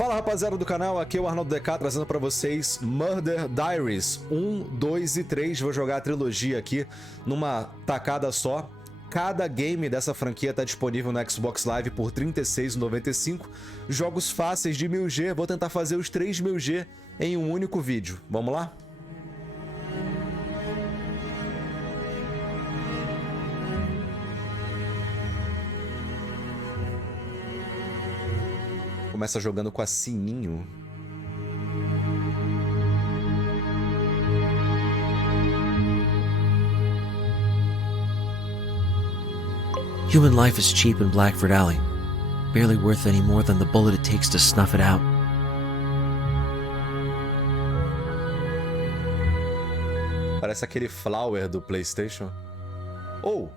Fala rapaziada do canal, aqui é o ArnaldoDK trazendo pra vocês Murder Diaries 1, 2 e 3. Vou jogar a trilogia aqui numa tacada só. Cada game dessa franquia tá disponível no Xbox Live por R$ 36,95. Jogos fáceis de 1000G, vou tentar fazer os 3000G em um único vídeo. Vamos lá? Começa jogando com a sininho. Human life is cheap in Blackford Alley, barely worth any more than the bullet it takes to snuff it out. Parece aquele Flower do PlayStation. Oh!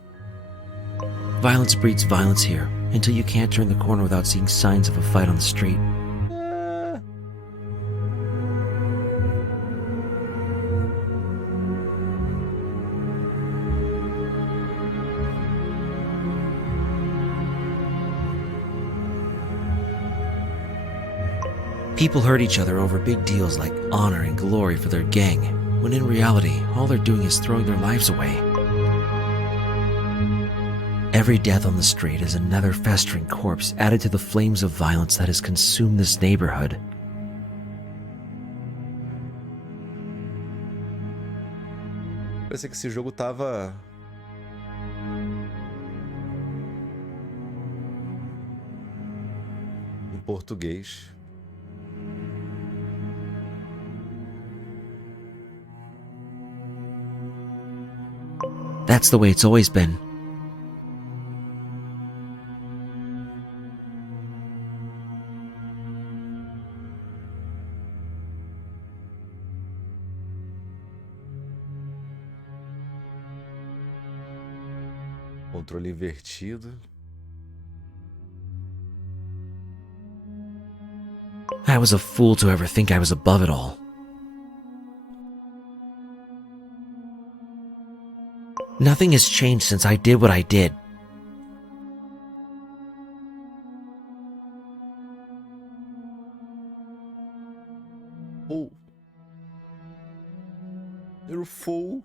Violence breeds violence here, until you can't turn the corner without seeing signs of a fight on the street. People hurt each other over big deals like honor and glory for their gang, when in reality, all they're doing is throwing their lives away. Every death on the street is another festering corpse added to the flames of violence that has consumed this neighborhood. Parecia que esse jogo tava... em português. That's the way it's always been. Controle invertido. I was a fool to ever think I was above it all. Nothing has changed since I did what I did. Oh. You're a fool.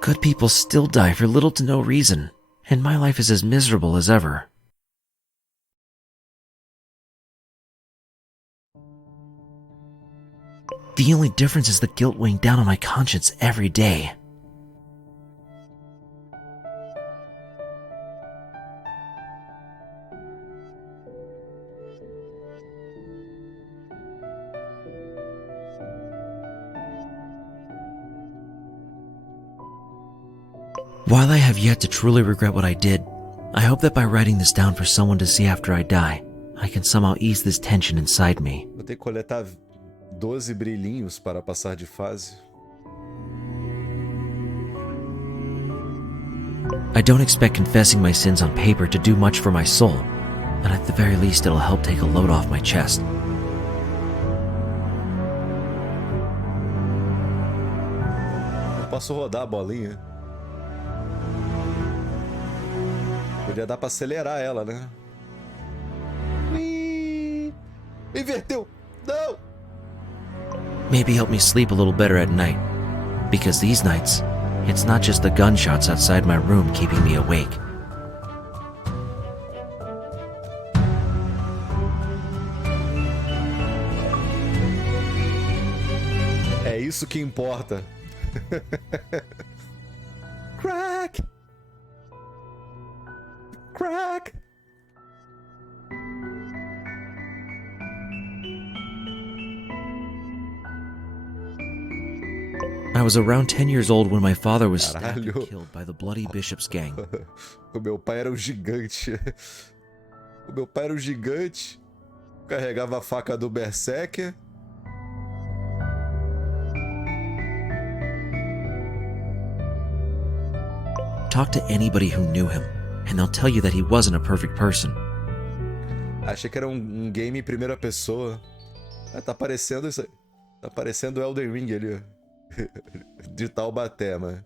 Good people still die for little to no reason, and my life is as miserable as ever. The only difference is the guilt weighing down on my conscience every day. While I have yet to truly regret what I did, I hope that by writing this down for someone to see after I die, I can somehow ease this tension inside me. Vou ter que coletar 12 brilhinhos para passar de fase. I don't expect confessing my sins on paper to do much for my soul, but at the very least it'll help take a load off my chest. Eu posso rodar a bolinha. Podia dar pra acelerar ela, né? Inverteu! Não! Maybe help me sleep a little better at night, because these nights, it's not just the gunshots outside my room keeping me awake. É isso que importa. Crack! Crack! I was around 10 years old when my father was stabbed Caralho. and killed by the Bloody Bishop's gang. O meu pai era um gigante. O meu pai era um gigante. Carregava a faca do Berserker. Talk to anybody who knew him, and they'll tell you that he wasn't a perfect person. Achei que era um game em primeira pessoa. Ah, tá parecendo isso aí. Tá parecendo o Elden Ring ali, ó. De Taubaté, mano.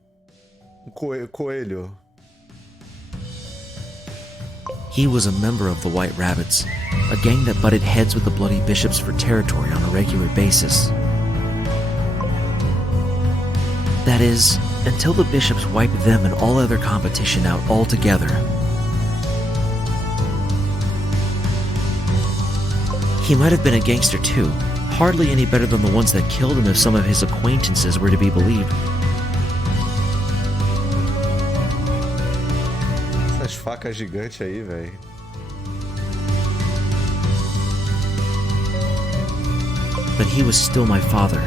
Um coelho. He was a member of the White Rabbits, a gang that butted heads with the Bloody Bishops for territory on a regular basis. That is, until the Bishops wiped them and all other competition out altogether. He might have been a gangster too, hardly any better than the ones that killed him if some of his acquaintances were to be believed. Essas facas gigantes aí, velho. But he was still my father.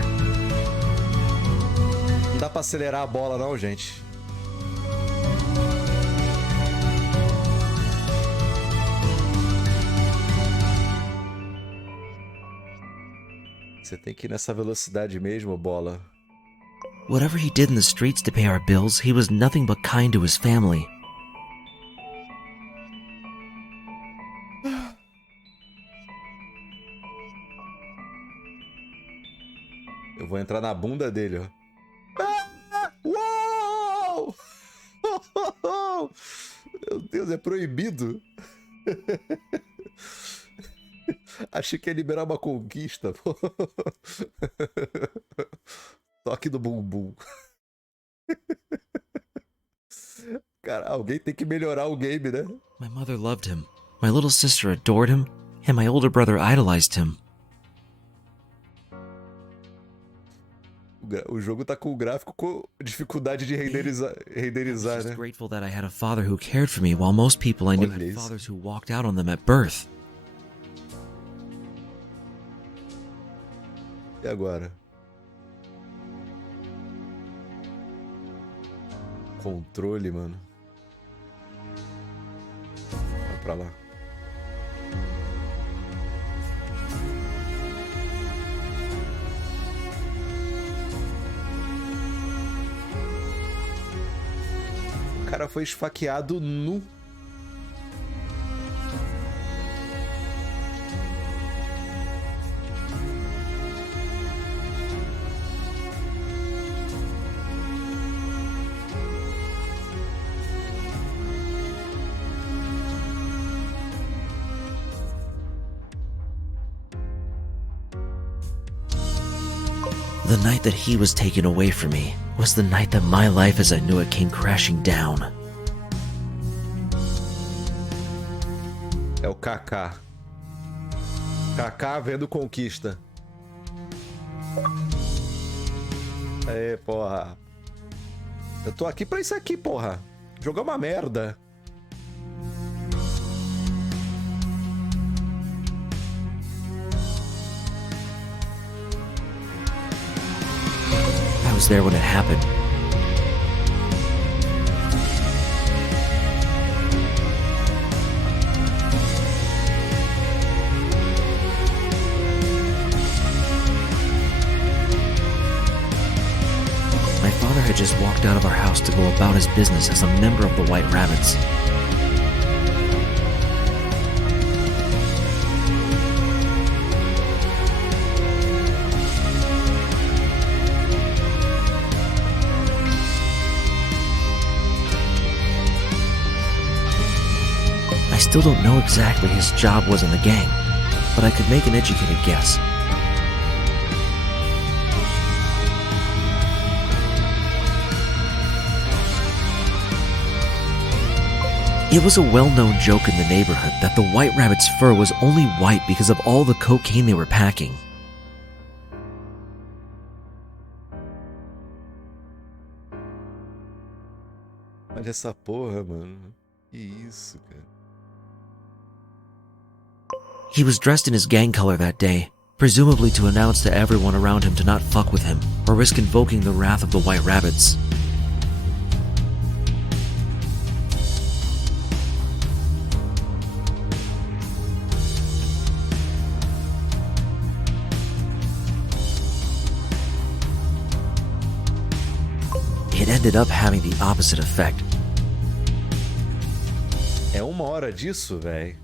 Não dá pra acelerar a bola não, gente. Você tem que ir nessa velocidade mesmo, bola. Whatever he did in the streets to pay our bills, he was nothing but kind to his family. Eu vou entrar na bunda dele, ó. Uou! Meu Deus, é proibido. Achei que ia liberar uma conquista, pô. Toque do bumbum. Cara, alguém tem que melhorar o game, né? My mother loved him, my little sister adored him, and my older brother idolized him. O jogo tá com o gráfico com dificuldade de renderizar, I was just né? grateful that I had a father who cared for me while most people I knew Olha had isso. fathers who walked out on them at birth. E agora? Controle, mano. Vai pra lá. O cara foi esfaqueado nu. The night that he was taken away from me was the night that my life as I knew it came crashing down. É o Kaká. Kaká vendo conquista. Aê, porra. Eu tô aqui pra isso aqui, porra. Jogar uma merda. I was there when it happened. My father had just walked out of our house to go about his business as a member of the White Rabbits. I still don't know exactly his job was in the gang, but I could make an educated guess. It was a well-known joke in the neighborhood that the White Rabbit's fur was only white because of all the cocaine they were packing. Olha essa porra, mano. Que isso, cara. He was dressed in his gang color that day, presumably to announce to everyone around him to not fuck with him or risk invoking the wrath of the White Rabbits. It ended up having the opposite effect. É 1 hora disso, velho.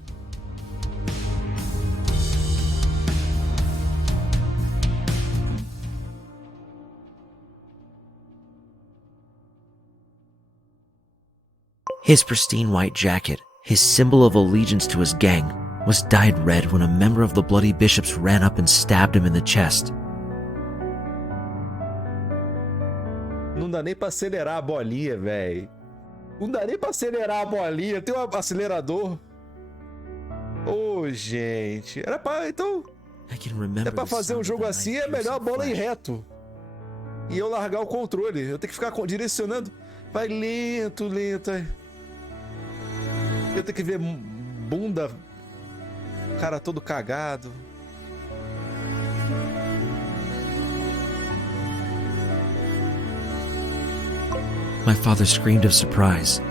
His pristine white jacket, His symbol of allegiance to his gang was dyed red when a member of the Bloody Bishops ran up and stabbed him in the chest. Não dá nem pra acelerar a bolinha, velho. Não dá nem pra acelerar a bolinha. Tem um acelerador. Ô, gente. Era pra... Então... É pra fazer um jogo assim, é melhor a bola ir reto. E eu largar o controle. Eu tenho que ficar direcionando. Vai lento, lento. Eu tenho que ver bunda... Cara todo cagado. My father screamed of surprise.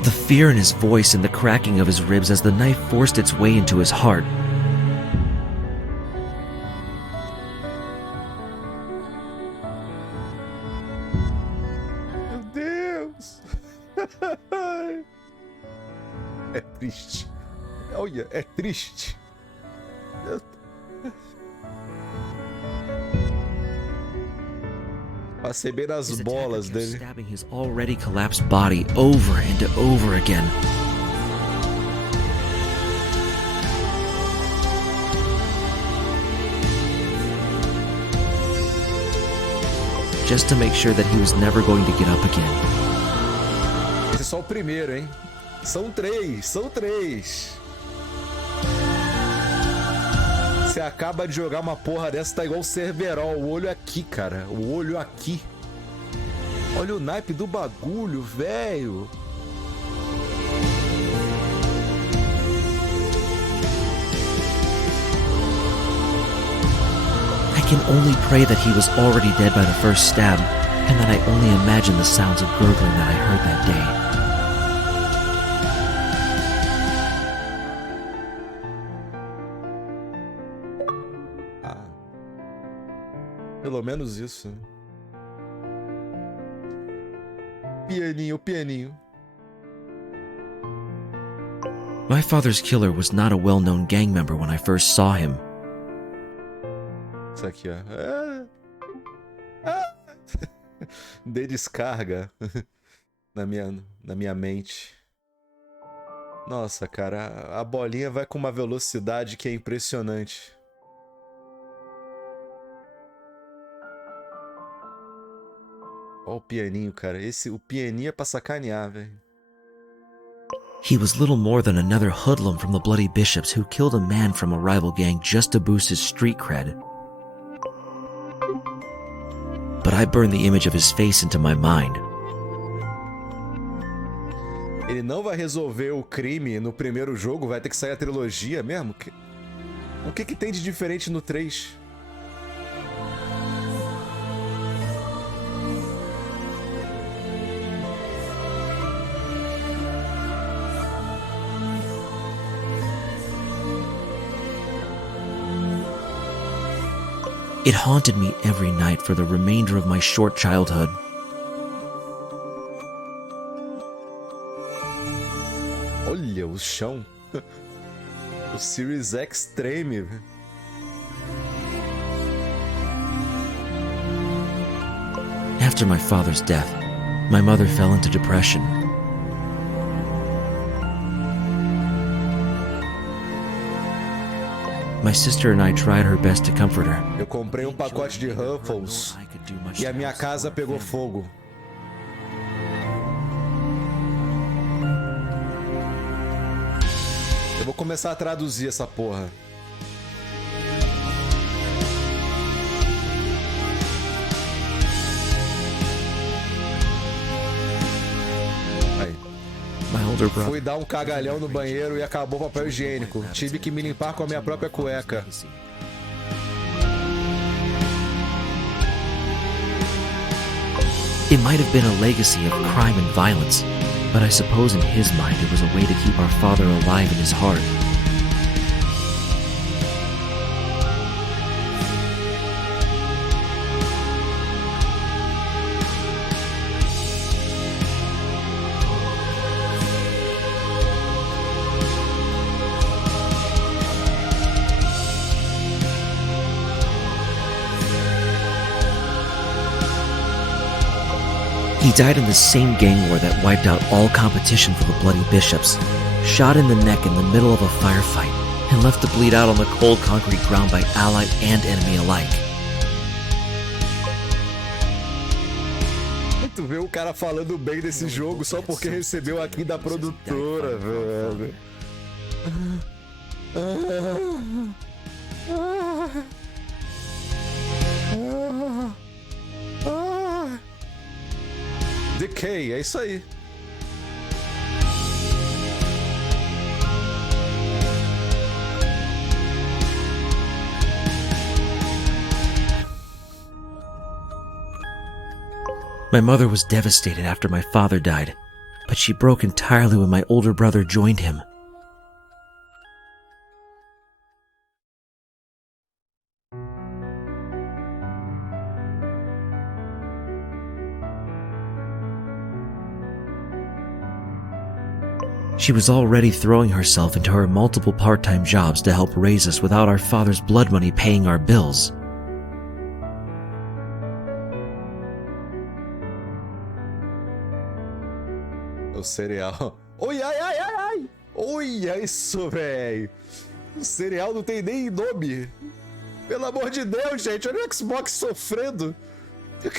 The fear in his voice and the cracking of his ribs as the knife forced its way into his heart. Meu Deus! É triste. Olha, é triste. Passei bem nas bolas dele. Stabbing his already collapsed body over and over again. Just to make sure that he was never going to get up again. Esse é só o primeiro, hein? São três. Você acaba de jogar uma porra dessa, tá igual o Cerberol. O olho aqui, cara. O olho aqui. Olha o naipe do bagulho, velho. I can only pray that he was already dead by the first stab, and that I only imagine the sounds of gurgling that I heard that day. Pelo menos isso. Pianinho. My father's killer was not a well-known gang member when I first saw him. Isso aqui, ó. Dei descarga na minha mente. Nossa, cara, a bolinha vai com uma velocidade que é impressionante. Ó o pianinho, cara. O pianinho é pra sacanear, velho. He was little more than another hoodlum from the Bloody Bishops who killed a man from a rival gang just to boost his street cred. But I burned the image of his face into my mind. Ele não vai resolver o crime no primeiro jogo, vai ter que sair a trilogia mesmo? O que tem de diferente no 3? It haunted me every night for the remainder of my short childhood. Olha o chão. O Series Extreme. After my father's death, my mother fell into depression. My sister and I tried her best to comfort her. Eu comprei um pacote de Ruffles e a minha casa pegou fogo. Eu vou começar a traduzir essa porra. Fui dar um cagalhão no banheiro e acabou o papel higiênico. Tive que me limpar com a minha própria cueca. It might have been a legacy of crime and violence, but I suppose in his mind it was a way to keep our father alive in his heart. He died in the same gang war that wiped out all competition for the Bloody Bishops, shot in the neck in the middle of a firefight, and left to bleed out on the cold concrete ground by ally and enemy alike. Tu vê o cara falando bem desse jogo só porque recebeu aqui da produtora, velho. DEKA, é isso aí. My mother was devastated after my father died, but she broke entirely when my older brother joined him. She was already throwing herself into her multiple part-time jobs to help raise us without our father's blood money paying our bills. O cereal. Oi, ai, ai, ai, ai! Olha isso, velho! O cereal não tem nem nome. Pelo amor de Deus, gente, olha o Xbox sofrendo.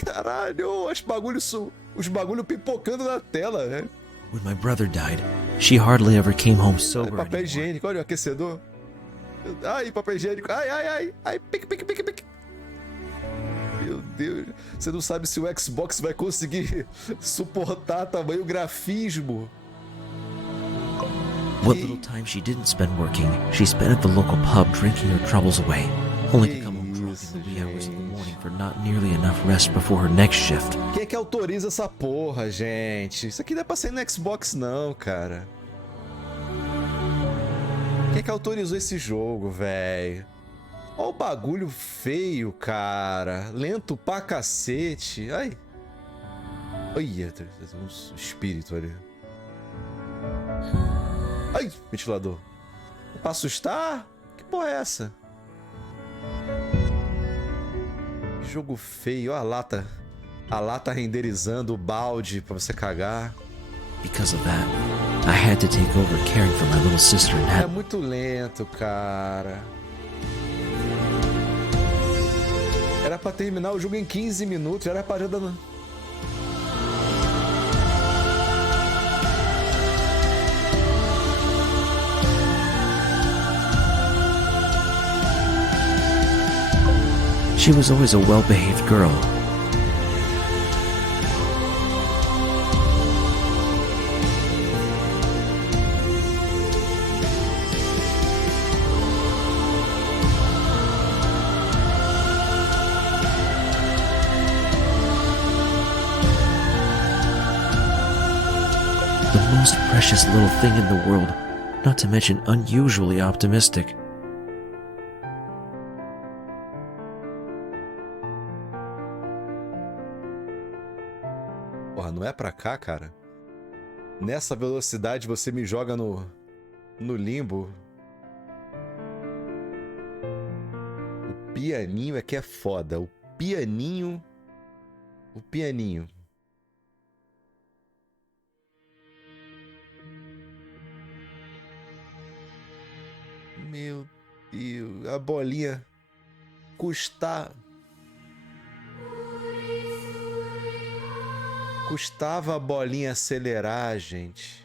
Caralho, os bagulho pipocando na tela, né? When my brother died, she hardly ever came home sober Papel anymore. higiênico, olha o aquecedor. Ai, papel higiênico. Ai, ai, ai. Ai, pique, pique, pique, pique. Meu Deus. Você não sabe se o Xbox vai conseguir suportar tamanho grafismo. What little time she didn't spend working, she spent at the local pub drinking her troubles away, only to come home drunk in the wee hours of the morning for not nearly enough rest before her next shift. Quem é que autoriza essa porra, gente? Isso aqui não é pra sair no Xbox, não, cara. Quem é que autorizou esse jogo, velho? Olha o bagulho feio, cara. Lento pra cacete. Ai. Olha, tem um espírito ali. Ai, ventilador. Pra assustar? Que porra é essa? Que jogo feio. Olha a lata. A lata renderizando o balde pra você cagar. Because of that, I had to take over caring for my little sister and É had muito lento, cara. Era pra terminar o jogo em 15 minutos. Era pra já dando... She was always a well-behaved girl. The most precious little thing in the world, not to mention unusually optimistic. Porra, não é pra cá, cara? Nessa velocidade você me joga no limbo. O pianinho é que é foda. O pianinho. Meu Deus. A bolinha Custava a bolinha acelerar, gente.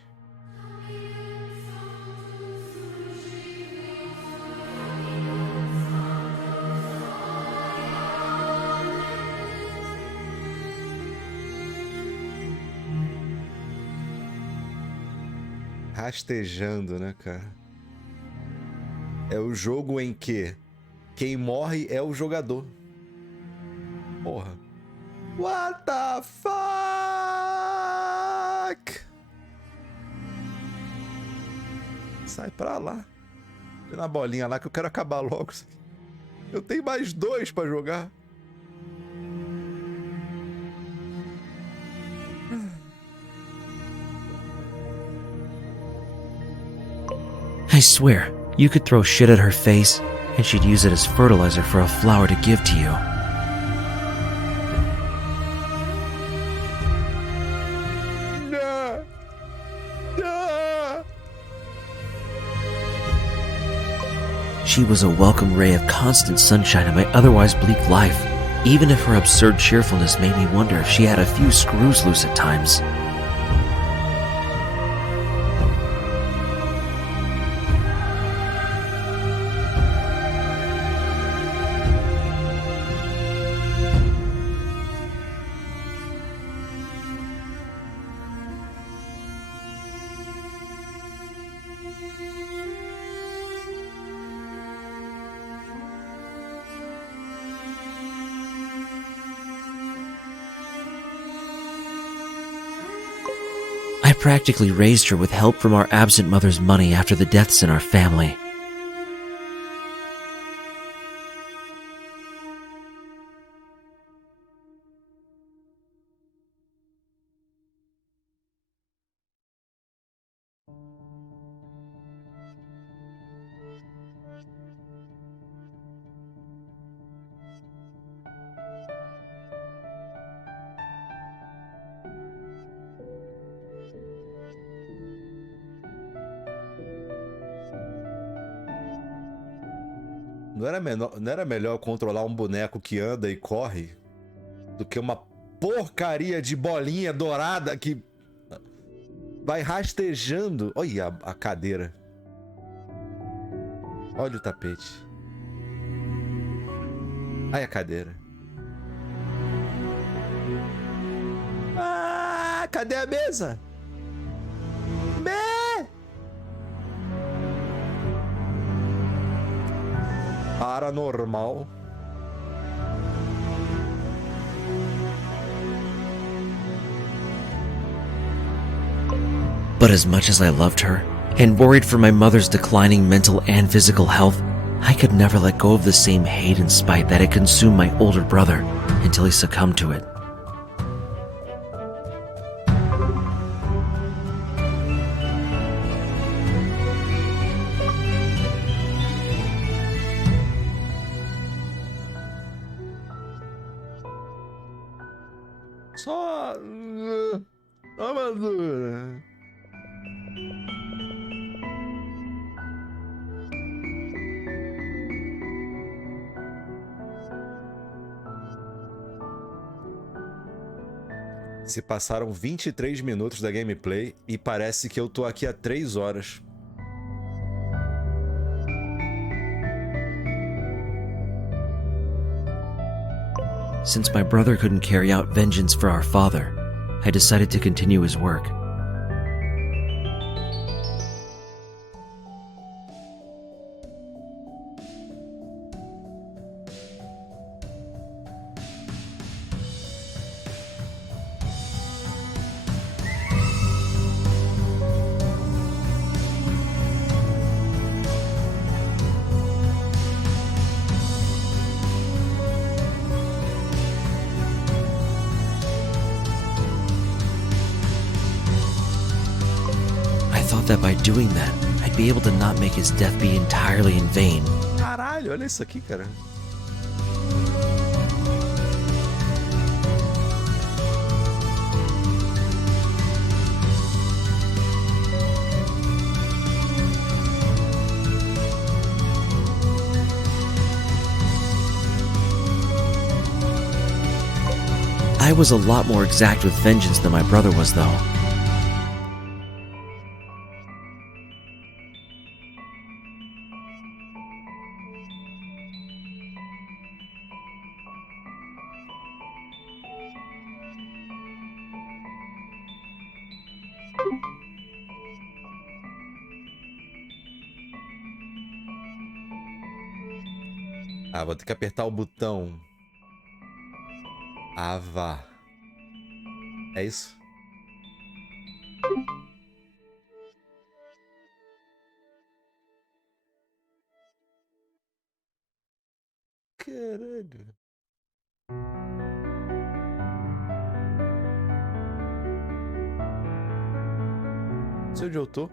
Rastejando, né, cara? É o jogo em que quem morre é o jogador. Porra. What the fuck? Sai pra lá. Vê na bolinha lá que eu quero acabar logo. Eu tenho mais 2 pra jogar. I swear, you could throw shit at her face, and she'd use it as fertilizer for a flower to give to you. she was a welcome ray of constant sunshine in my otherwise bleak life, even if her absurd cheerfulness made me wonder if she had a few screws loose at times. I practically raised her with help from our absent mother's money after the deaths in our family. Não era melhor controlar um boneco que anda e corre do que uma porcaria de bolinha dourada que vai rastejando? Olha a cadeira. Olha o tapete. Olha a cadeira. Ah, cadê a mesa? Paranormal. But as much as I loved her, and worried for my mother's declining mental and physical health, I could never let go of the same hate and spite that had consumed my older brother until he succumbed to it. Só amadura. Se passaram 23 minutos da gameplay e parece que eu tô aqui há 3 horas. Since my brother couldn't carry out vengeance for our father, I decided to continue his work. That by doing that, I'd be able to not make his death be entirely in vain. Caralho, olha isso aqui, cara. I was a lot more exact with vengeance than my brother was, though. Ah, vou ter que apertar o botão. Ah, vá. É isso? Caralho. Não sei onde eu tô.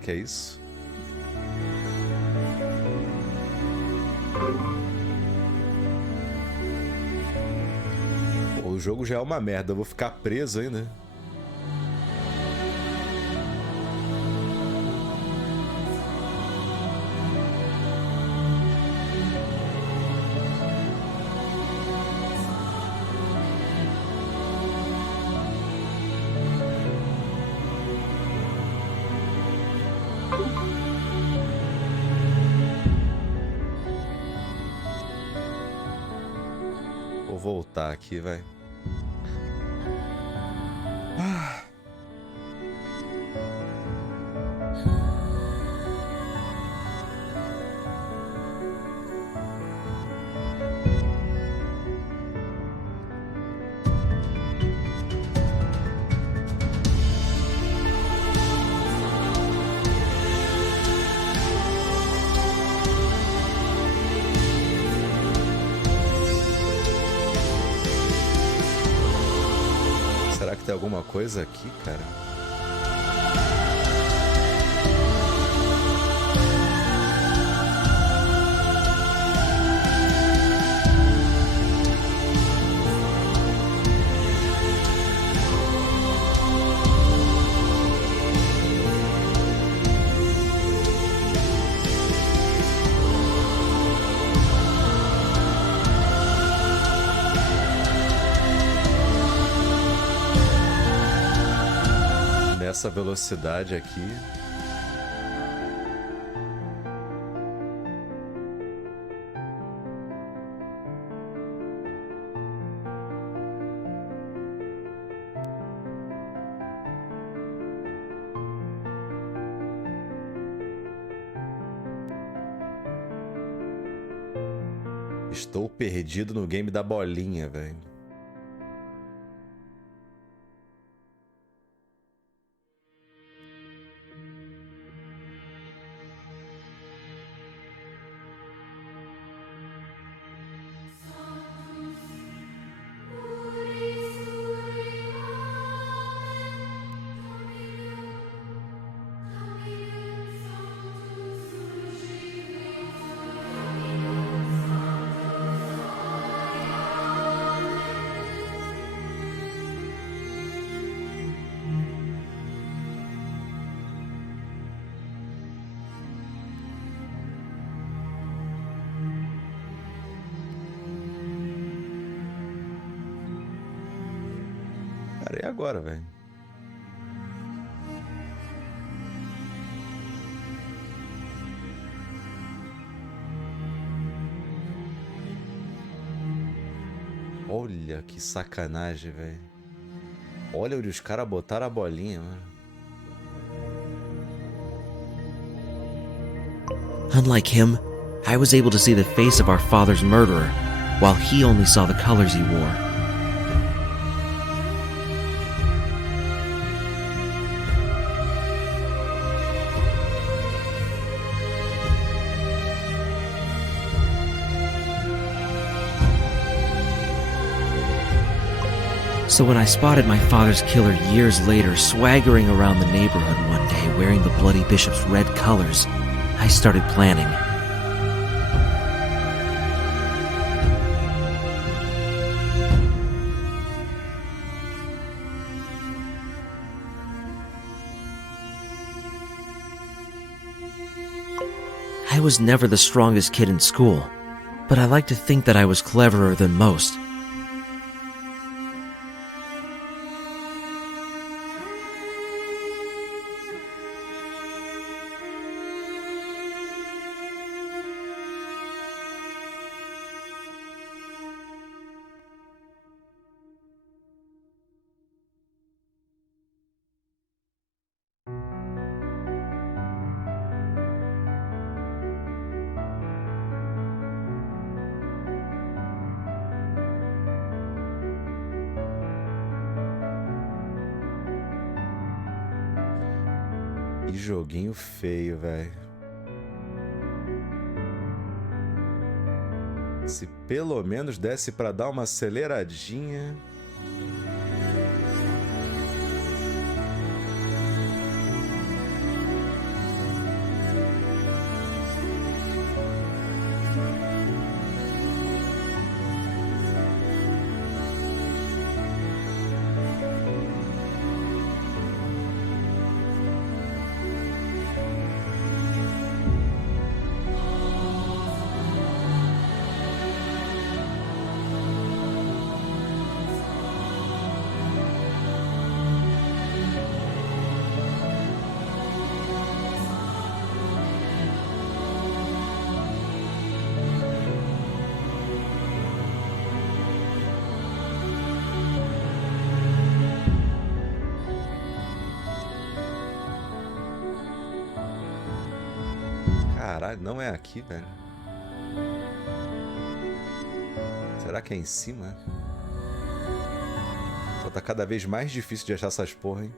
que é isso? Pô, o jogo já é uma merda, eu vou ficar preso ainda. Vou voltar aqui, vai. Será que tem alguma coisa aqui, cara? Nessa velocidade aqui. Estou perdido no game da bolinha, velho. Cara, e agora, velho? Olha que sacanagem, velho. Olha onde os caras botaram a bolinha, mano. Unlike him, I was able to see the face of our father's murderer, while he only saw the colors he wore. So when I spotted my father's killer years later swaggering around the neighborhood one day wearing the bloody bishop's red colors, I started planning. I was never the strongest kid in school, but I like to think that I was cleverer than most. Que joguinho feio, velho. Se pelo menos desse pra dar uma aceleradinha. Caralho, não é aqui, velho. Será que é em cima? Só tá cada vez mais difícil de achar essas porra, hein?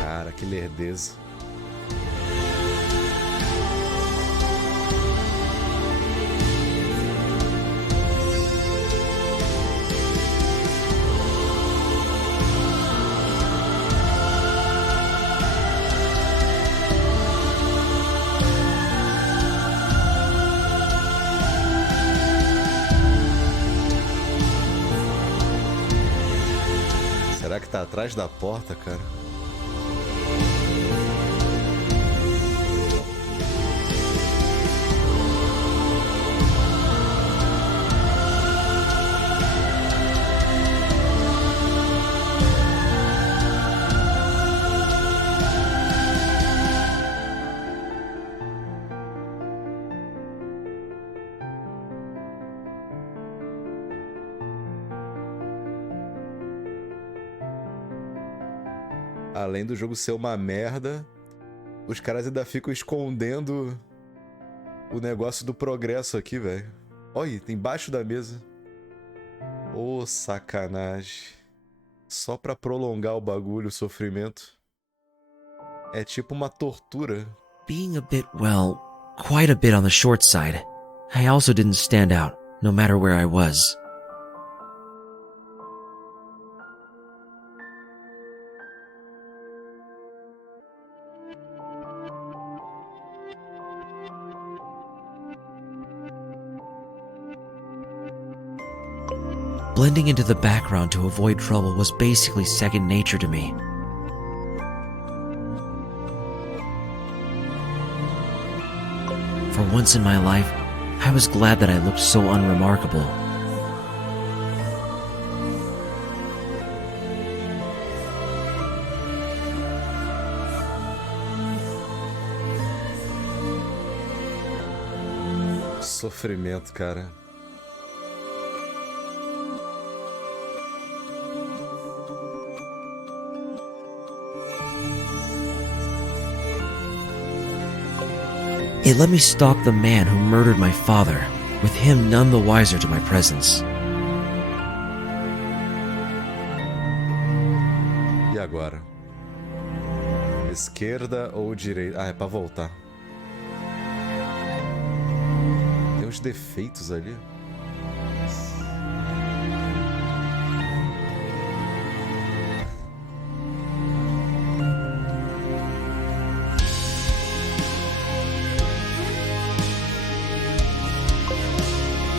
Cara, que lerdeza. Será que tá atrás da porta, cara? Além do jogo ser uma merda, os caras ainda ficam escondendo o negócio do progresso aqui, velho. Olha, tem embaixo da mesa. Ô, sacanagem. Só pra prolongar o bagulho, o sofrimento. É tipo uma tortura. Being a bit, well, quite a bit on the short side, I also didn't stand out, no matter where I was. Blending into the background to avoid trouble was basically second nature to me. For once in my life, I was glad that I looked so unremarkable. Sofrimento, cara. It let me stalk the man who murdered my father, with him none the wiser to my presence. E agora? Esquerda ou direita? Ah, é pra voltar. Tem uns defeitos ali.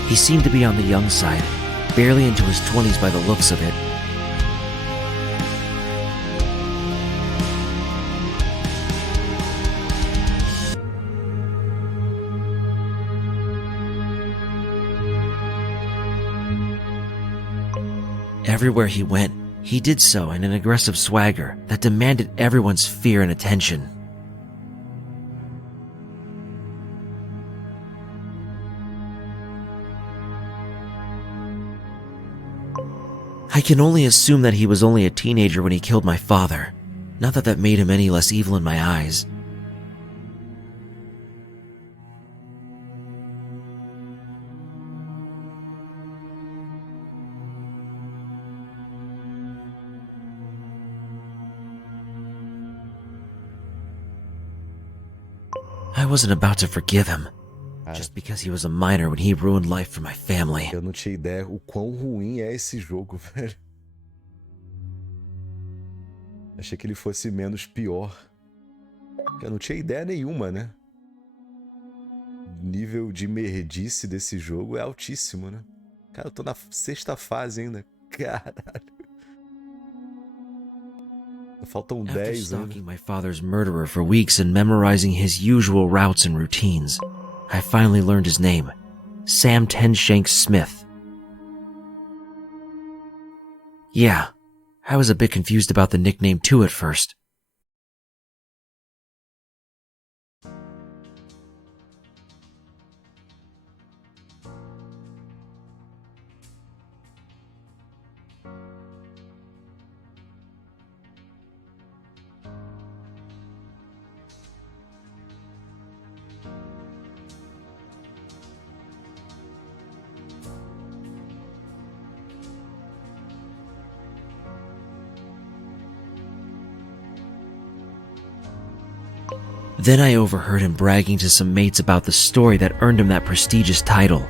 He seemed to be on the young side, barely into his 20s by the looks of it. Everywhere he went, he did so in an aggressive swagger that demanded everyone's fear and attention. I can only assume that he was only a teenager when he killed my father. Not that that made him any less evil in my eyes. I wasn't about to forgive him, just because he was a minor when he ruined life for my family. Eu não tinha ideia o quão ruim é esse jogo, velho. Achei que ele fosse menos pior. Eu não tinha ideia nenhuma, né? O nível de merdice desse jogo é altíssimo, né? Cara, eu tô na sexta fase ainda. Caralho. Faltam After 10 stalking ainda. my father's murderer for weeks and memorizing his usual routes and routines, I finally learned his name, Sam Tenshank Smith. Yeah, I was a bit confused about the nickname too at first. Then I overheard him bragging to some mates about the story that earned him that prestigious title.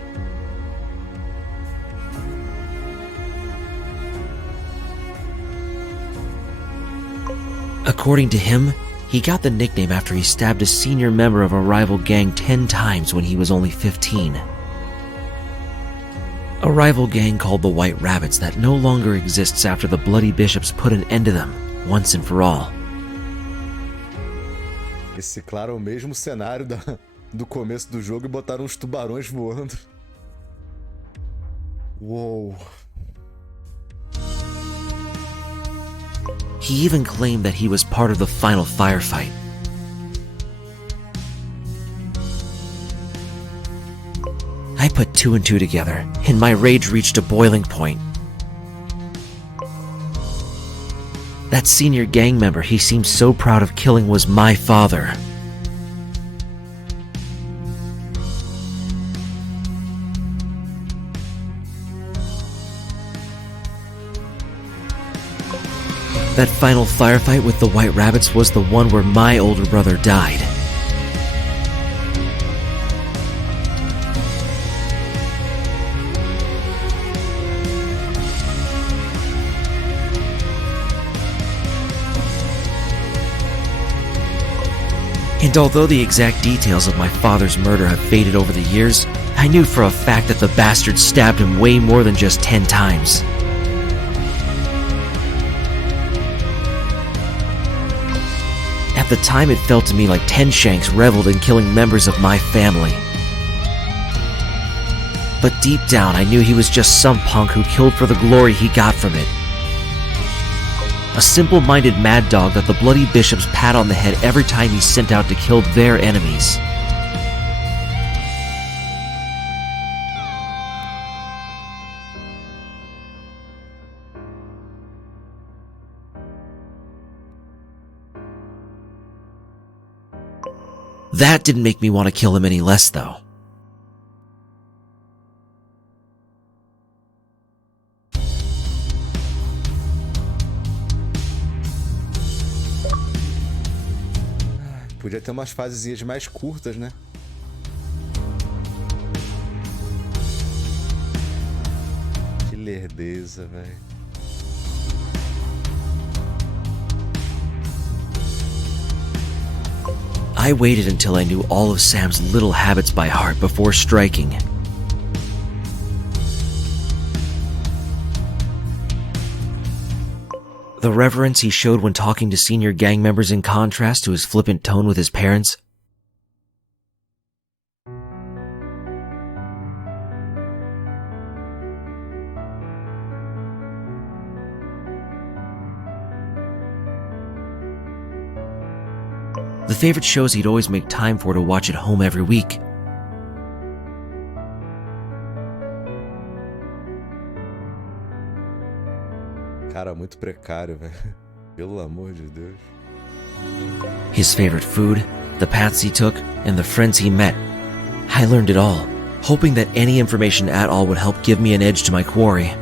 According to him, he got the nickname after he stabbed a senior member of a rival gang 10 times when he was only 15. A rival gang called the White Rabbits that no longer exists after the Bloody Bishops put an end to them, once and for all. Esse, claro, é o mesmo cenário do começo do jogo e botaram uns tubarões voando. Uou. He even claimed that he was part of the final firefight. I put 2 and 2 together, and my rage reached a boiling point. That senior gang member he seemed so proud of killing was my father. That final firefight with the White Rabbits was the one where my older brother died. And although the exact details of my father's murder have faded over the years, I knew for a fact that the bastard stabbed him way more than just 10 times. At the time, it felt to me like 10 Shanks reveled in killing members of my family. But deep down, I knew he was just some punk who killed for the glory he got from it. A simple-minded mad dog that the Bloody Bishops pat on the head every time he's sent out to kill their enemies. That didn't make me want to kill him any less, though. Podia ter umas fasezinhas mais curtas, né? Que lerdeza, velho. I waited until I knew all of Sam's little habits by heart before striking. The reverence he showed when talking to senior gang members in contrast to his flippant tone with his parents. The favorite shows he'd always make time for to watch at home every week. Cara, muito precário, velho. Pelo amor de Deus. His favorite food, the paths he took, and the friends he met. I learned it all, hoping that any information at all would help give me an edge to my quarry.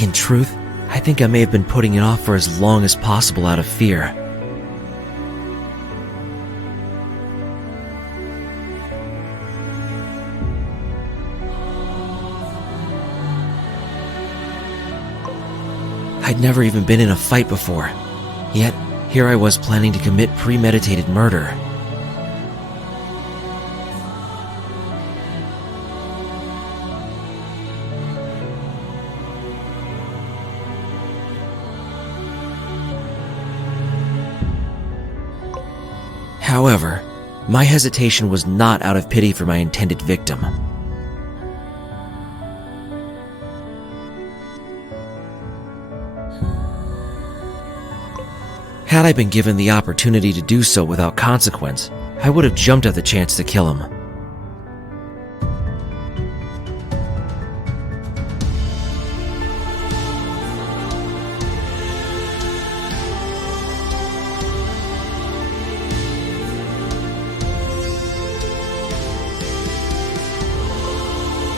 In truth, I think I may have been putting it off for as long as possible out of fear. I'd never even been in a fight before, yet here I was planning to commit premeditated murder. However, my hesitation was not out of pity for my intended victim. Had I been given the opportunity to do so without consequence, I would have jumped at the chance to kill him.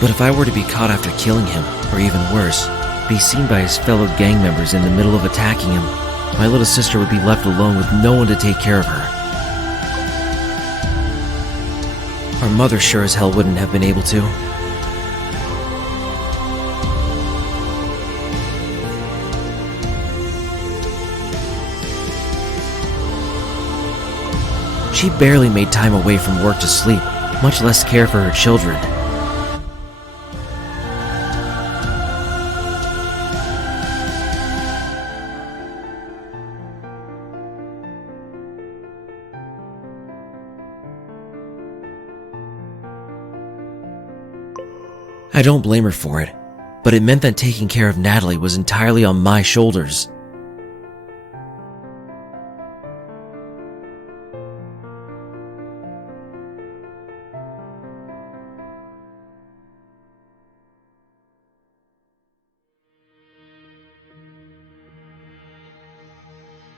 But if I were to be caught after killing him, or even worse, be seen by his fellow gang members in the middle of attacking him, my little sister would be left alone with no one to take care of her. Our mother sure as hell wouldn't have been able to. She barely made time away from work to sleep, much less care for her children. I don't blame her for it, but it meant that taking care of Natalie was entirely on my shoulders.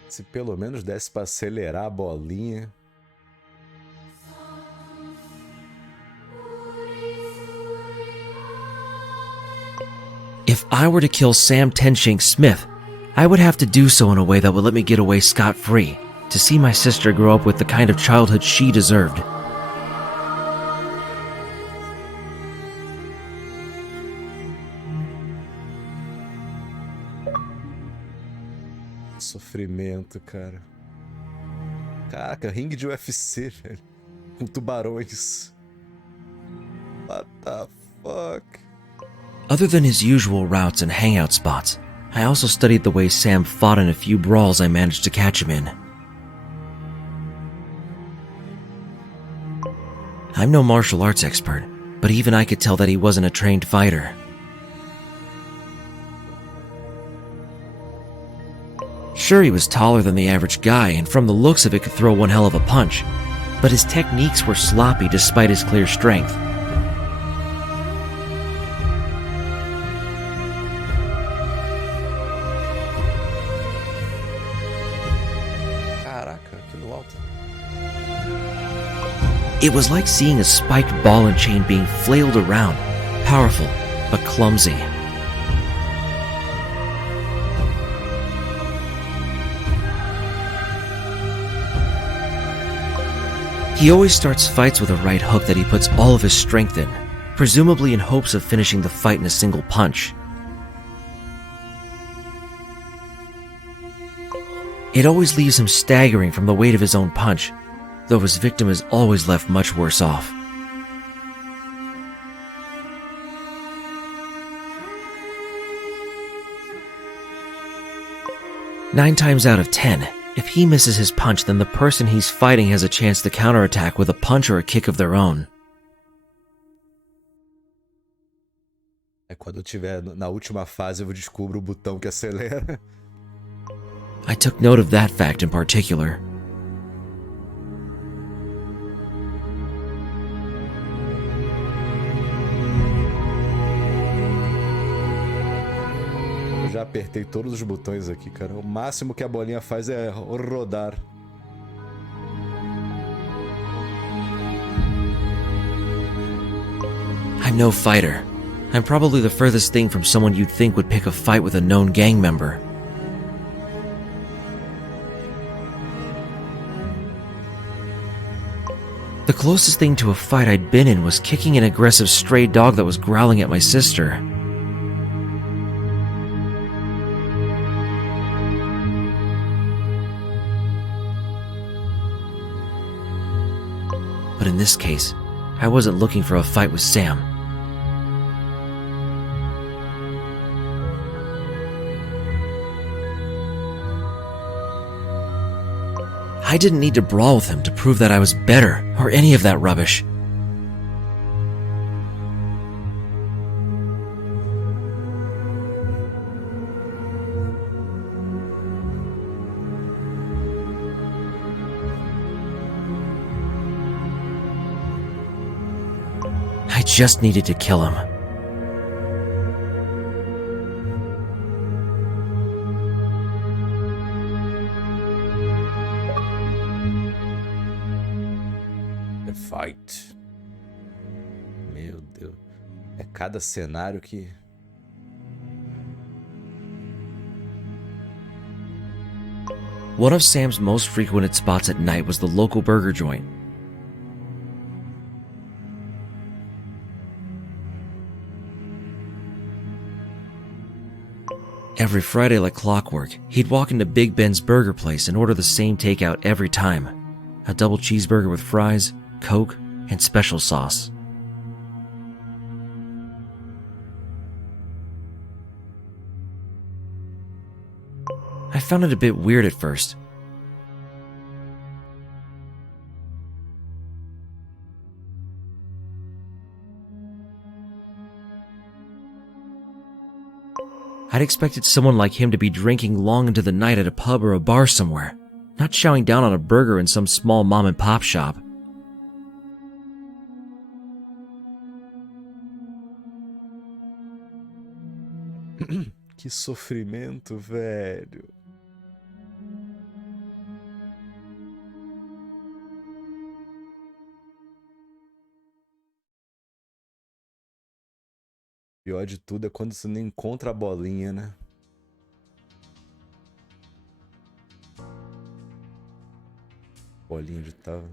Se pelo menos desse para acelerar a bolinha. If I were to kill Sam Tenshank Smith, I would have to do so in a way that would let me get away scot-free, to see my sister grow up with the kind of childhood she deserved. Sofrimento, cara. Caraca, ringue de UFC, velho. Com tubarões. What the fuck? Other than his usual routes and hangout spots, I also studied the way Sam fought in a few brawls I managed to catch him in. I'm no martial arts expert, but even I could tell that he wasn't a trained fighter. Sure, he was taller than the average guy, and from the looks of it could throw one hell of a punch, but his techniques were sloppy despite his clear strength. It was like seeing a spiked ball and chain being flailed around, powerful, but clumsy. He always starts fights with a right hook that he puts all of his strength in, presumably in hopes of finishing the fight in a single punch. It always leaves him staggering from the weight of his own punch, though his victim is always left much worse off. Nine times out of 10, if he misses his punch, then the person he's fighting has a chance to counterattack with a punch or a kick of their own. Quando eu tiver na última fase, eu descubro o botão que acelera. I took note of that fact in particular. Já apertei todos os botões aqui, cara. O máximo que a bolinha faz é rodar. I'm no fighter. I'm probably the furthest thing from someone you'd think would pick a fight with a known gang member. The closest thing to a fight I'd been in was kicking an aggressive stray dog that was growling at my sister. But in this case, I wasn't looking for a fight with Sam. I didn't need to brawl with him to prove that I was better, or any of that rubbish. I just needed to kill him. The fight. Meu Deus. É cada cenário que... One of Sam's most frequented spots at night was the local burger joint. Every Friday like clockwork, he'd walk into Big Ben's burger place and order the same takeout every time. A double cheeseburger with fries, Coke, and special sauce. I found it a bit weird at first. I'd expected someone like him to be drinking long into the night at a pub or a bar somewhere, not chowing down on a burger in some small mom-and-pop shop. Que sofrimento, velho. Pior de tudo é quando você não encontra a bolinha, né? Bolinha onde tava.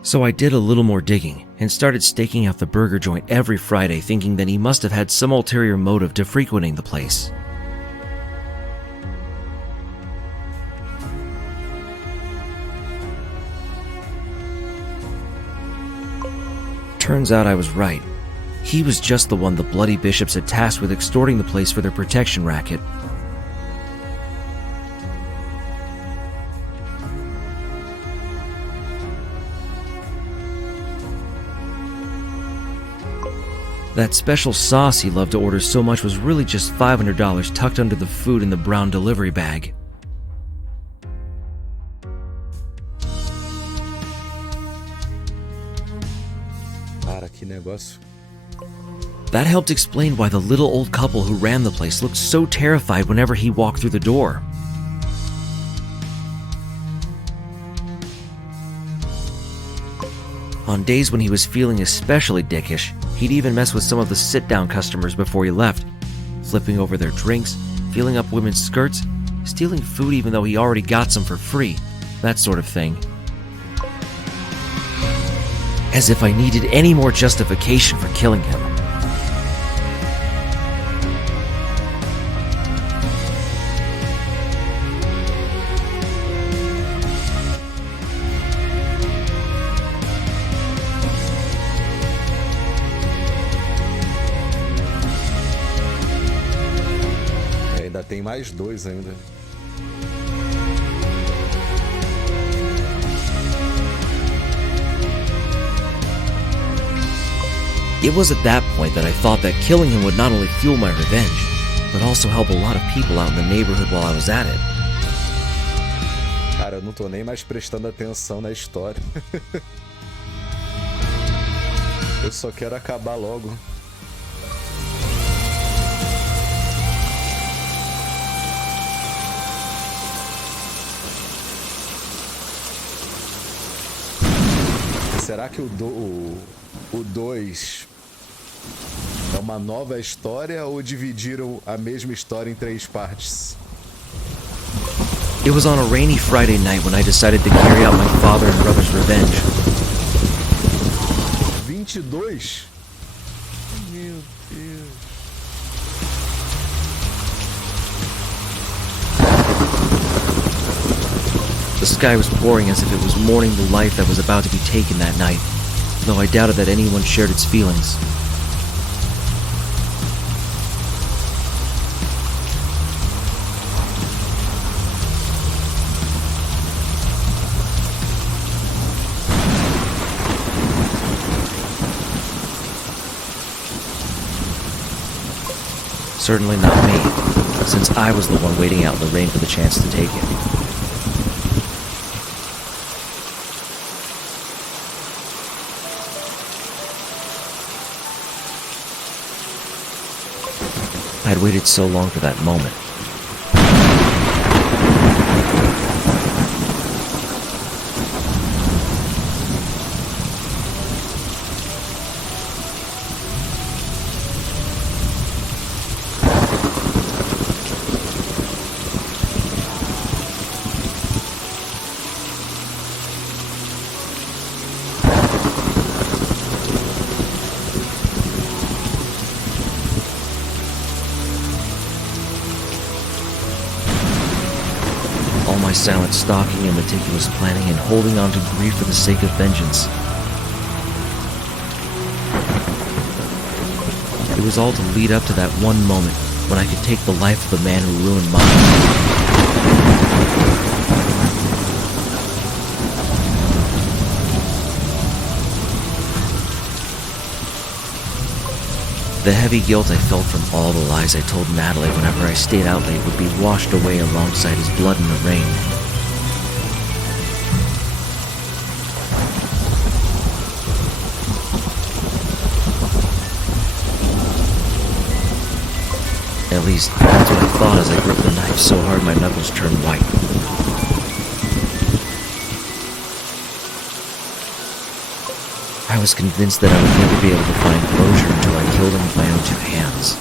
So I did a little more digging and started staking out the burger joint every Friday, thinking that he must have had some ulterior motive to frequenting the place. Turns out I was right. He was just the one the bloody bishops had tasked with extorting the place for their protection racket. That special sauce he loved to order so much was really just $500 tucked under the food in the brown delivery bag. Cara, que negócio. That helped explain why the little old couple who ran the place looked so terrified whenever he walked through the door. On days when he was feeling especially dickish, he'd even mess with some of the sit-down customers before he left, flipping over their drinks, feeling up women's skirts, stealing food even though he already got some for free, that sort of thing. As if I needed any more justification for killing him. Tem mais dois ainda. It was at that point that I thought that killing him would not only fuel my revenge, but also help a lot of people out in the neighborhood while I was at it. Cara, eu não tô nem mais prestando atenção na história. Eu só quero acabar logo. Será que o 2 é uma nova história ou dividiram a mesma história em 3 partes? It was on a rainy Friday night when I decided to carry out my father and brother's revenge. 22? Meu Deus. The sky was pouring as if it was mourning the life that was about to be taken that night, though I doubted that anyone shared its feelings. Certainly not me, since I was the one waiting out in the rain for the chance to take it. I'd waited so long for that moment. my silent stalking and meticulous planning and holding on to grief for the sake of vengeance. It was all to lead up to that one moment when I could take the life of the man who ruined mine. The heavy guilt I felt from all the lies I told Natalie whenever I stayed out late would be washed away alongside his blood in the rain. At least, that's what I thought as I gripped the knife so hard my knuckles turned white. I was convinced that I would never be able to find closure until I killed him with my own 2 hands.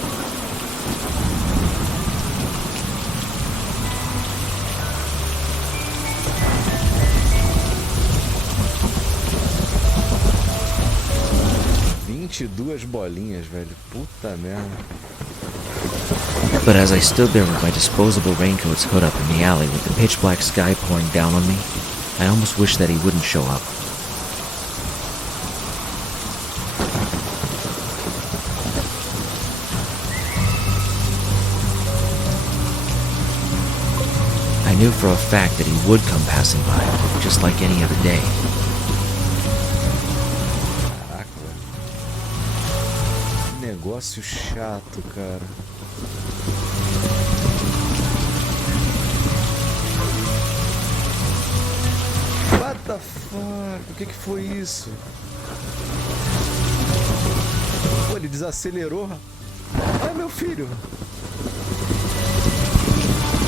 bolinhas, velho. Puta merda. But as I stood there with my disposable raincoat's hood up in the alley with the pitch black sky pouring down on me, I almost wished that he wouldn't show up. I knew for a fact that he would come passing by, just like any other day. Caraca, velho. Que negócio chato, cara. What the fuck? O que foi isso? Pô, ele desacelerou. Ai, meu filho.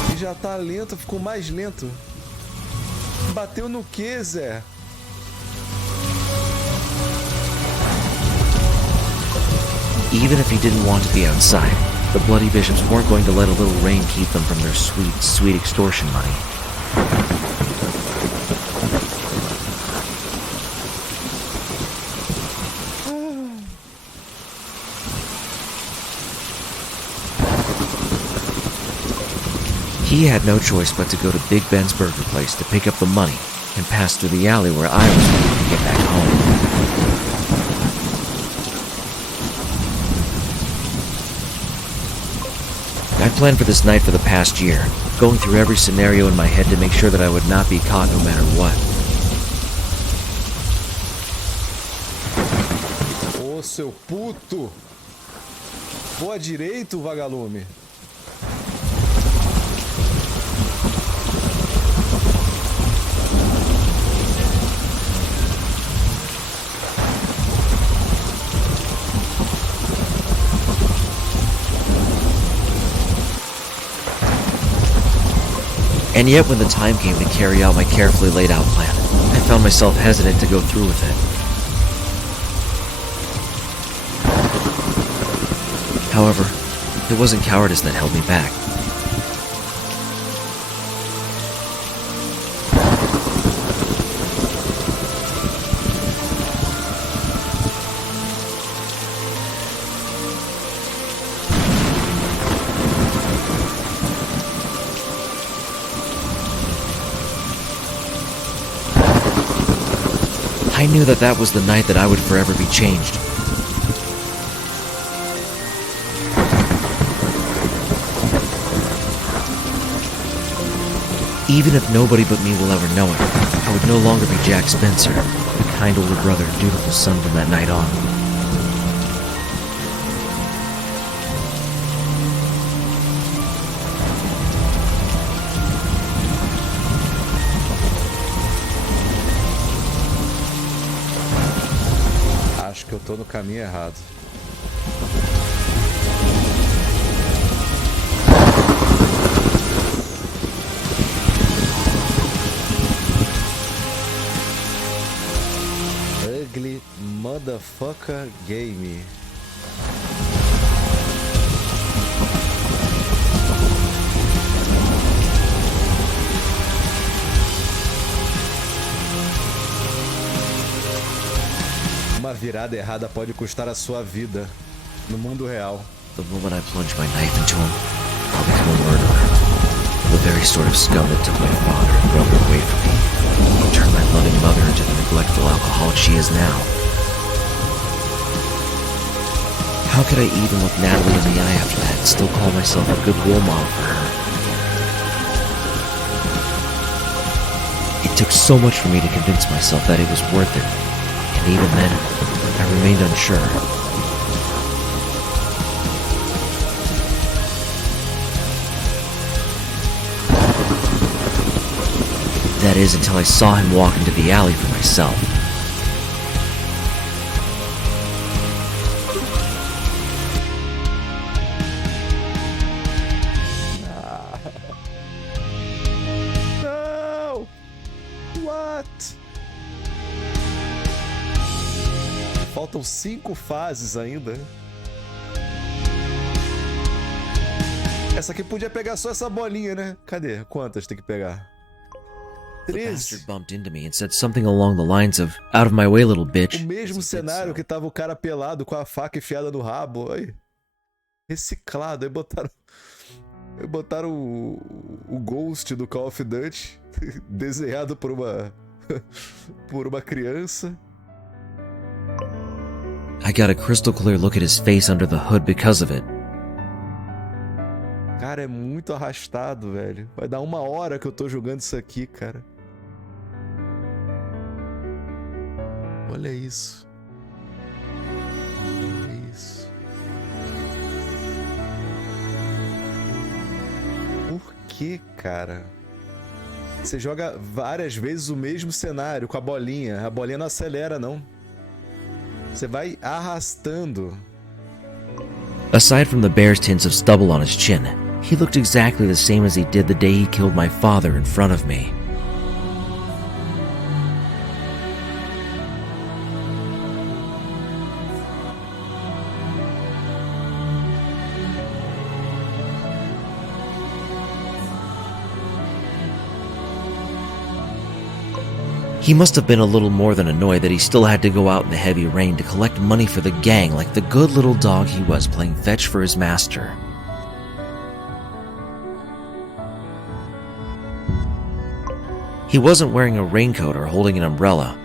Ele já tá lento, ficou mais lento. Bateu no que, Zé? Even if he didn't want to be outside, the bloody bishops weren't going to let a little rain keep them from their sweet, sweet extortion money. He had no choice but to go to Big Ben's burger place to pick up the money and pass through the alley where I was waiting to get back home. I planned for this night for the past year, going through every scenario in my head to make sure that I would not be caught no matter what. Ô, seu puto! Boa direito, vagalume! And yet when the time came to carry out my carefully laid out plan, I found myself hesitant to go through with it. However, it wasn't cowardice that held me back. I knew that that was the night that I would forever be changed. Even if nobody but me will ever know it, I would no longer be Jack Spencer, the kind older brother, dutiful son from that night on. Acho que eu tô no caminho errado. Ugly motherfucker game. Uma virada errada pode custar a sua vida no mundo real. The moment I plunge my knife into him, I'll become a murderer. The The very sort of scum that took my father and brother away from me, and turned my loving mother into the neglectful alcoholic she is now. How could I even look Natalie in the eye after that and still call myself a good role model for her? It took so much for me to convince myself that it was worth it, and even then, I remained unsure. That is, until I saw him walk into the alley for myself. No! What? Faltam 5 fases ainda. Essa aqui podia pegar só essa bolinha, né? Cadê? Quantas tem que pegar? The bastard bumped into me and said something along the lines of, "Out of my way, little bitch." O mesmo cenário que tava o cara pelado com a faca enfiada no rabo. Aí. Reciclado. Aí botaram o Ghost do Call of Duty desenhado por uma criança. I got a crystal clear look at his face under the hood because of it. Cara, é muito arrastado, velho. Vai dar 1 hora que eu tô jogando isso aqui, cara. Olha isso. Olha isso. Por que, cara? Você joga várias vezes o mesmo cenário com a bolinha. A bolinha não acelera, não. Você vai arrastando. Aside from the bear's tints of stubble on his chin, he looked exactly the same as he did the day he killed my father in front of me. He must have been a little more than annoyed that he still had to go out in the heavy rain to collect money for the gang like the good little dog he was playing fetch for his master. He wasn't wearing a raincoat or holding an umbrella.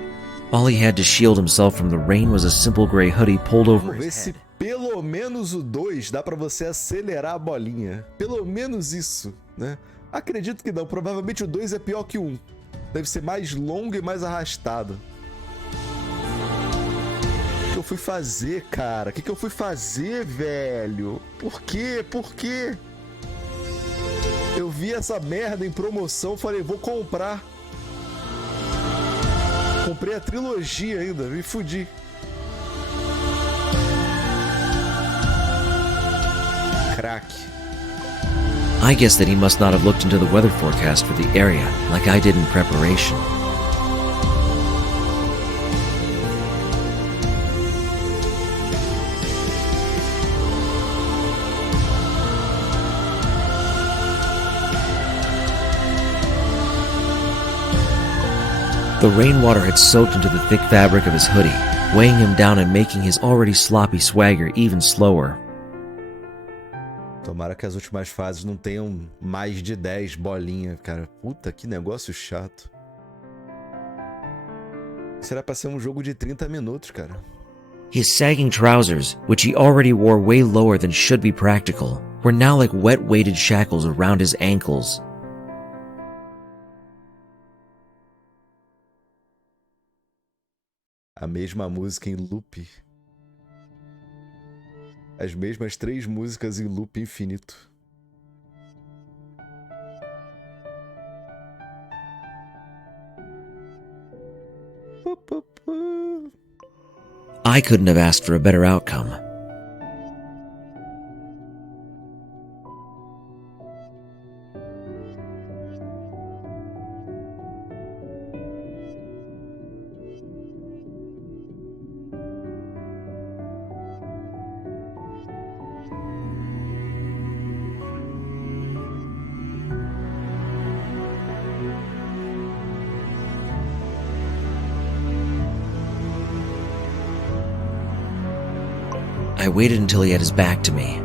All he had to shield himself from the rain was a simple gray hoodie pulled over Vamos ver his se head. pelo menos o 2 dá pra você acelerar a bolinha. Pelo menos isso, né? Acredito que não. Provavelmente o 2 é pior que o 1. Deve ser mais longo e mais arrastado. O que eu fui fazer, cara? O que eu fui fazer, velho? Por quê? Por quê? Eu vi essa merda em promoção, falei, vou comprar. Comprei a trilogia ainda, me fudi. Crack. I guess that he must not have looked into the weather forecast for the area, like I did in preparation. The rainwater had soaked into the thick fabric of his hoodie, weighing him down and making his already sloppy swagger even slower. Tomara que as últimas fases não tenham mais de 10 bolinhas, cara. Puta, que negócio chato. Será pra ser um jogo de 30 minutos, cara. His sagging trousers, which he already wore way lower than should be practical, were now like wet weighted shackles around his ankles. A mesma música em loop. As mesmas 3 músicas em loop infinito. I couldn't have asked for a better outcome. I waited until he had his back to me.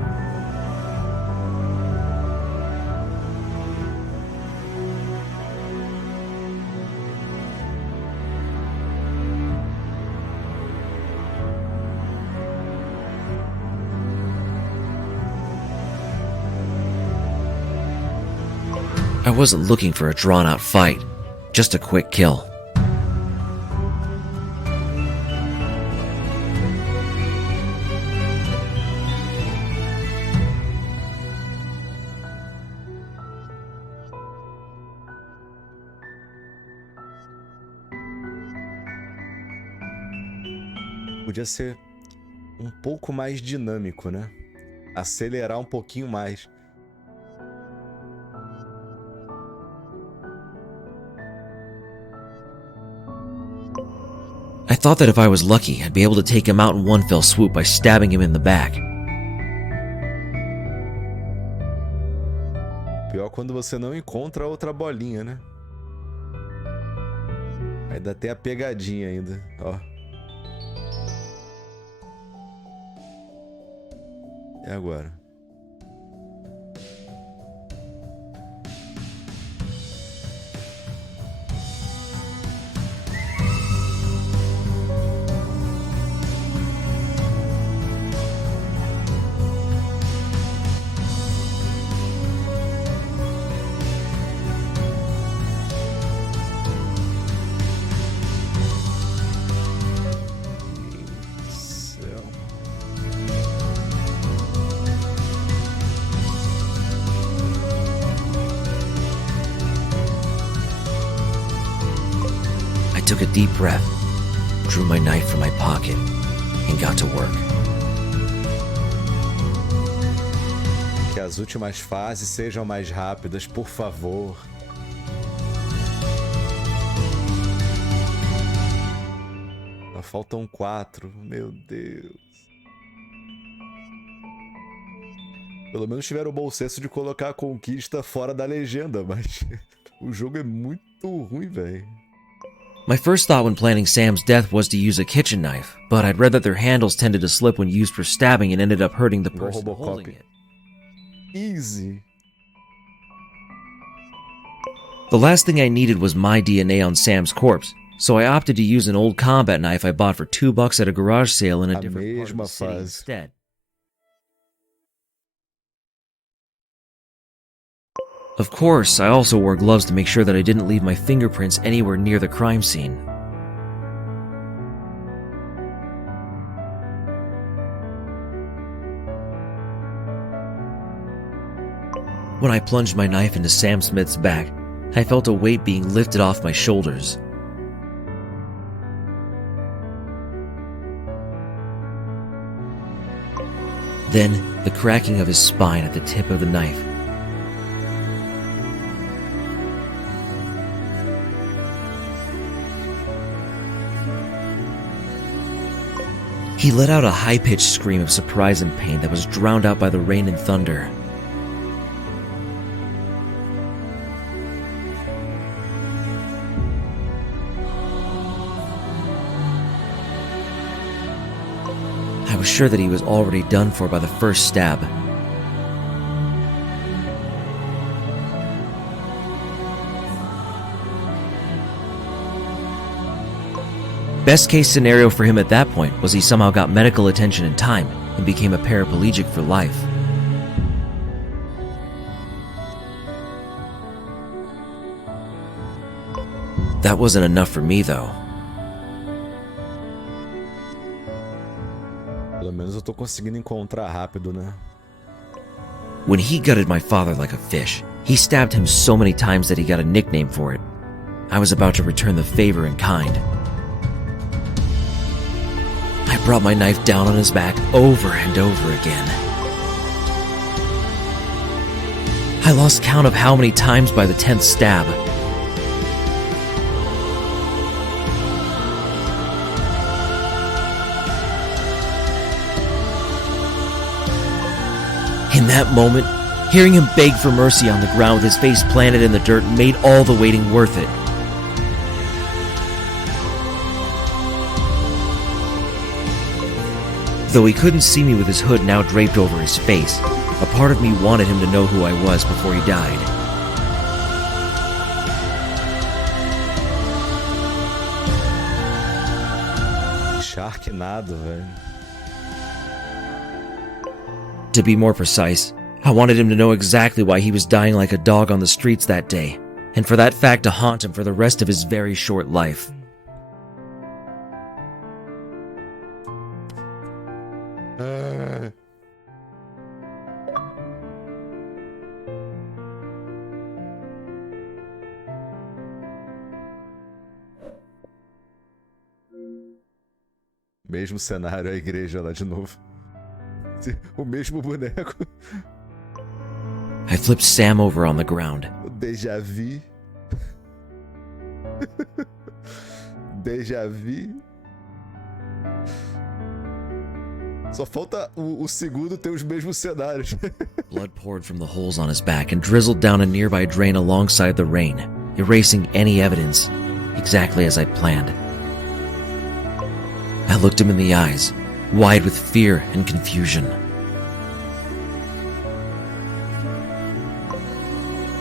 I wasn't looking for a drawn-out fight, just a quick kill. Podia ser um pouco mais dinâmico, né? Acelerar um pouquinho mais. I thought that if I was lucky, I'd be able to take him out in one fell swoop by stabbing him in the back. Pior quando você não encontra outra bolinha, né? Ainda tem a pegadinha ainda, ó. E agora? I took a deep breath, drew my knife from my pocket, and got to work. Que as últimas fases sejam mais rápidas, por favor. Só faltam 4, meu Deus. Pelo menos tiveram o bom senso de colocar a conquista fora da legenda, mas o jogo é muito ruim, velho. My first thought when planning Sam's death was to use a kitchen knife, but I'd read that their handles tended to slip when used for stabbing and ended up hurting the person holding it. Easy. The last thing I needed was my DNA on Sam's corpse, so I opted to use an old combat knife I bought for $2 at a garage sale in a different part of the city instead. Of course, I also wore gloves to make sure that I didn't leave my fingerprints anywhere near the crime scene. When I plunged my knife into Sam Smith's back, I felt a weight being lifted off my shoulders. Then, the cracking of his spine at the tip of the knife. He let out a high-pitched scream of surprise and pain that was drowned out by the rain and thunder. I was sure that he was already done for by the first stab. Best case scenario for him at that point was he somehow got medical attention in time and became a paraplegic for life. That wasn't enough for me though. Pelo menos eu tô conseguindo encontrar rápido, né? When he gutted my father like a fish, he stabbed him so many times that he got a nickname for it. I was about to return the favor in kind. I brought my knife down on his back over and over again. I lost count of how many times by the 10th stab. In that moment, hearing him beg for mercy on the ground with his face planted in the dirt made all the waiting worth it. Though he couldn't see me with his hood now draped over his face, a part of me wanted him to know who I was before he died. Sharknado, velho. To be more precise, I wanted him to know exactly why he was dying like a dog on the streets that day, and for that fact to haunt him for the rest of his very short life. Mesmo cenário, a igreja lá de novo. O mesmo boneco. I flipped Sam over on the ground. O déjà vu. Déjà vu. Só falta o segundo ter os mesmos cenários. Blood poured from the holes on his back and drizzled down a nearby drain alongside the rain, erasing any evidence, exactly as I'd planned. I looked him in the eyes, wide with fear and confusion.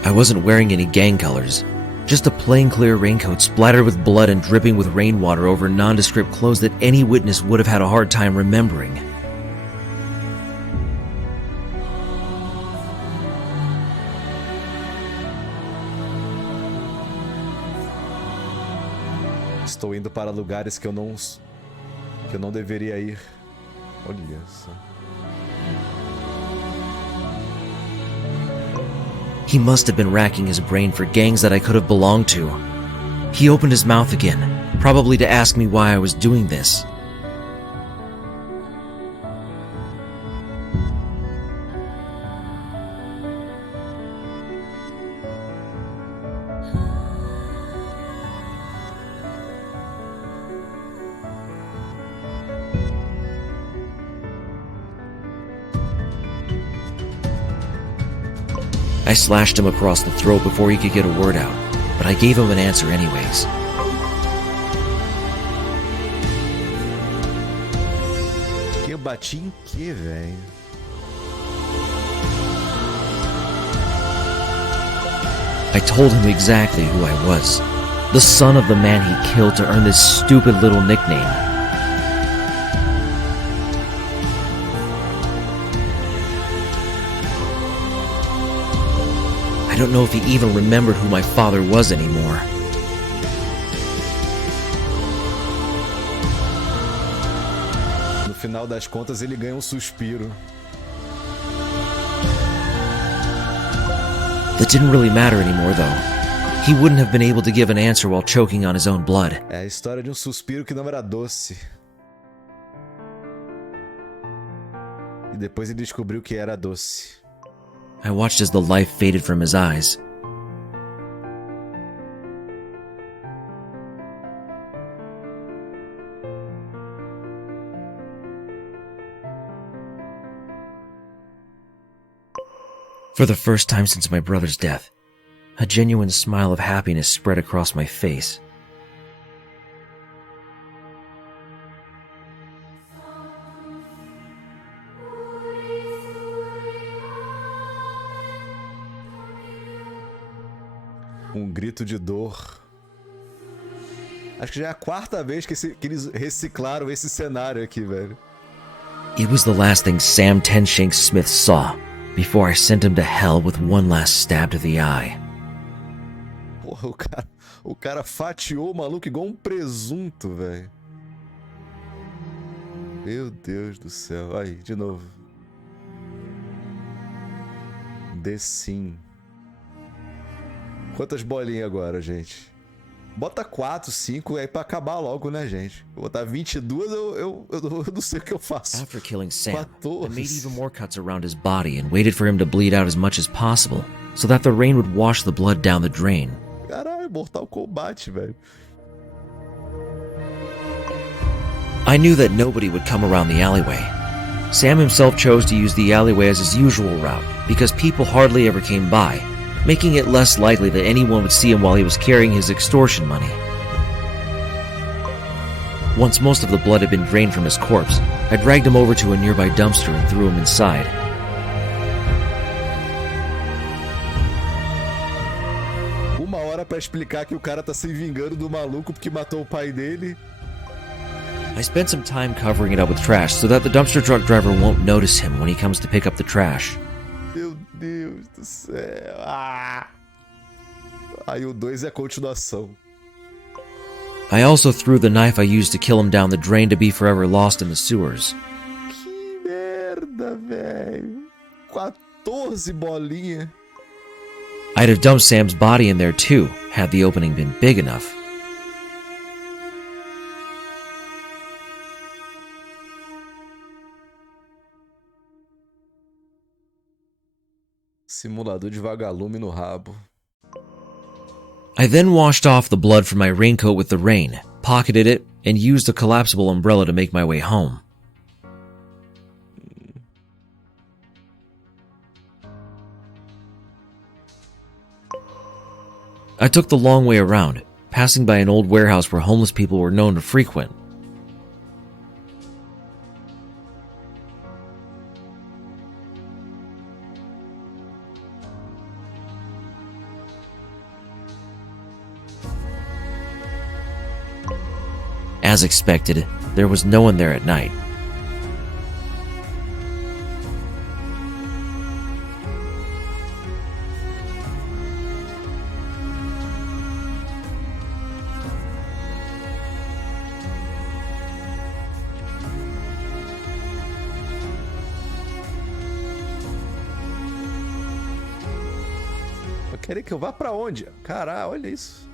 I wasn't wearing any gang colors, just a plain clear raincoat splattered with blood and dripping with rainwater over nondescript clothes that any witness would have had a hard time remembering. Estou indo para lugares que eu não deveria ir. Olha só. He must have been racking his brain for gangs that I could have belonged to. He opened his mouth again, probably to ask me why I was doing this. I slashed him across the throat before he could get a word out, but I gave him an answer anyways. Que eu bati em quê, velho? I told him exactly who I was. The son of the man he killed to earn this stupid little nickname. I don't know if he even remembered who my father was anymore. No final das contas, ele ganha suspiro. That didn't really matter anymore, though. He wouldn't have been able to give an answer while choking on his own blood. É a história de suspiro que não era doce. E depois ele descobriu que era doce. I watched as the life faded from his eyes. For the first time since my brother's death, a genuine smile of happiness spread across my face. Grito de dor. Acho que já é a quarta vez que eles reciclaram esse cenário aqui, velho. It was the last thing Sam Tenshank Smith saw before I sent him to hell with one last stab to the eye. Porra, o cara fatiou o maluco igual um presunto, velho. Meu Deus do céu. Aí, de novo. The Sim. Quantas bolinhas agora, gente? Bota 4, 5 aí pra acabar logo, né, gente? Vou botar 22, eu não sei o que eu faço. After killing Sam, 14. I made even more cuts around his body and waited for him to bleed out as much as possible, so that the rain would wash the blood down the drain. Caralho, Mortal Kombat, velho. I knew that nobody would come around the alleyway. Sam himself chose to use the alleyway as his usual route, because people hardly ever came by, making it less likely that anyone would see him while he was carrying his extortion money. Once most of the blood had been drained from his corpse, I dragged him over to a nearby dumpster and threw him inside. Uma hora pra explicar que o cara tá se vingando do maluco porque matou o pai dele. I spent some time covering it up with trash so that the dumpster truck driver won't notice him when he comes to pick up the trash. Meu do céu. Ah! Aí o 2 é a continuação. I also threw the knife I used to kill him down the drain to be forever lost in the sewers. Que merda, velho. 14 bolinhas. I'd have dumped Sam's body in there too, had the opening been big enough. Simulador de vagalume no rabo. I then washed off the blood from my raincoat with the rain, pocketed it, and used a collapsible umbrella to make my way home. I took the long way around, passing by an old warehouse where homeless people were known to frequent. As expected, there was no one there at night. Querem que eu vá pra onde? Caralho, olha isso.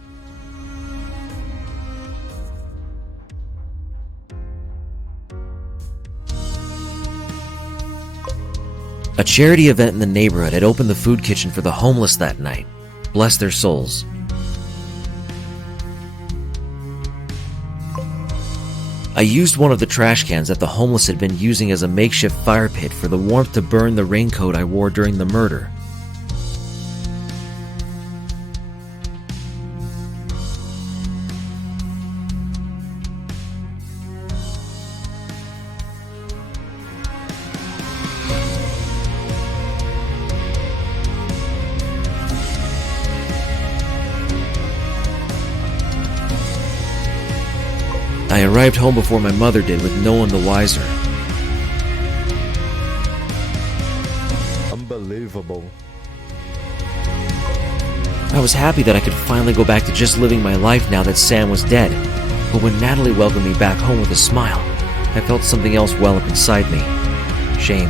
A charity event in the neighborhood had opened the food kitchen for the homeless that night. Bless their souls. I used one of the trash cans that the homeless had been using as a makeshift fire pit for the warmth to burn the raincoat I wore during the murder. I arrived home before my mother did, with no one the wiser. Unbelievable. I was happy that I could finally go back to just living my life now that Sam was dead. But when Natalie welcomed me back home with a smile, I felt something else well up inside me. Shame.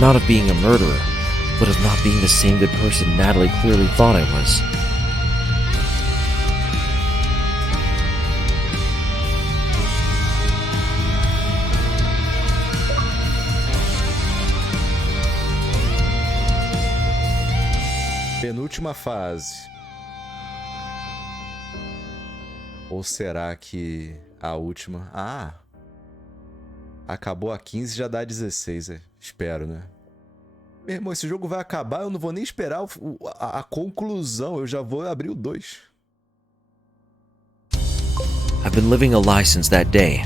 Not of being a murderer, but of not being the same good person Natalie clearly thought I was. Penúltima fase. Ou será que a última... Ah! Acabou a 15 já dá 16, espero, né? Meu irmão, esse jogo vai acabar, eu não vou nem esperar a conclusão, eu já vou abrir o 2. I've been living a lie since that day.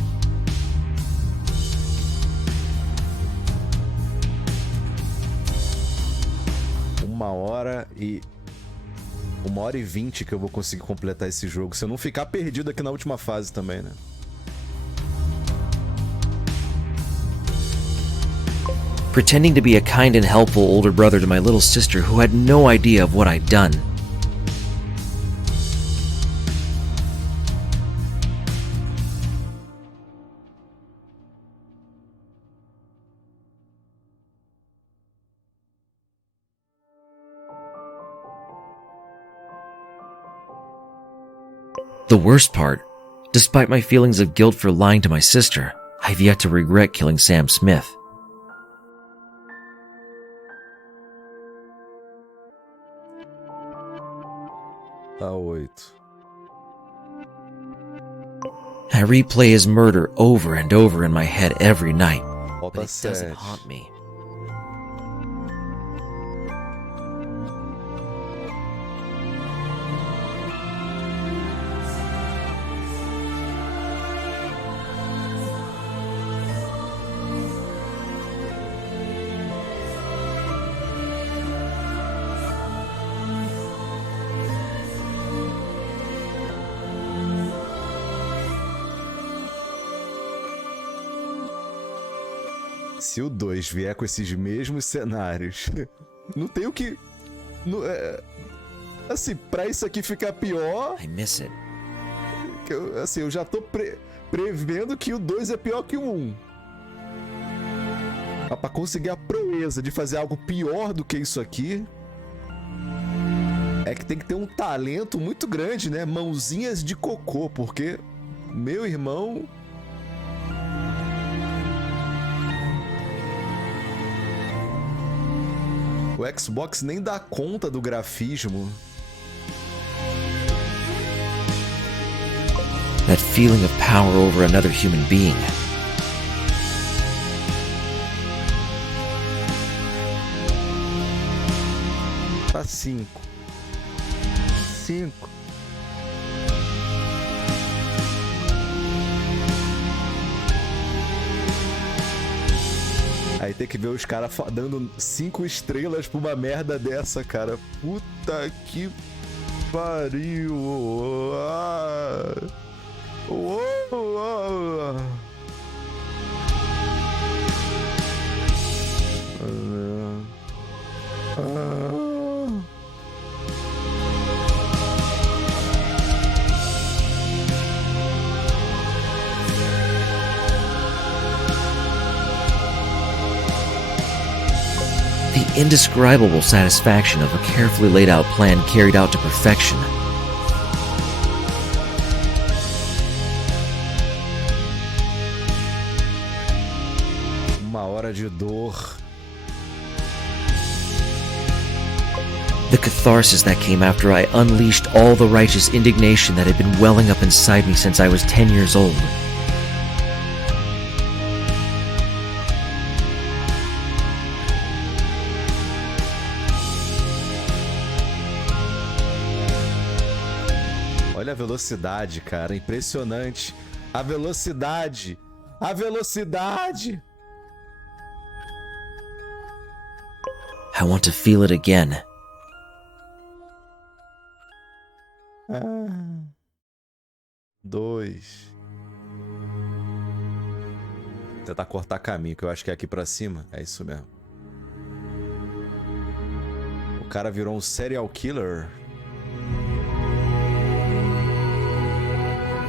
Uma hora e 20 que eu vou conseguir completar esse jogo, se eu não ficar perdido aqui na última fase também, né? Pretending to be a kind and helpful older brother to my little sister who had no idea of what I'd done. The worst part, despite my feelings of guilt for lying to my sister, I've yet to regret killing Sam Smith. Tá 8. I replay his murder over and over in my head every night, Falta but it doesn't 7. haunt me. Se o 2 vier com esses mesmos cenários, não tem o que... assim, pra isso aqui ficar pior... I miss it. Assim, eu já tô prevendo que o 2 é pior que o 1. Mas pra conseguir a proeza de fazer algo pior do que isso aqui... é que tem que ter um talento muito grande, né? Mãozinhas de cocô, porque... meu irmão... o Xbox nem dá conta do grafismo. That feeling of power over another human being. Tá 5. 5. Aí tem que ver os caras dando 5 estrelas pra uma merda dessa, cara. Puta que pariu. The indescribable satisfaction of a carefully laid out plan carried out to perfection. Uma hora de dor. The catharsis that came after I unleashed all the righteous indignation that had been welling up inside me since I was 10 years old. Olha a velocidade, cara. Impressionante. A velocidade. A velocidade. I want to feel it again. Dois. Tentar cortar caminho, que eu acho que é aqui pra cima. É isso mesmo. O cara virou um serial killer.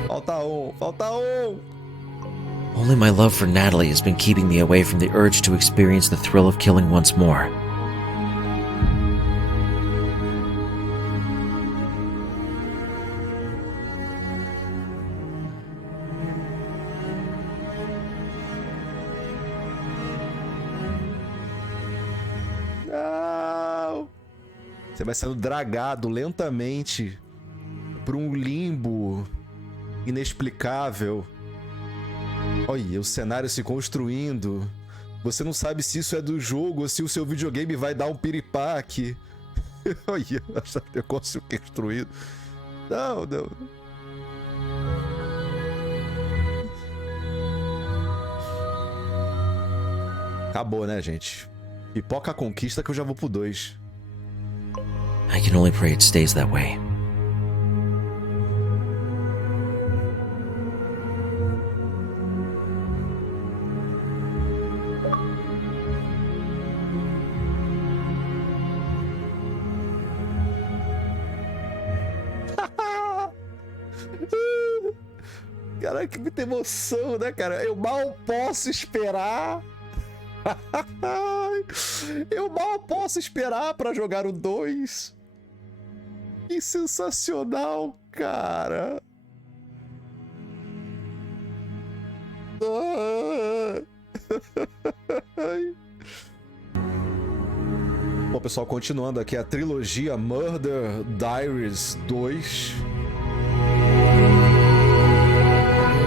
Falta um, falta um. Only my love for Natalie has been keeping me away from the urge to experience the thrill of killing once more. Não! Você vai sendo dragado lentamente por um limbo inexplicável. Olha, o cenário se construindo. Você não sabe se isso é do jogo ou se o seu videogame vai dar um piripaque. Olha, esse negócio construído. Não, não. Acabou, né, gente? Pipoca a conquista que eu já vou pro 2. I can only pray it stays that way. Caraca, que muita emoção, né, cara? Eu mal posso esperar. Eu mal posso esperar pra jogar o 2. Que sensacional, cara. Bom, pessoal, continuando aqui a trilogia Murder Diaries 2.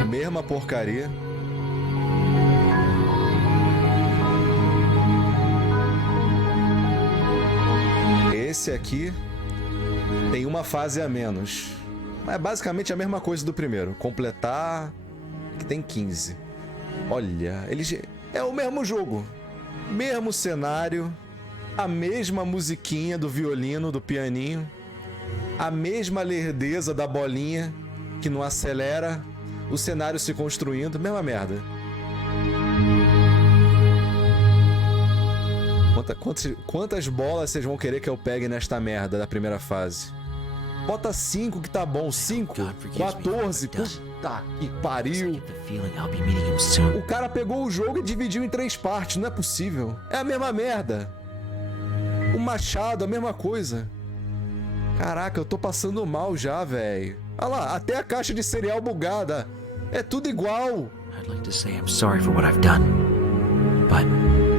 Mesma porcaria. Esse aqui tem uma fase a menos. Mas é basicamente a mesma coisa do primeiro. Completar, que tem 15. Olha, é o mesmo jogo. Mesmo cenário. A mesma musiquinha do violino, do pianinho. A mesma lerdeza da bolinha, que não acelera. O cenário se construindo. Mesma merda. Quantas bolas vocês vão querer que eu pegue nesta merda da primeira fase? Bota 5 que tá bom. 5, 14. Puta que pariu. O cara pegou o jogo e dividiu em 3 partes. Não é possível. É a mesma merda. O machado, a mesma coisa. Caraca, eu tô passando mal já, velho. Olha lá, até a caixa de cereal bugada. É tudo igual. I'd like to say I'm sorry for what I've done, but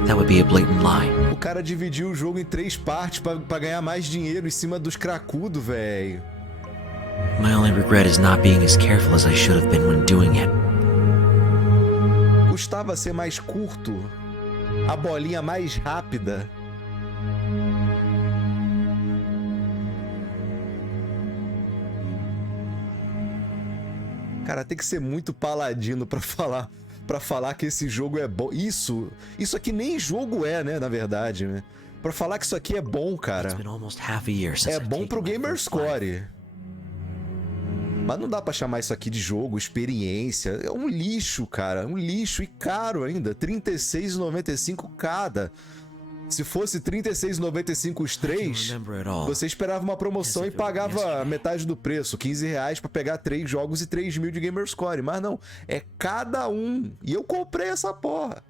that would be a blatant lie. O cara dividiu o jogo em 3 partes pra ganhar mais dinheiro em cima dos cracudos, velho. My only regret is not being as careful as I should have been when doing it. Custava ser mais curto. A bolinha mais rápida. Cara, tem que ser muito paladino pra falar que esse jogo é bom. Isso aqui nem jogo é, né, na verdade, né? Pra falar que isso aqui é bom, cara. É bom pro Gamerscore. Mas não dá pra chamar isso aqui de jogo, experiência. É um lixo, cara. Um lixo e caro ainda. R$ 36,95 cada. Se fosse R$ 36,95 os 3, você esperava uma promoção e pagava metade do preço, R$ 15 pra pegar 3 jogos e 3.000 de Gamerscore. Mas não, é cada um. E eu comprei essa porra.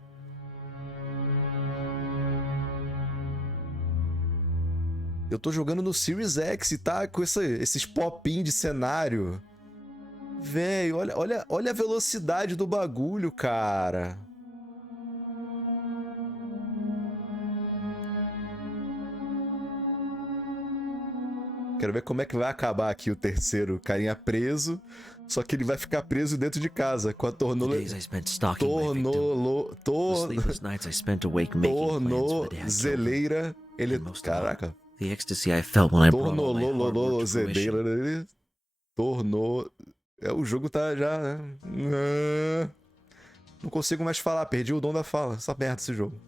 Eu tô jogando no Series X e tá com esses pop-in de cenário. Véi, olha a velocidade do bagulho, cara. Quero ver como é que vai acabar aqui o terceiro carinha preso. Só que ele vai ficar preso dentro de casa com a tornozeleira. Ele... Caraca. The ecstasy I felt when I brought all my hard work to Tornozeleira. Tornou... O jogo tá já... Não consigo mais falar. Perdi o dom da fala. Essa merda esse jogo.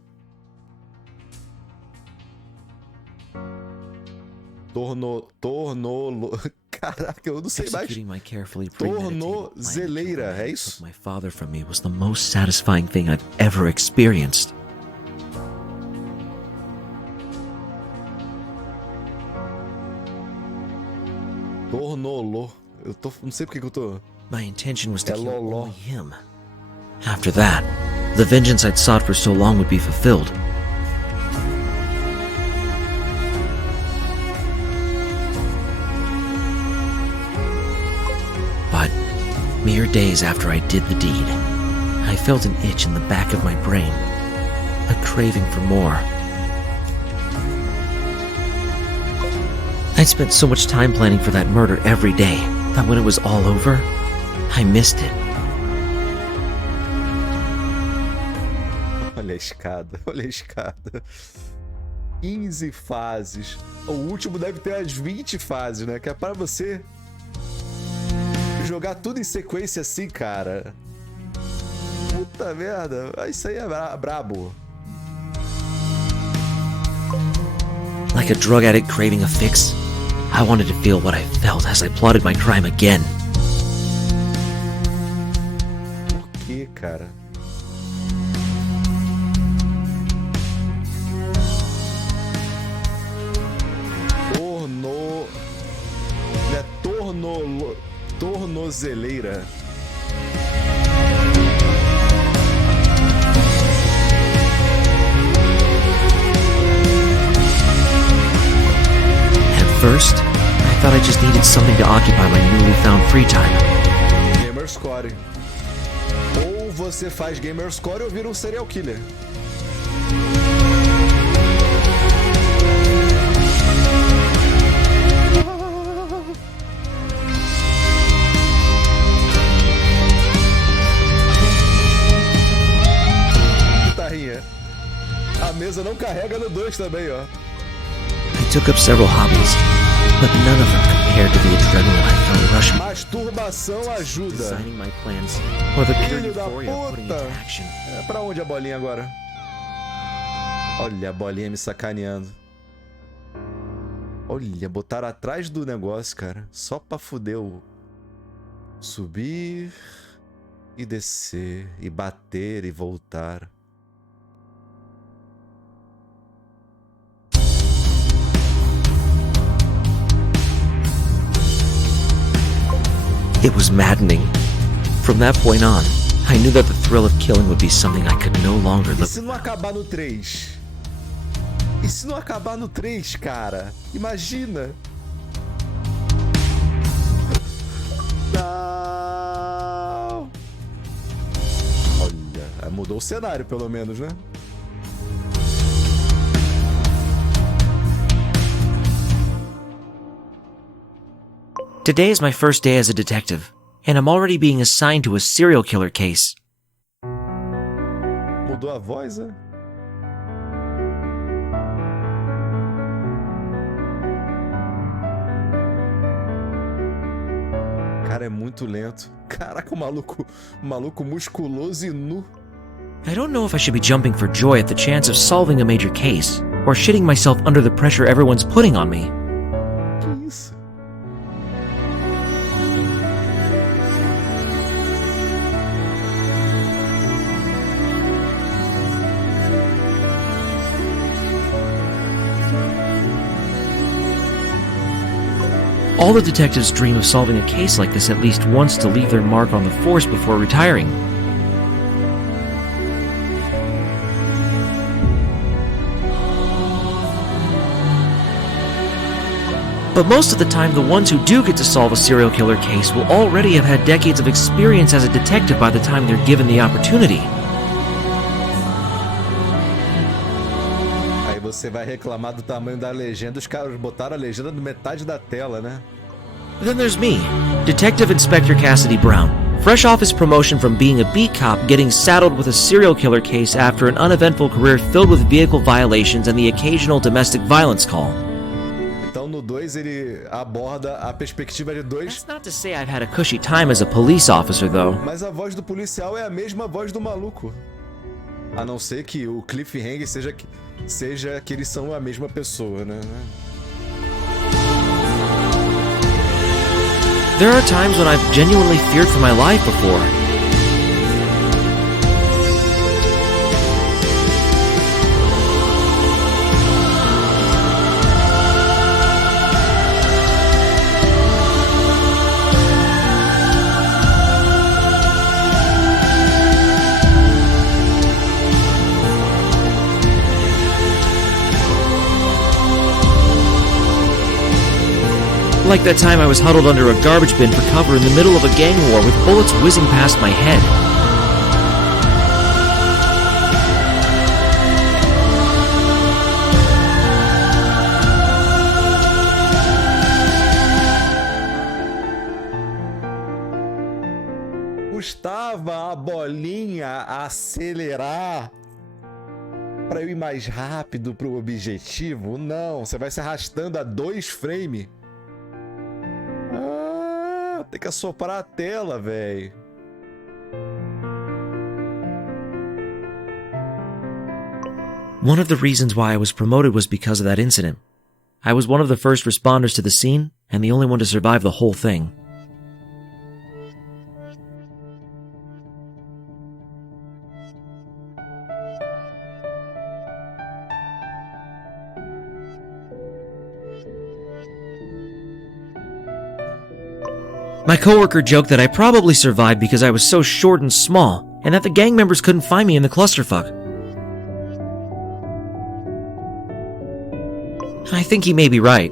Caraca, eu não sei mais. Tornozeleira, é isso? My father from me was the most satisfying thing I've ever experienced. Tornolo. Não sei porque que eu tô... My intention was to kill only him. After that, the vengeance I'd sought for so long would be fulfilled. But mere days after I did the deed, I felt an itch in the back of my brain, a craving for more. I'd spent so much time planning for that murder every day that when it was all over, I missed it. Olha a escada, olha a escada. 15 fases. O último deve ter as 20 fases, né? Que é para você jogar tudo em sequência assim, cara. Puta merda. Isso aí é brabo. Like a drug addict craving a fix, I wanted to feel what I felt as I plotted my crime again. Por que, cara? Tornozeleira. First, I thought I just needed something to occupy my newly found free time. Gamerscore. Ou você faz Gamerscore ou vira um serial killer. Guitarrinha. A mesa não carrega no 2 também, ó. I took up several hobbies, but none of them compared to the adrenaline I felt rushing. Masturbação ajuda. Designing my plans, or the pure Filho da euphoria of putting puta. into action. É pra onde a bolinha agora? Olha a bolinha me sacaneando. Olha, botaram atrás do negócio, cara. Só pra fuder o... Subir e descer, e bater e voltar. It was maddening. From that point on, I knew that the thrill of killing would be something I could no longer E live. se não acabar no 3? E se não acabar no 3, cara? Imagina! Não! Olha, mudou o cenário pelo menos, né? Today is my first day as a detective, and I'm already being assigned to a serial killer case. Mudou a voz, né? Cara, é muito lento. Caraca, o maluco musculoso e nu. I don't know if I should be jumping for joy at the chance of solving a major case, or shitting myself under the pressure everyone's putting on me. Que isso? All the detectives dream of solving a case like this at least once to leave their mark on the force before retiring. But most of the time, the ones who do get to solve a serial killer case will already have had decades of experience as a detective by the time they're given the opportunity. Aí você vai reclamar do tamanho da legenda, os caras botaram a legenda no metade da tela, né? Then there's me, Detective Inspector Cassidy Brown, fresh off his promotion from being a beat cop, getting saddled with a serial killer case after an uneventful career filled with vehicle violations and the occasional domestic violence call. Então no 2 ele aborda a perspectiva de dois, That's not to say I've had a cushy time as a police officer, though. mas a voz do policial é a mesma voz do maluco. A não ser que o cliffhanger seja que eles são a mesma pessoa, né? There are times when I've genuinely feared for my life before. Like that time I was huddled under a garbage bin for cover in the middle of a gang war with bullets whizzing past my head. Custava a bolinha acelerar para eu ir mais rápido pro objetivo? Não, você vai se arrastando a 2 frames. Tem que assoprar a tela, velho. One of the reasons why I was promoted was because of that incident. I was one of the first responders to the scene, and the only one to survive the whole thing. My coworker joked that I probably survived because I was so short and small, and that the gang members couldn't find me in the clusterfuck. I think he may be right.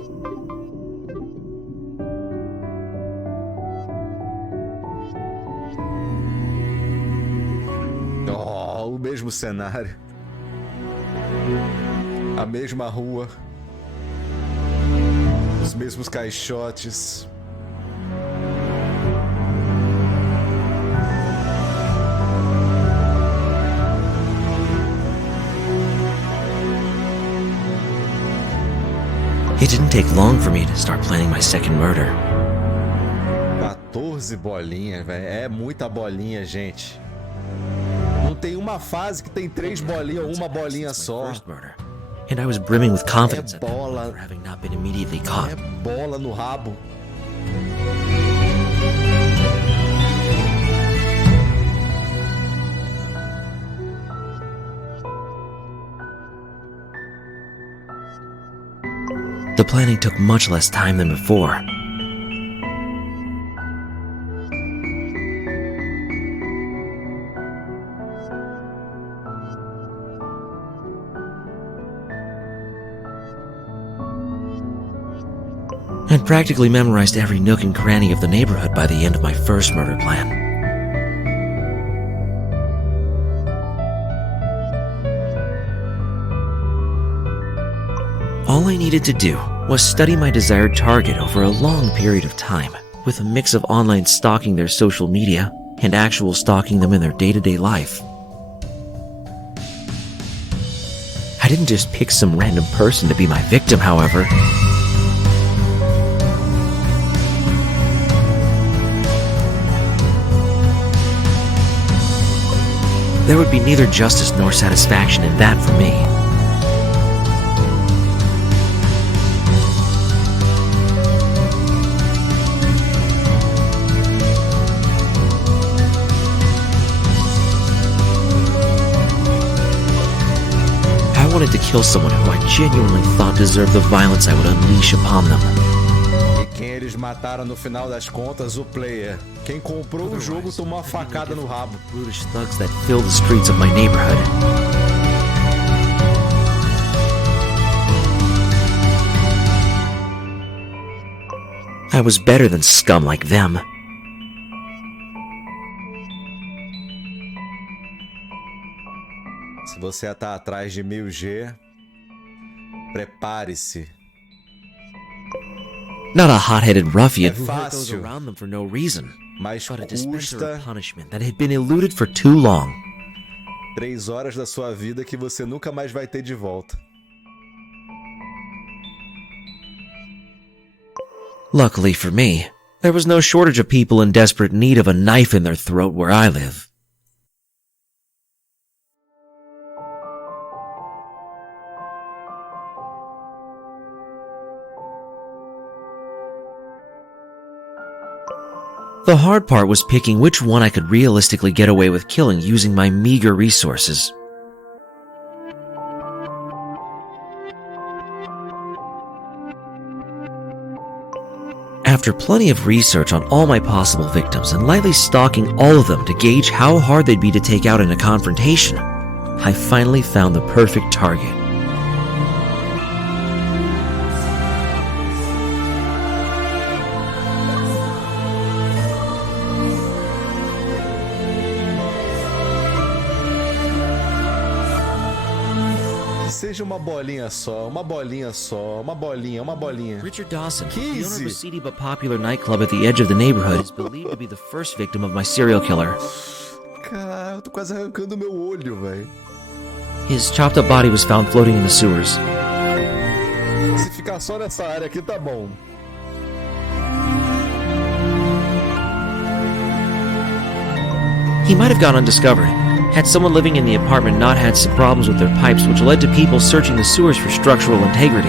Oh, o mesmo cenário. A mesma rua. Os mesmos caixotes. It didn't take long for me to start planning my second murder. 14 bolinhas, velho. É muita bolinha, gente. Não tem uma fase que tem 3 bolinhas ou uma bolinha só. And I was brimming with confidence É bola. for having not been immediately caught. É bola no rabo. The planning took much less time than before. I'd practically memorized every nook and cranny of the neighborhood by the end of my first murder plan. All I needed to do was study my desired target over a long period of time, with a mix of online stalking their social media and actual stalking them in their day-to-day life. I didn't just pick some random person to be my victim, however. There would be neither justice nor satisfaction in that for me. I wanted to kill someone who I genuinely thought deserved the violence I would unleash upon them. E quem eles mataram no final das contas? O player. Quem comprou o jogo tomou uma facada no rabo. Brutish thugs that fill the streets of my neighborhood. I was better than scum like them. Se você tá atrás de 1000G, prepare-se. Not a hot-headed ruffian who hurt those fácil, around them for no reason, mas but a dispenser custa of punishment that had been eluded for too long. 3 horas da sua vida que você nunca mais vai ter de volta. Luckily for me, there was no shortage of people in desperate need of a knife in their throat where I live. The hard part was picking which one I could realistically get away with killing using my meager resources. After plenty of research on all my possible victims and lightly stalking all of them to gauge how hard they'd be to take out in a confrontation, I finally found the perfect target. Seja uma bolinha só, uma bolinha só, uma bolinha, uma bolinha. Richard Dawson, the owner of a Easy. seedy but popular nightclub at the edge of the neighborhood, is believed to be the first victim of my serial killer. Cara, eu tô quase arrancando meu olho, velho. His chopped up body was found floating in the sewers. Se ficar só nessa área aqui, tá bom. He might have gone undiscovered, had someone living in the apartment not had some problems with their pipes, which led to people searching the sewers for structural integrity.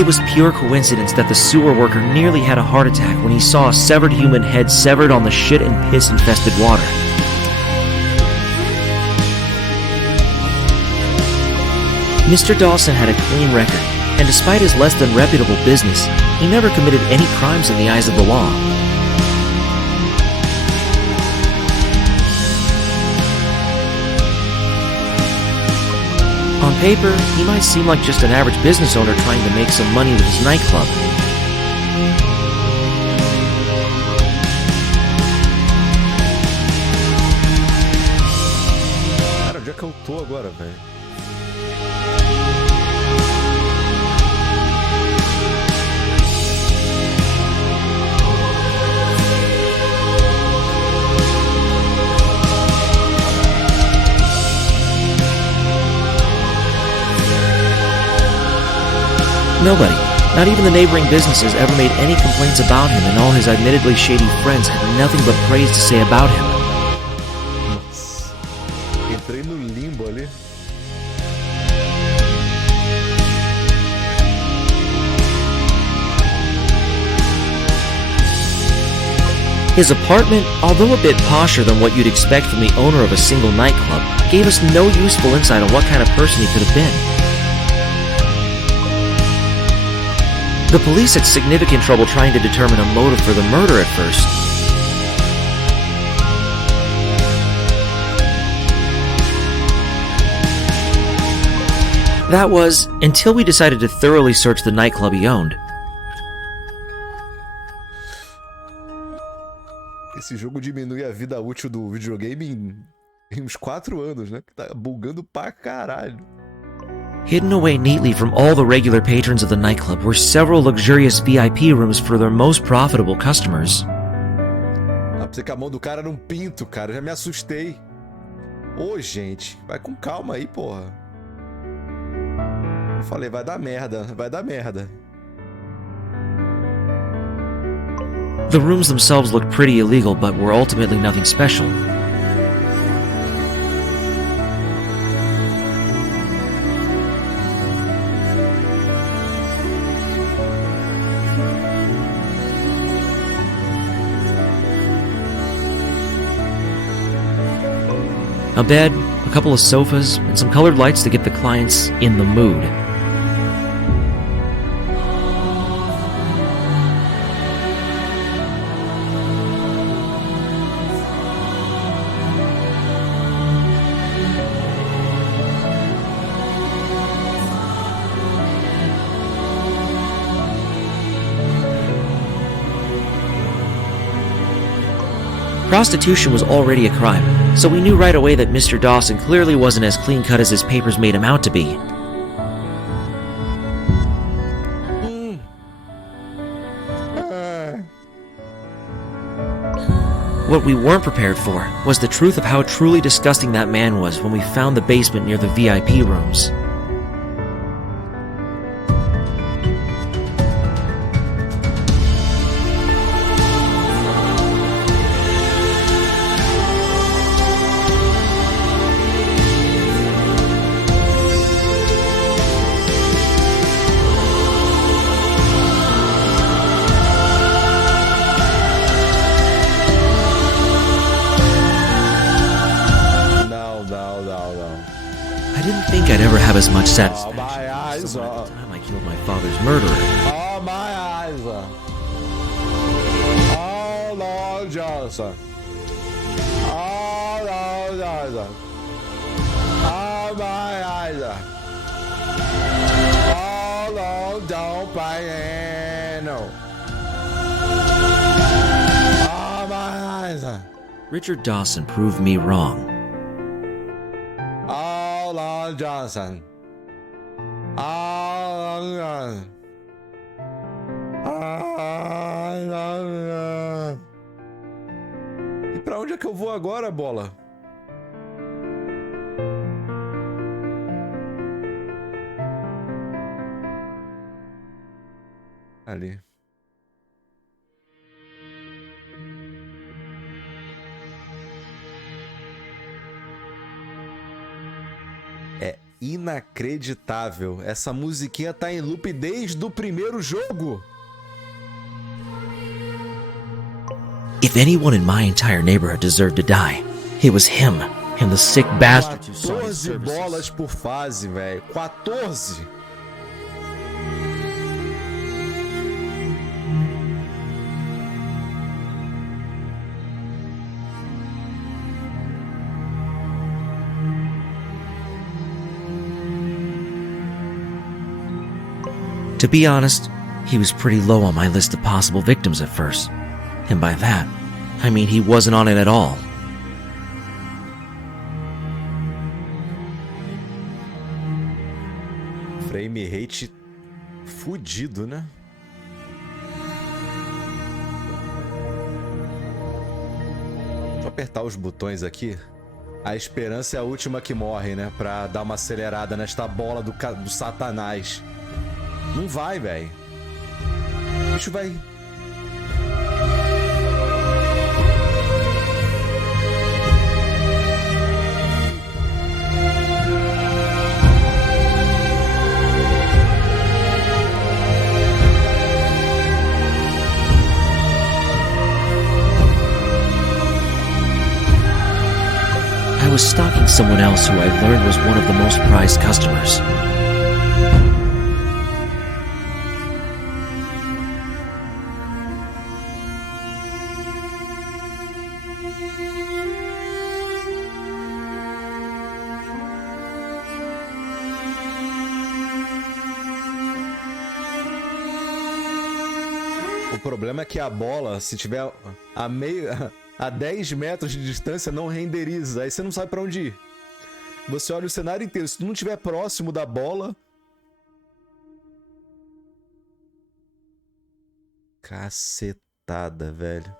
It was pure coincidence that the sewer worker nearly had a heart attack when he saw a severed human head severed on the shit and piss-infested water. Mr. Dawson had a clean record, and despite his less than reputable business, he never committed any crimes in the eyes of the law. On paper, he might seem like just an average business owner trying to make some money with his nightclub. Cara, onde é que eu tô agora, velho? Nobody, not even the neighboring businesses, ever made any complaints about him, and all his admittedly shady friends had nothing but praise to say about him. Nossa. Entrei no limbo ali. His apartment, although a bit posher than what you'd expect from the owner of a single nightclub, gave us no useful insight on what kind of person he could have been. The police had significant trouble trying to determine a motive for the murder at first. That was until we decided to thoroughly search the nightclub he owned. Esse jogo diminui a vida útil do videogame em uns 4 anos, né? Tá bugando pra caralho. Hidden away neatly from all the regular patrons of the nightclub were several luxurious VIP rooms for their most profitable customers. Ah, pensei que a mão do cara era um pinto, cara. Já me assustei. Ô, gente, vai com calma aí, porra. Eu falei, vai dar merda, vai dar merda. The rooms themselves looked pretty illegal, but were ultimately nothing special. A bed, a couple of sofas, and some colored lights to get the clients in the mood. Prostitution was already a crime, so we knew right away that Mr. Dawson clearly wasn't as clean-cut as his papers made him out to be. What we weren't prepared for was the truth of how truly disgusting that man was when we found the basement near the VIP rooms. I didn't think I'd ever have as much satisfaction as at the time I killed my father's murderer. Oh, my eyes. Oh, Lord Johnson. Oh, Lord Johnson. Oh, my eyes. Oh, Lord, don't pay no. Oh, my eyes. Richard Dawson proved me wrong. Oh, Lord Johnson. Oh, Lord Johnson. E pra onde é que eu vou agora, bola? Ali. É inacreditável. Essa musiquinha tá em loop desde o primeiro jogo. If anyone in my entire neighborhood deserved to die, it was him and the sick bastard who saw his 14 services. bolas por fase, velho. 14. To be honest, he was pretty low on my list of possible victims at first. And by that, I mean he wasn't on it at all. Frame rate fudido, né? Deixa eu apertar os botões aqui. A esperança é a última que morre, né? Pra dar uma acelerada nesta bola do satanás. Não vai, velho. O bicho vai... I was stalking someone else who I learned was one of the most prized customers. O problema é que a bola, se tiver a 10 metros de distância, não renderiza. Aí você não sabe pra onde ir. Você olha o cenário inteiro. Se tu não estiver próximo da bola... Cacetada, velho.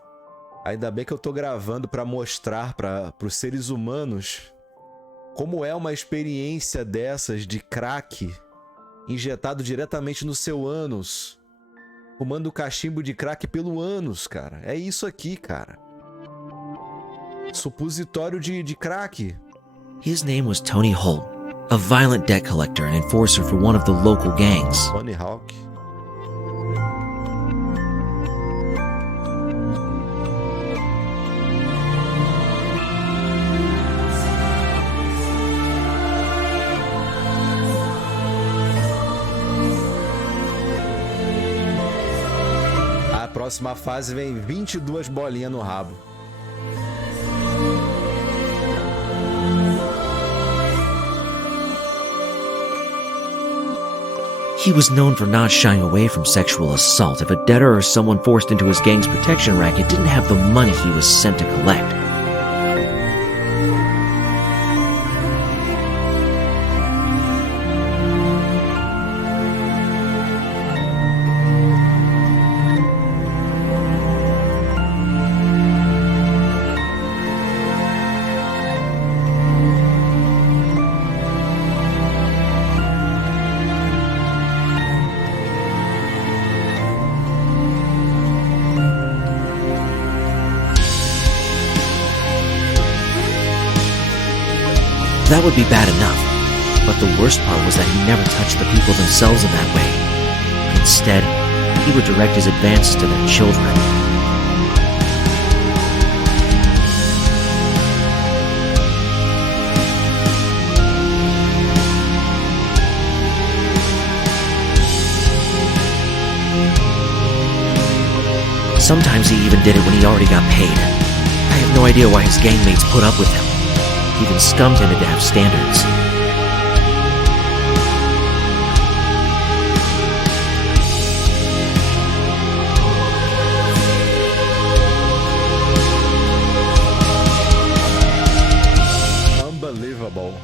Ainda bem que eu tô gravando pra mostrar pros seres humanos como é uma experiência dessas de crack injetado diretamente no seu ânus. Fumando cachimbo de crack pelo ânus, cara. É isso aqui, cara. Supositório de crack. His name was Tony Holt, a violent debt collector and enforcer for one of the local gangs. Tony Hawk. A próxima fase vem 22 bolinhas no rabo. He was known for not shying away from sexual assault if a debtor or someone forced into his gang's protection racket didn't have the money he was sent to collect. That would be bad enough, but the worst part was that he never touched the people themselves in that way. Instead, he would direct his advances to their children. Sometimes he even did it when he already got paid. I have no idea why his gangmates put up with him. Even scum tended to have standards. Unbelievable.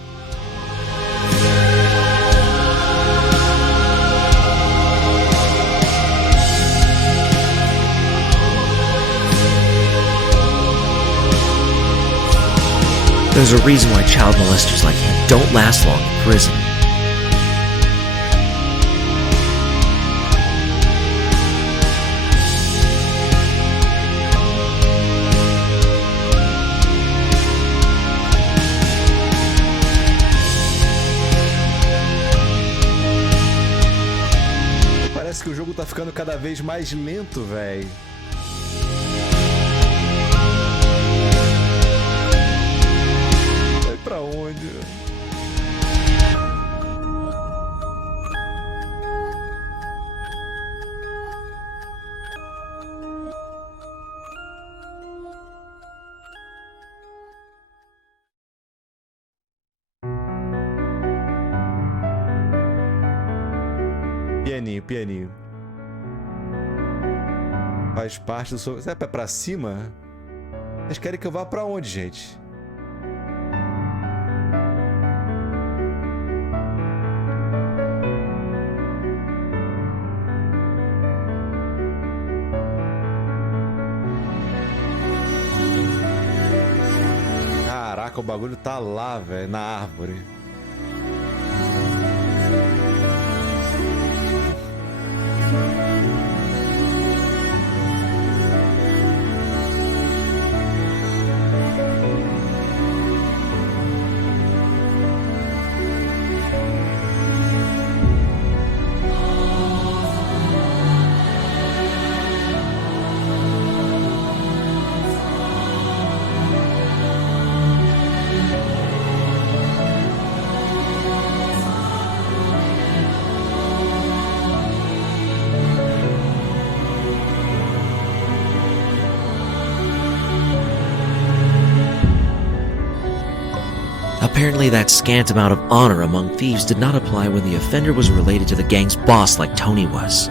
There's a reason why child molesters like him don't last long in prison. Parece que o jogo tá ficando cada vez mais lento, véi. Pra onde? Pianinho, pianinho. Faz parte do seu... Será que é pra cima? Vocês querem que eu vá pra onde, gente? Caraca, o bagulho tá lá, velho, na árvore. Apparently that scant amount of honor among thieves did not apply when the offender was related to the gang's boss like Tony was.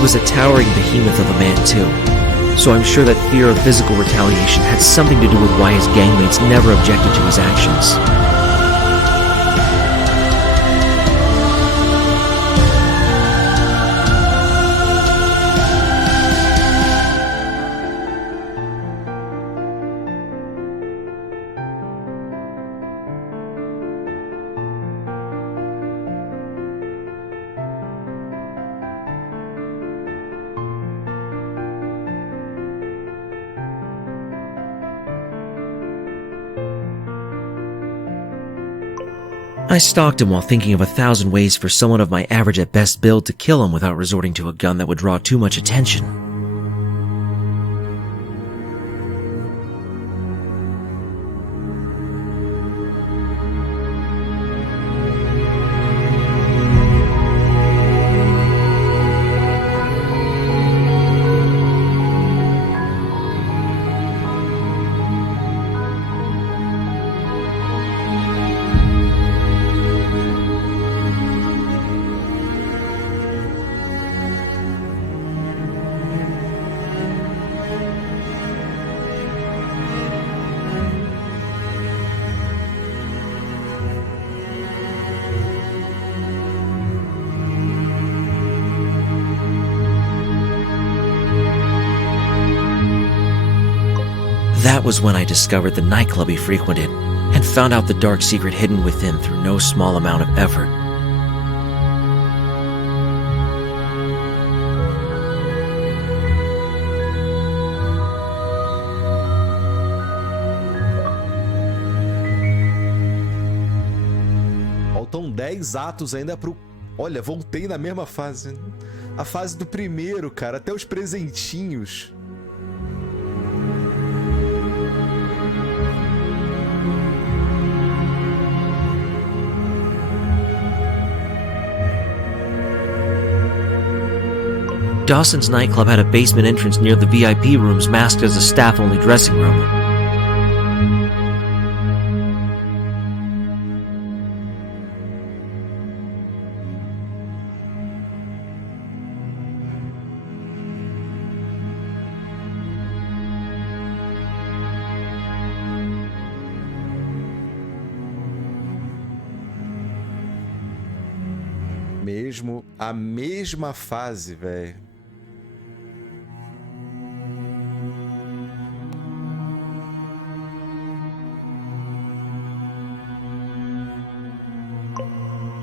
was a towering behemoth of a man too, so I'm sure that fear of physical retaliation had something to do with why his gangmates never objected to his actions. I stalked him while thinking of 1,000 ways for someone of my average at best build to kill him without resorting to a gun that would draw too much attention. That was when I discovered the nightclub he frequented, and found out the dark secret hidden within through no small amount of effort. Faltam 10 atos ainda pro... Olha, voltei na mesma fase. A fase do primeiro, cara, até os presentinhos. Dawson's nightclub had a basement entrance near the VIP rooms masked as a staff-only dressing room. A mesma fase, velho.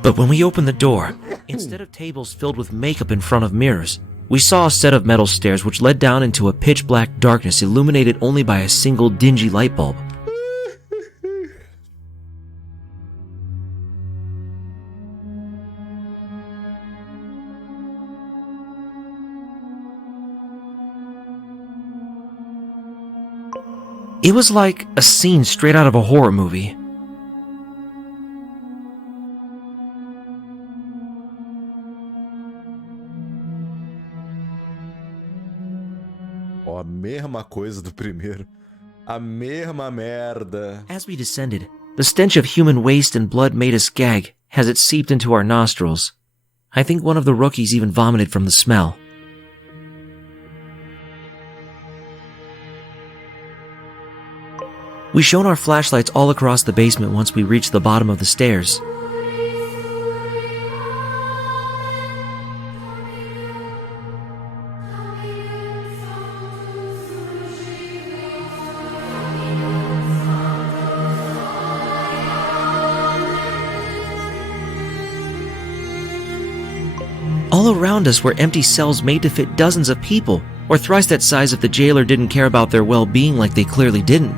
But when we opened the door, instead of tables filled with makeup in front of mirrors, we saw a set of metal stairs which led down into a pitch-black darkness illuminated only by a single dingy light bulb. It was like a scene straight out of a horror movie. A mesma coisa do primeiro. A mesma merda. As we descended, the stench of human waste and blood made us gag as it seeped into our nostrils. I think one of the rookies even vomited from the smell. We shone our flashlights all across the basement once we reached the bottom of the stairs. All around us were empty cells made to fit dozens of people, or thrice that size if the jailer didn't care about their well-being like they clearly didn't.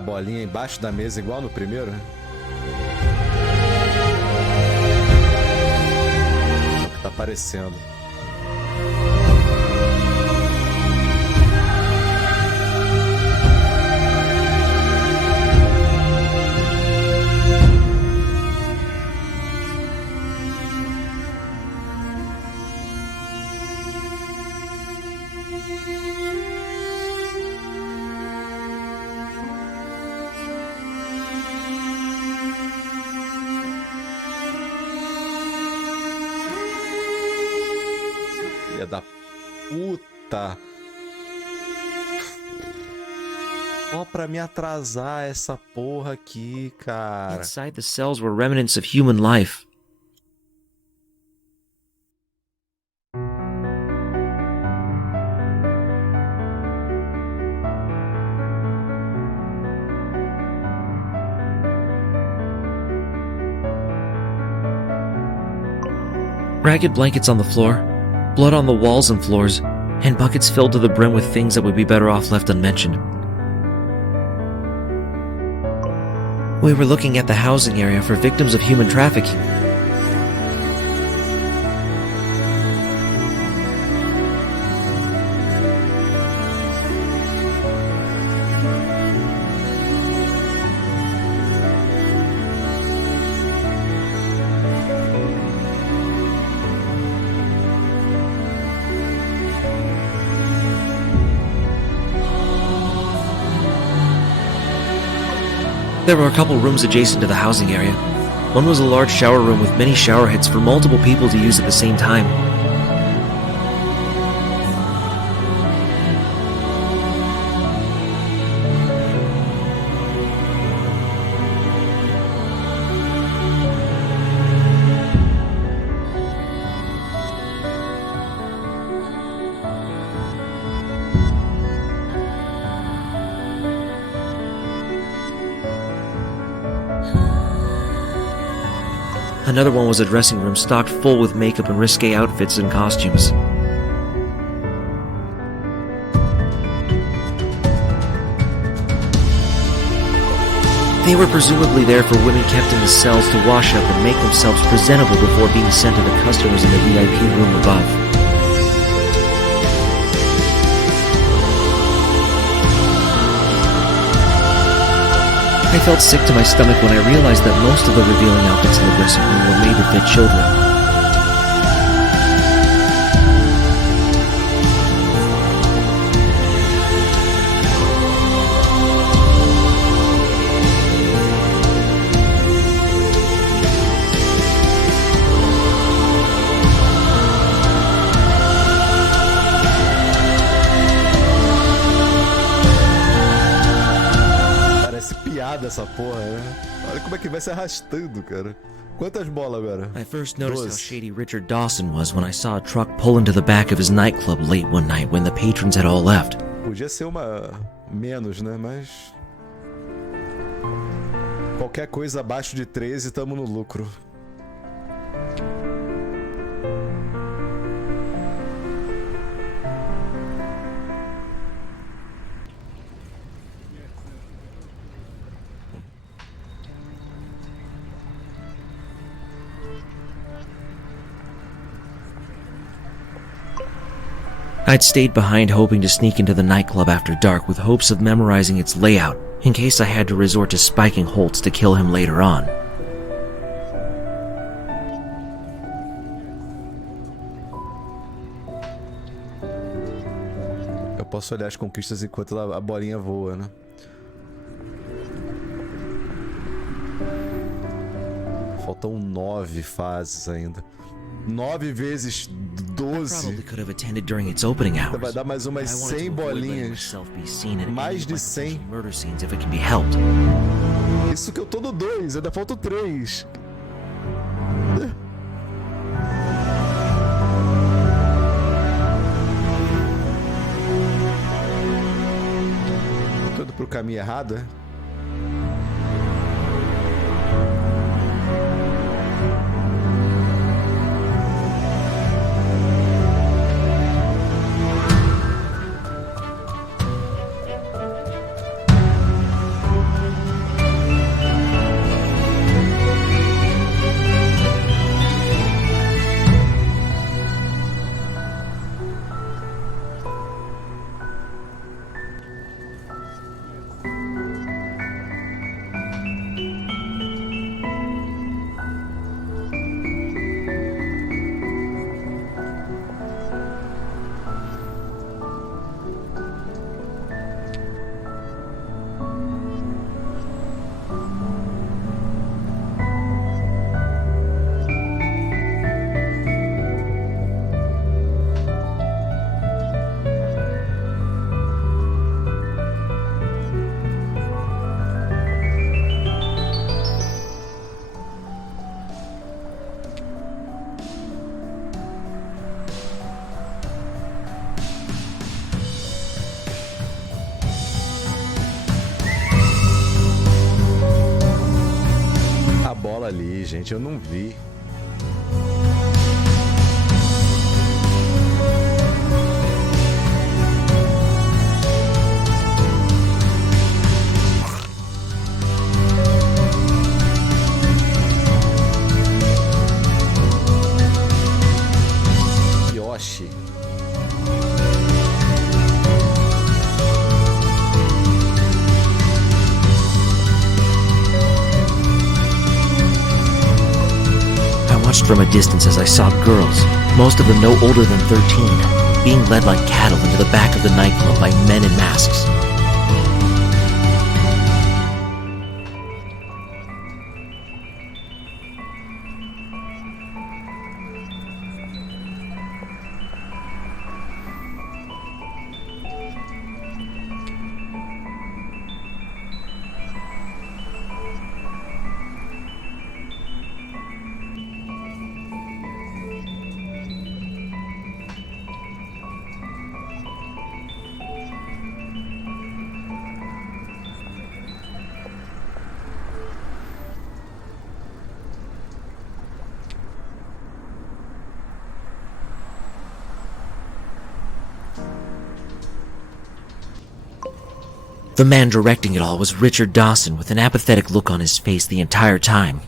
a bolinha embaixo da mesa igual no primeiro? É o que tá parecendo. Da puta. Só pra me atrasar essa porra aqui, cara. Inside the cells were remnants of human life. Ragged blankets on the floor, blood on the walls and floors, and buckets filled to the brim with things that would be better off left unmentioned. We were looking at the housing area for victims of human trafficking. There were a couple rooms adjacent to the housing area. One was a large shower room with many shower heads for multiple people to use at the same time. Another one was a dressing room stocked full with makeup and risque outfits and costumes. They were presumably there for women kept in the cells to wash up and make themselves presentable before being sent to the customers in the VIP room above. I felt sick to my stomach when I realized that most of the revealing outfits in the dressing room were made to fit children. Essa porra, né? Olha como é que vai se arrastando, cara. Quantas bolas agora? I first noticed how shady Richard Dawson was when I saw a truck pull into the back of his nightclub late one night when the patrons had all left. Podia ser uma menos, né? Mas qualquer coisa abaixo de 13, tamo no lucro. I'd stayed behind hoping to sneak into the nightclub after dark with hopes of memorizing its layout in case I had to resort to spiking Holtz to kill him later on. Eu posso olhar as conquistas enquanto a bolinha voa, né? Faltam 9 fases ainda. 9 vezes 12. Vai dar mais umas 100 bolinhas. Mais de 100. Isso que eu tô no 2, ainda faltam 3. Tô indo pro caminho errado, é? bola ali, gente. Eu não vi. Yoshi. I watched from a distance as I saw girls, most of them no older than 13, being led like cattle into the back of the nightclub by men in masks. The man directing it all was Richard Dawson, with an apathetic look on his face the entire time.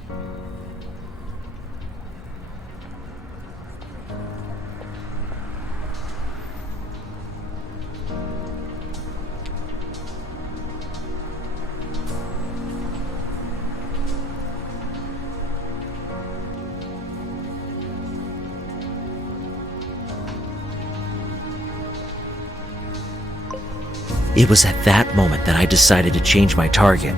It was at that moment that I decided to change my target.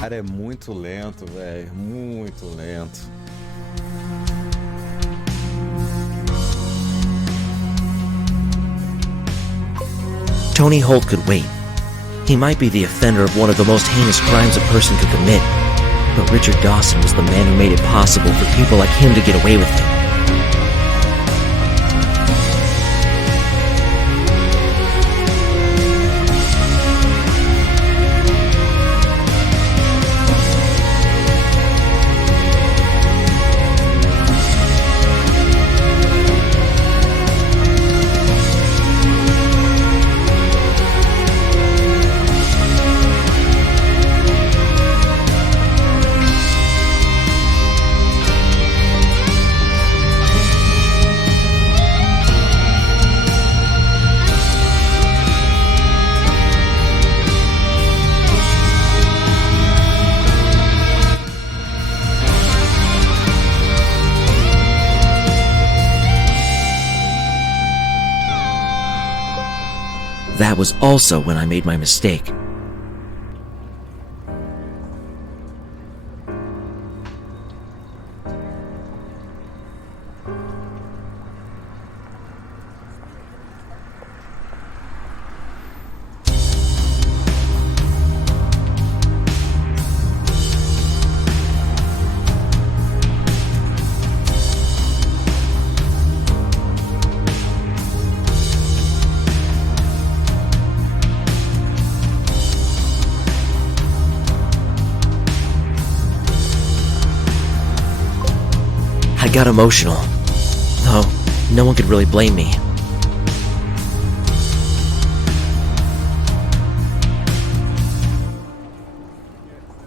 Cara, é muito lento, velho. Muito lento. Tony Holt could wait. He might be the offender of one of the most heinous crimes a person could commit, but Richard Dawson was the man who made it possible for people like him to get away with it. That was also when I made my mistake. I got emotional, though no one could really blame me.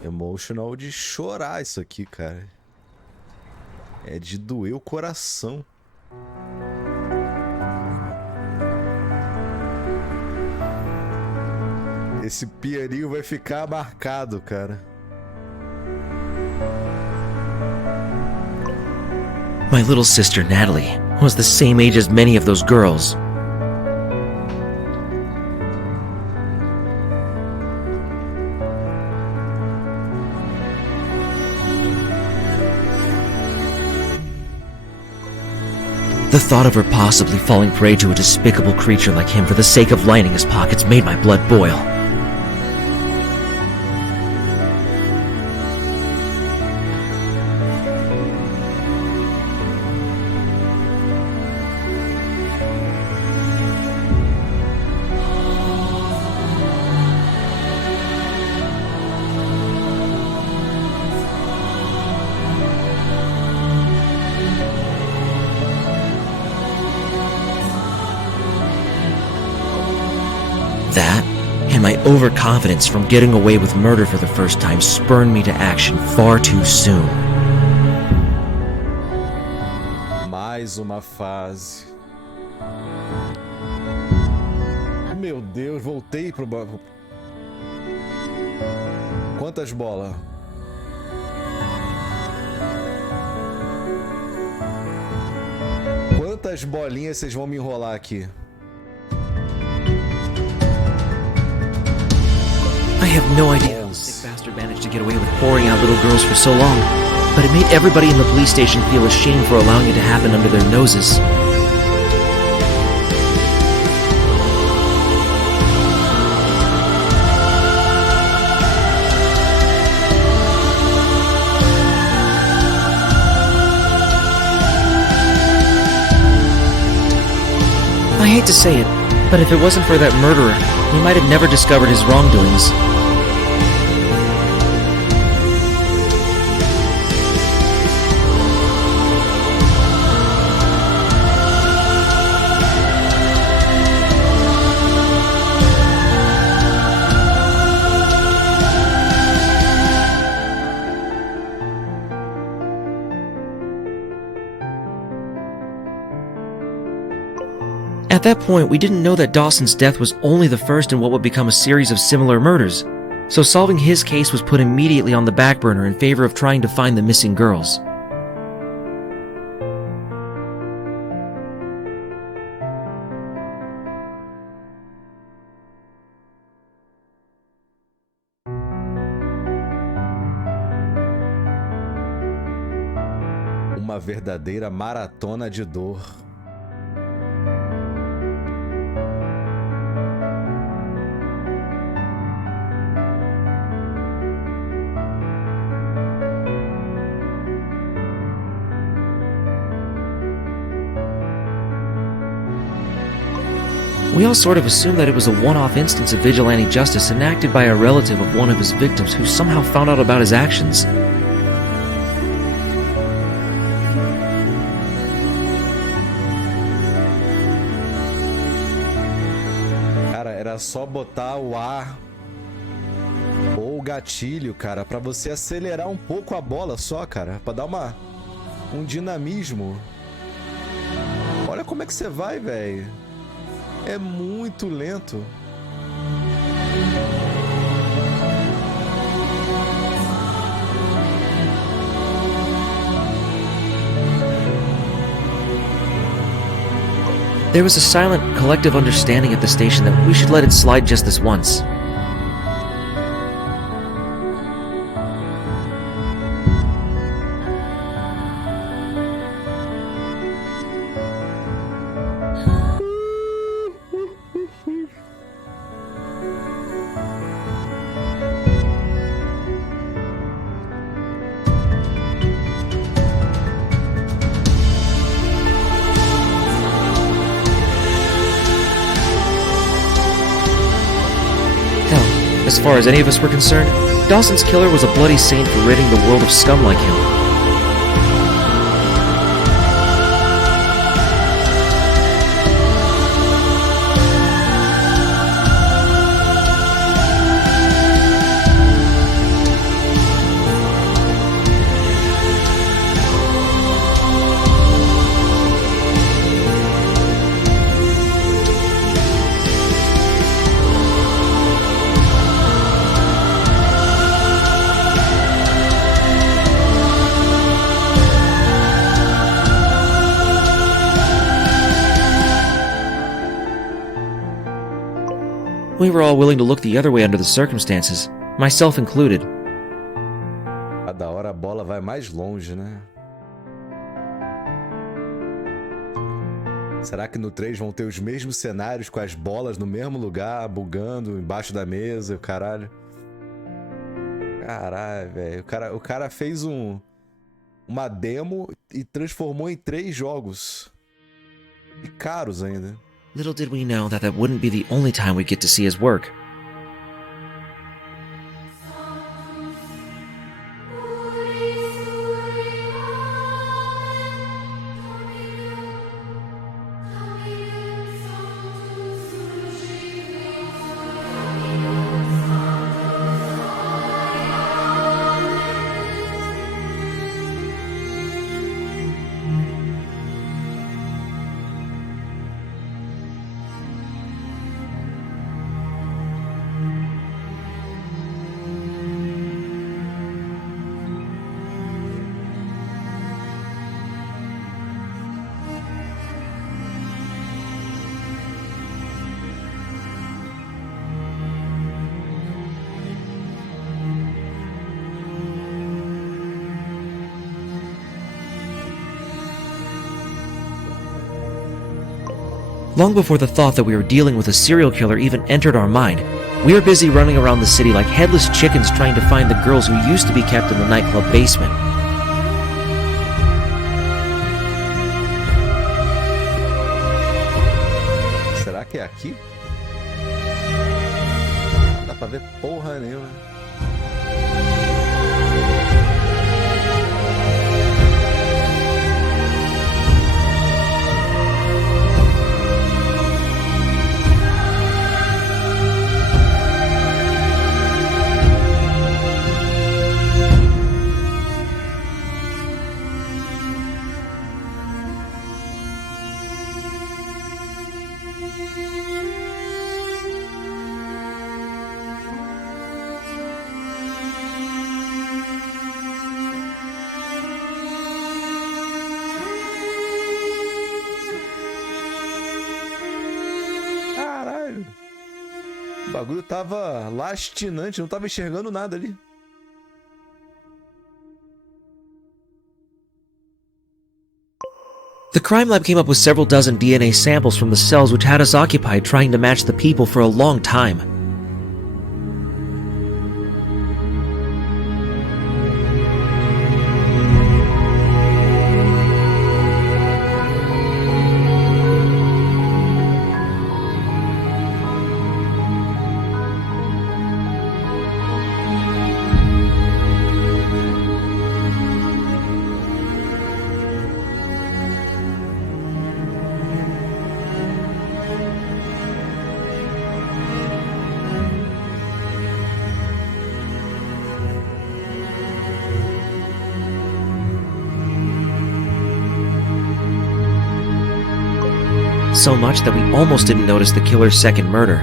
Emotional de chorar isso aqui, cara. É de doer o coração. Esse pianinho vai ficar marcado, cara. My little sister Natalie was the same age as many of those girls. The thought of her possibly falling prey to a despicable creature like him for the sake of lining his pockets made my blood boil. That, and my overconfidence from getting away with murder for the first time spurned me to action far too soon. Mais uma fase. Meu Deus, voltei pro... Quantas bolas? Quantas bolinhas vocês vão me enrolar aqui? I have no idea how the sick bastard managed to get away with pouring out little girls for so long, but it made everybody in the police station feel ashamed for allowing it to happen under their noses. I hate to say it, but if it wasn't for that murderer, we might have never discovered his wrongdoings. At that point, we didn't know that Dawson's death was only the first in what would become a series of similar murders, so solving his case was put immediately on the back burner in favor of trying to find the missing girls. Uma verdadeira maratona de dor. We all sort of assumed that it was a one-off instance of vigilante justice enacted by a relative of one of his victims who somehow found out about his actions. Cara, era só botar o ar ou o gatilho, cara, pra você acelerar um pouco a bola só, cara, pra dar um dinamismo. Olha como é que você vai, velho. É muito lento. There was a silent, collective understanding at the station that we should let it slide just this once. As far as any of us were concerned, Dawson's killer was a bloody saint for ridding the world of scum like him. We were all willing to look the other way under the circumstances, myself included. Cada hora a bola vai mais longe, né? Será que no 3 vão ter os mesmos cenários com as bolas no mesmo lugar, bugando embaixo da mesa, caralho? Caralho, velho. O cara fez uma demo e transformou em 3 jogos. E caros ainda. Little did we know that wouldn't be the only time we'd get to see his work. Long before the thought that we were dealing with a serial killer even entered our mind, we were busy running around the city like headless chickens trying to find the girls who used to be kept in the nightclub basement. Será que é aqui? Não dá pra ver porra nenhuma. O bagulho tava lastinante, não tava enxergando nada ali. The crime lab came up with several dozen DNA samples from the cells which had us occupied trying to match the people for a long time. So much that we almost didn't notice the killer's second murder.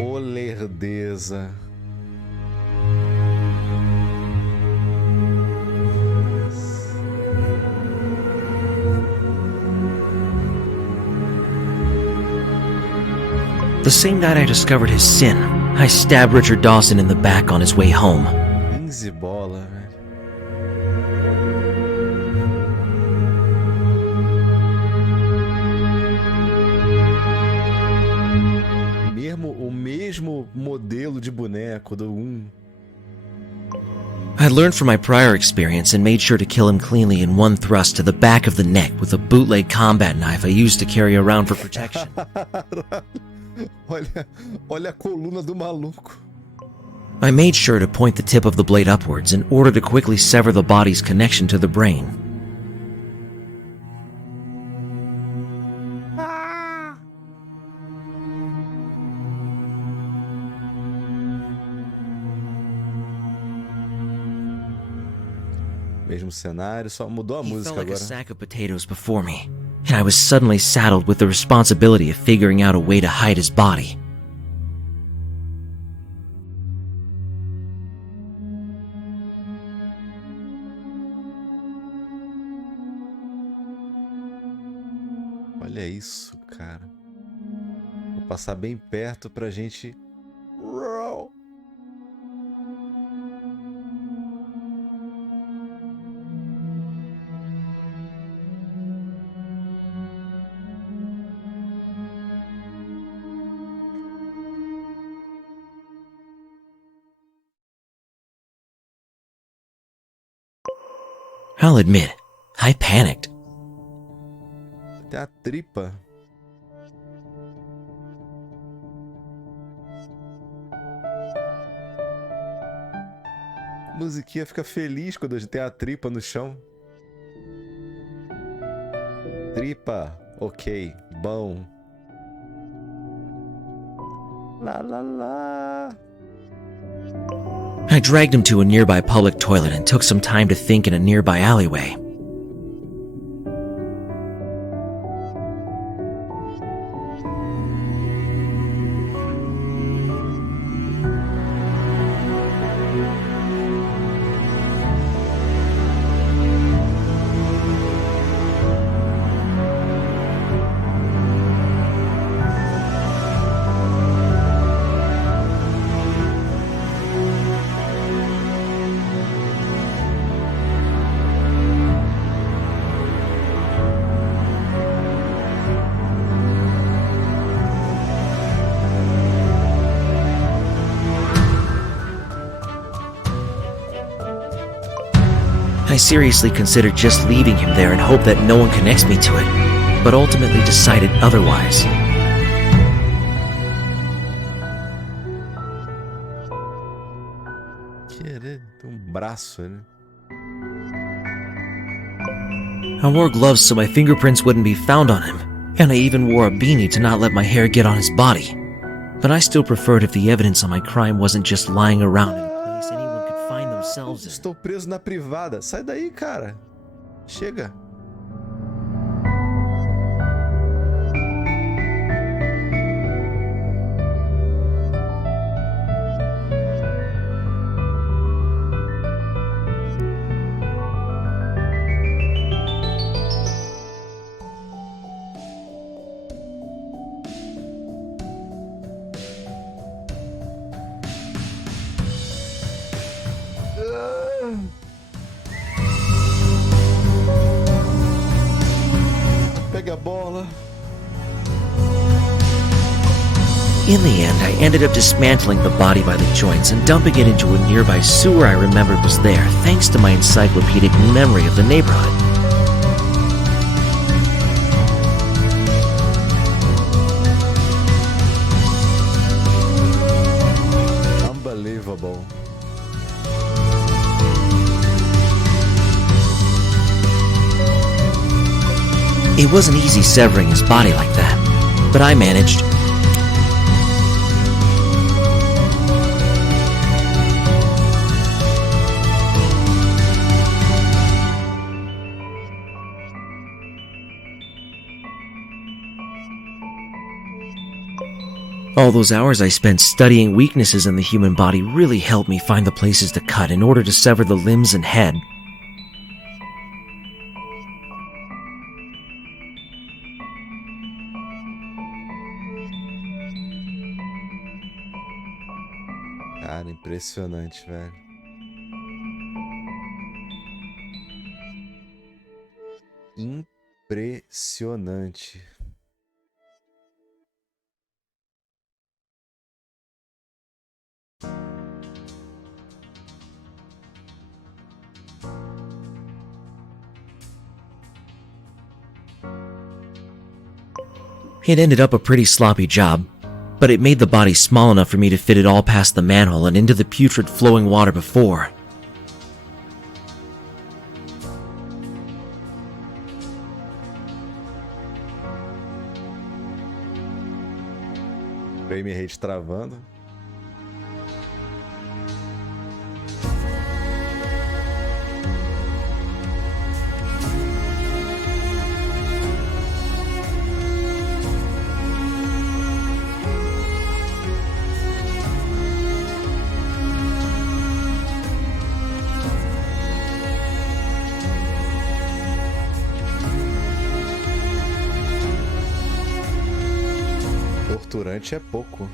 Ô, lerdeza. The same night I discovered his sin, I stabbed Richard Dawson in the back on his way home. 15 bola, velho. O mesmo modelo de boneco do 1. I learned from my prior experience and made sure to kill him cleanly in one thrust to the back of the neck with a bootleg combat knife I used to carry around for protection. Olha a coluna do maluco. I made sure to point the tip of the blade upwards in order to quickly sever the body's connection to the brain. Mesmo cenário, só mudou a He música felt like agora. a sack of potatoes before me, and I was suddenly saddled with the responsibility of figuring out a way to hide his body. Olha isso, cara. Vou passar bem perto pra gente... I'll admit, I panicked. Até a tripa. A musiquinha fica feliz quando a gente tem a tripa no chão. Tripa, ok, bom. Lá, lá, lá. I dragged him to a nearby public toilet and took some time to think in a nearby alleyway. I seriously considered just leaving him there and hope that no one connects me to it, but ultimately decided otherwise. Querer, tem braço, né? I wore gloves so my fingerprints wouldn't be found on him, and I even wore a beanie to not let my hair get on his body. But I still preferred if the evidence on my crime wasn't just lying around in a place anyone could find themselves in. Estou preso na privada. Sai daí, cara. Chega. Pega a bola. In the end, I ended up dismantling the body by the joints and dumping it into a nearby sewer I remembered was there, thanks to my encyclopedic memory of the neighborhood. Unbelievable. It wasn't easy severing his body like that, but I managed. All those hours I spent studying weaknesses in the human body really helped me find the places to cut in order to sever the limbs and head. Cara, impressionante, velho. Impressionante. It ended up a pretty sloppy job, but it made the body small enough for me to fit it all past the manhole and into the putrid flowing water before. Frame rate travando. Durante é pouco.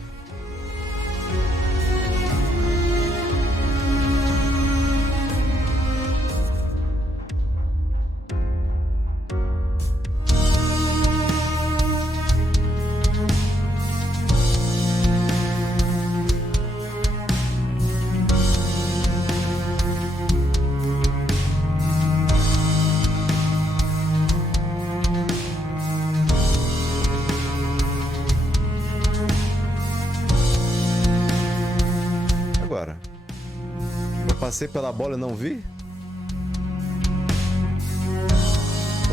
Passei pela bola e não vi?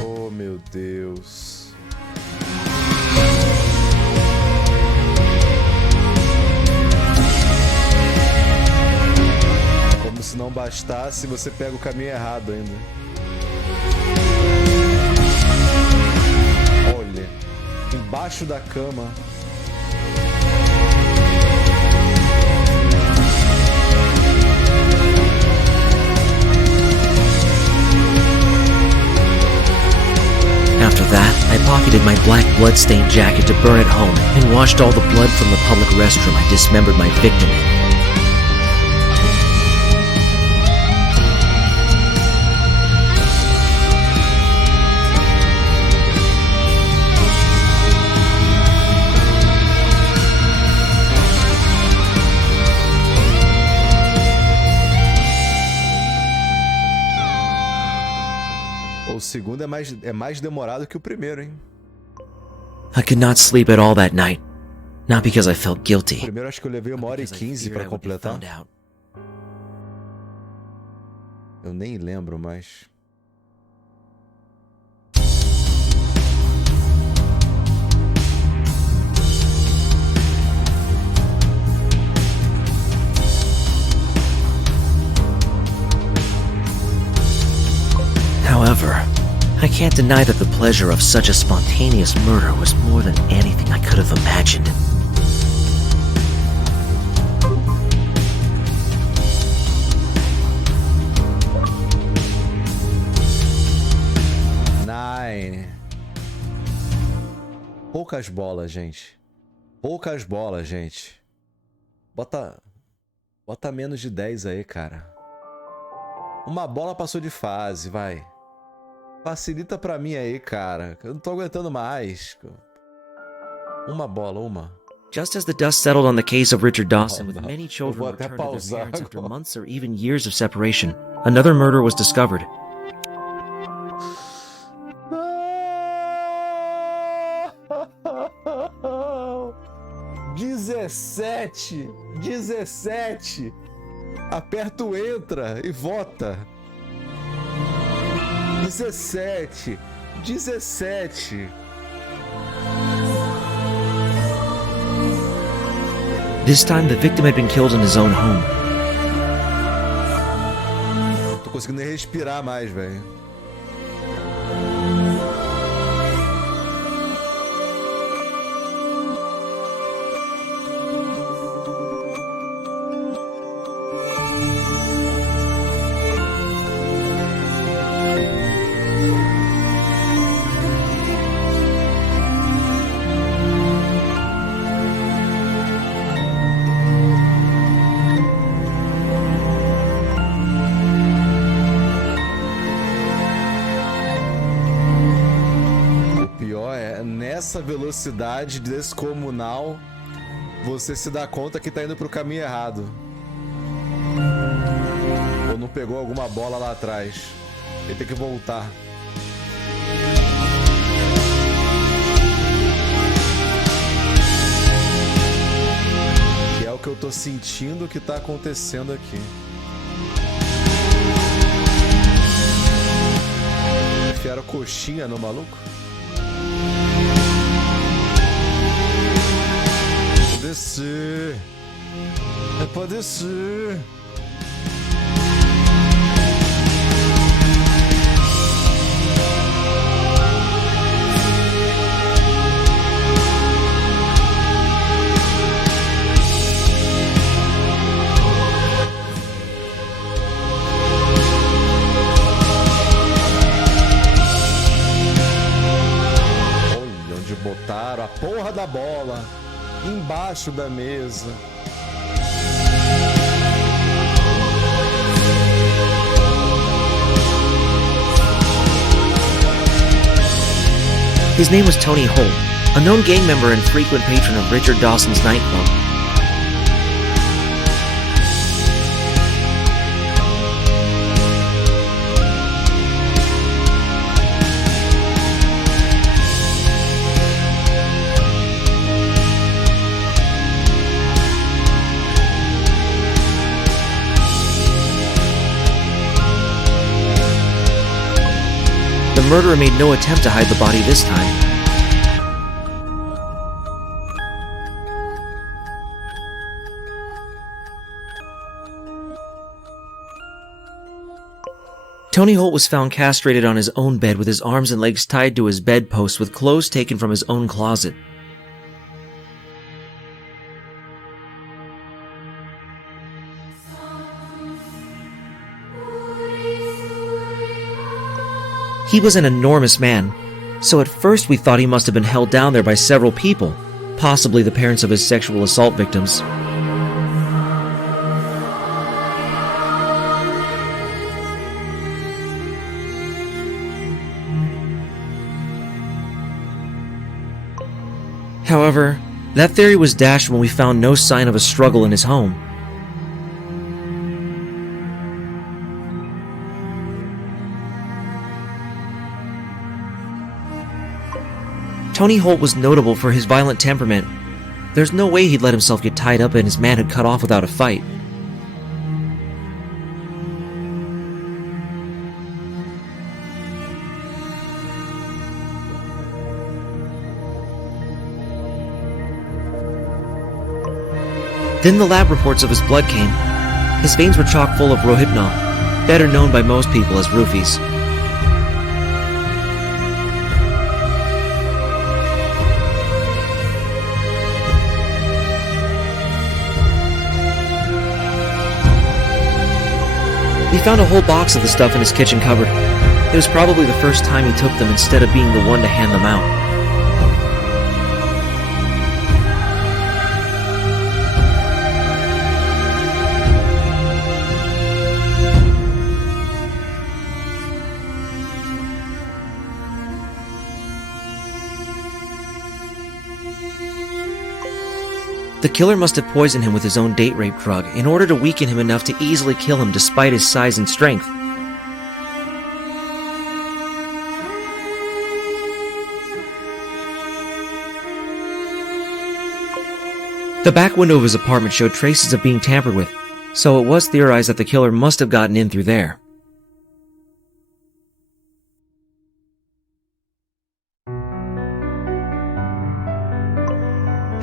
Oh, meu Deus. Como se não bastasse, você pega o caminho errado ainda. Olha, embaixo da cama. After that, I pocketed my black blood-stained jacket to burn at home and washed all the blood from the public restroom I dismembered my victim in. O segundo é mais demorado que o primeiro, hein? I could not sleep at all that night. Not because I felt O guilty. primeiro acho que eu levei 1h15 pra completar. Eu nem lembro mais. However, I can't deny that the pleasure of such a spontaneous murder was more than anything I could have imagined. Poucas bolas, gente. Poucas bolas, gente. Bota menos de 10 aí, cara. Uma bola passou de fase, vai. Facilita pra mim aí, cara. Eu não tô aguentando mais. Uma bola, uma. Just as the dust settled on the case of Richard Dawson, with many children vou até returned to their pausar parents after agora. months or even years of separation, another murder was discovered. 17. Aperta o entra e vota. 17. This time, the victim had been killed in his own home. Não tô conseguindo nem respirar mais, velho. Essa velocidade descomunal, você se dá conta que tá indo pro caminho errado. Ou não pegou alguma bola lá atrás. Ele tem que voltar. Que é o que eu tô sentindo que tá acontecendo aqui. Enfiaram coxinha no maluco? Descer. É pra descer. Olha onde botaram a porra da bola. debaixo da mesa. His name was Tony Holt, a known gang member and frequent patron of Richard Dawson's nightclub. The murderer made no attempt to hide the body this time. Tony Holt was found castrated on his own bed with his arms and legs tied to his bedpost with clothes taken from his own closet. He was an enormous man, so at first we thought he must have been held down there by several people, possibly the parents of his sexual assault victims. However, that theory was dashed when we found no sign of a struggle in his home. Tony Holt was notable for his violent temperament. There's no way he'd let himself get tied up and his manhood cut off without a fight. Then the lab reports of his blood came. His veins were chock full of rohypnol, better known by most people as roofies. We found a whole box of the stuff in his kitchen cupboard. It was probably the first time he took them instead of being the one to hand them out. The killer must have poisoned him with his own date rape drug in order to weaken him enough to easily kill him despite his size and strength. The back window of his apartment showed traces of being tampered with, so it was theorized that the killer must have gotten in through there.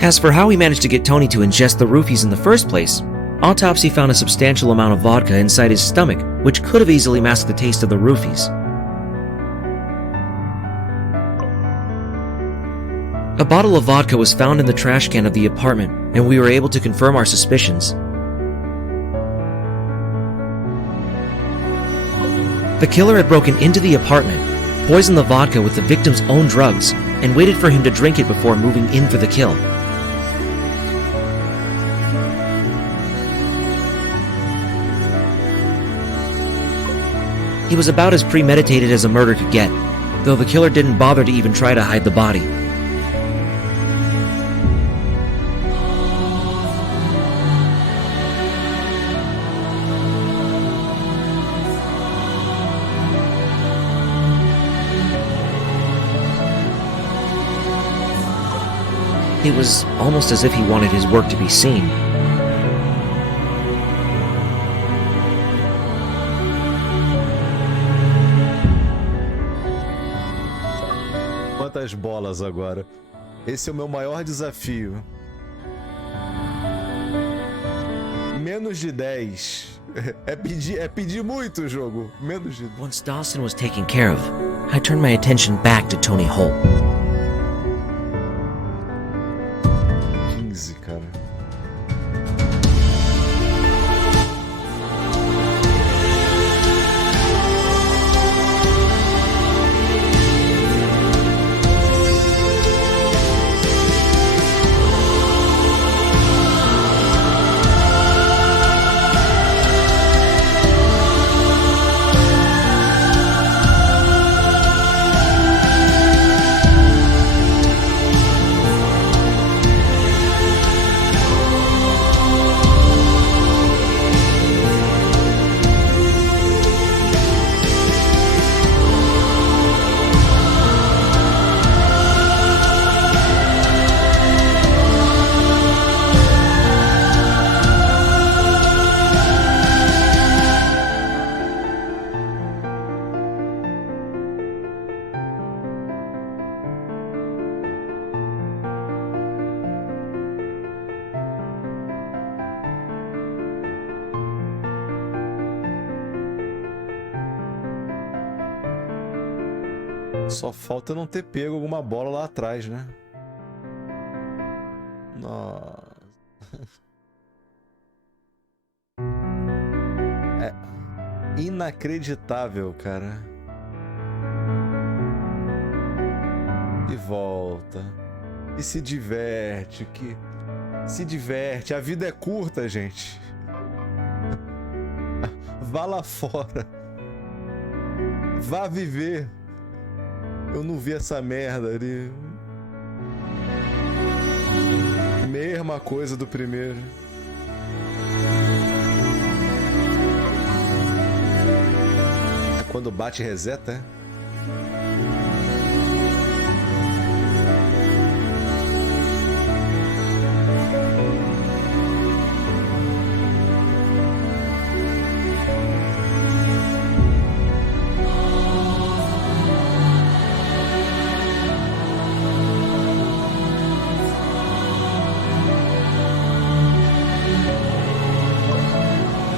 As for how he managed to get Tony to ingest the roofies in the first place, autopsy found a substantial amount of vodka inside his stomach, which could have easily masked the taste of the roofies. A bottle of vodka was found in the trash can of the apartment, and we were able to confirm our suspicions. The killer had broken into the apartment, poisoned the vodka with the victim's own drugs, and waited for him to drink it before moving in for the kill. He was about as premeditated as a murder could get, though the killer didn't bother to even try to hide the body. It was almost as if he wanted his work to be seen. Quantas bolas agora? Esse é o meu maior desafio. Menos de 10. É pedir muito o jogo. Menos de 10. Once Dawson was taken care of, I turned my attention back to Tony Holt. 15, cara. Só falta não ter pego alguma bola lá atrás, né? Nossa. É inacreditável, cara. E volta. E se diverte, se diverte. A vida é curta, gente. Vá lá fora. Vá viver. Eu não vi essa merda ali. Mesma coisa do primeiro. Quando bate reseta, é?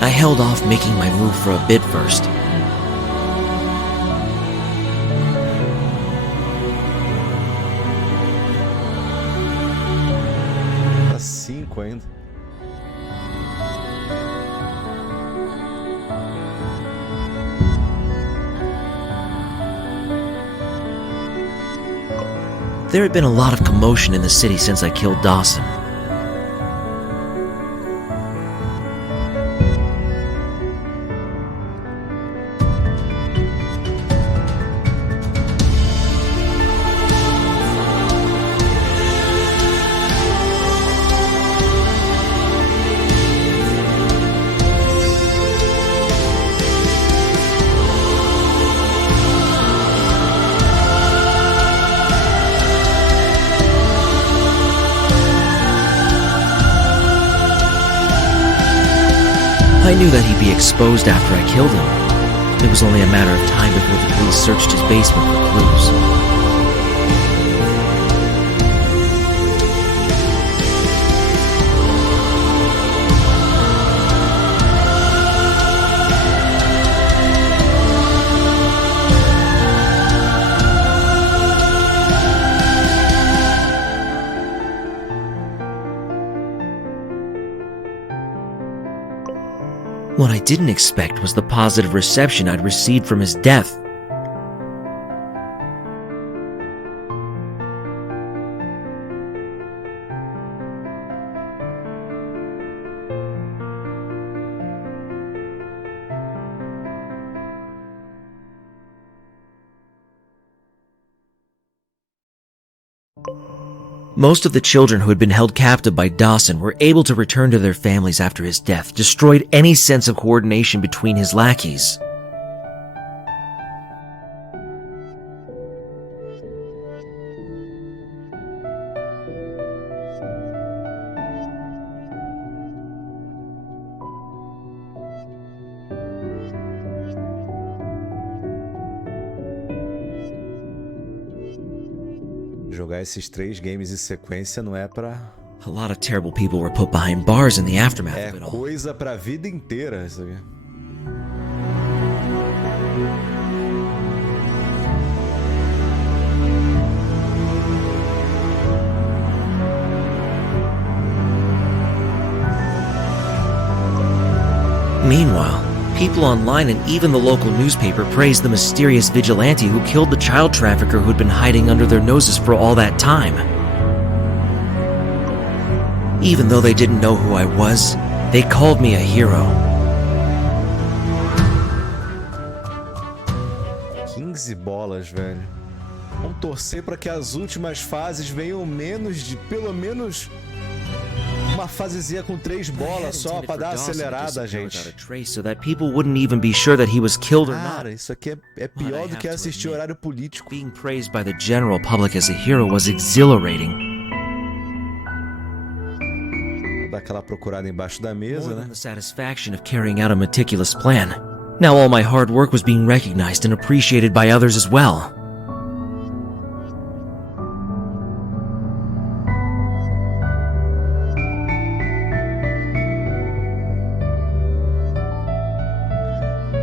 I held off making my move for a bid first. Tá 5 ainda. There had been a lot of commotion in the city since I killed Dawson. I knew that he'd be exposed after I killed him. It was only a matter of time before the police searched his basement for clues. What I didn't expect was the positive reception I'd received from his death. Most of the children who had been held captive by Dawson were able to return to their families after his death, destroyed any sense of coordination between his lackeys. Jogar esses 3 games em sequência não é pra... A lot of terrible people were put behind bars in the aftermath É of it all. coisa pra vida inteira isso aqui. Meanwhile, people online and even the local newspaper praised the mysterious vigilante who killed the child trafficker who'd been hiding under their noses for all that time. Even though they didn't know who I was, they called me a hero. 15 bolas, velho. Vamos torcer para que as últimas fases venham pelo menos uma fasezinha com 3 bolas só para dar uma acelerada, gente. So that people wouldn't even be sure that he was killed or not. Cara, isso aqui é pior do que assistir horário político. Being praised by the general public as a hero was exhilarating. Vou dar aquela procurada embaixo da mesa, né? The satisfaction of carrying out a meticulous plan. Now all my hard work was being recognized and appreciated by others as well.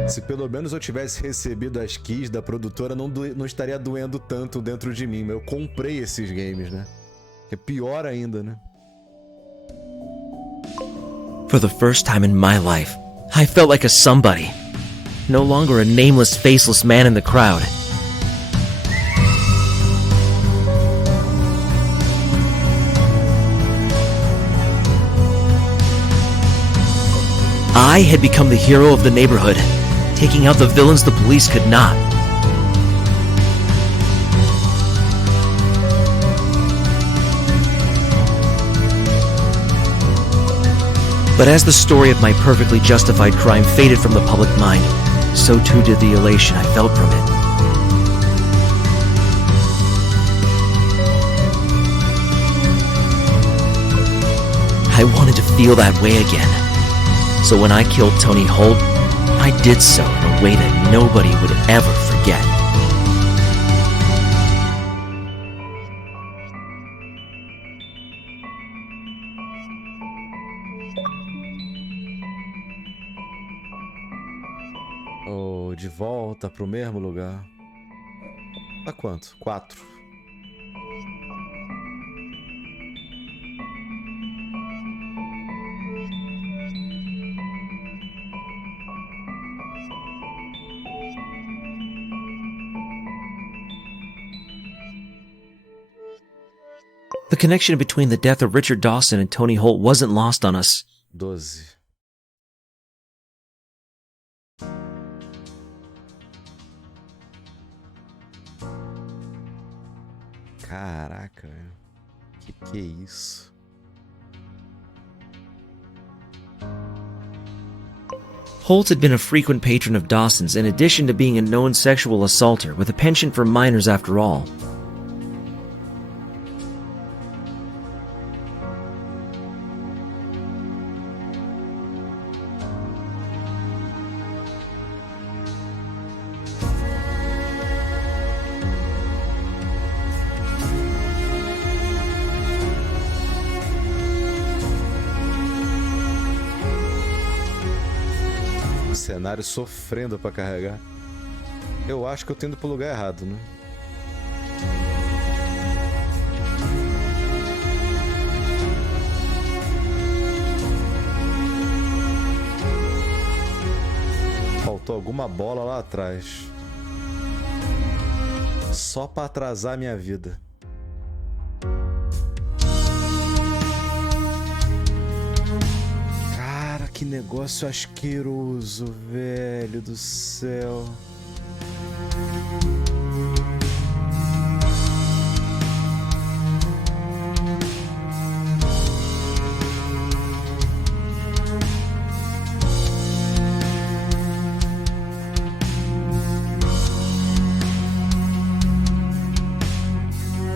Se pelo menos eu tivesse recebido as keys da produtora, não estaria doendo tanto dentro de mim. Eu comprei esses games, né? Que é pior ainda, né? For the first time in my life, I felt like a somebody. No longer a nameless, faceless man in the crowd. I had become the hero of the neighborhood, taking out the villains the police could not. But as the story of my perfectly justified crime faded from the public mind, so too did the elation I felt from it. I wanted to feel that way again. So when I killed Tony Holt, I did so in a way that nobody would ever forget. Oh, de volta pro mesmo lugar. Tá quanto? 4. The connection between the death of Richard Dawson and Tony Holt wasn't lost on us. 12. Caraca, velho. Que é isso? Holt had been a frequent patron of Dawson's in addition to being a known sexual assaulter with a penchant for minors after all. Cenário sofrendo pra carregar. Eu acho que eu tô indo pro lugar errado, né? Faltou alguma bola lá atrás. Só pra atrasar minha vida. Que negócio asqueroso, velho do céu.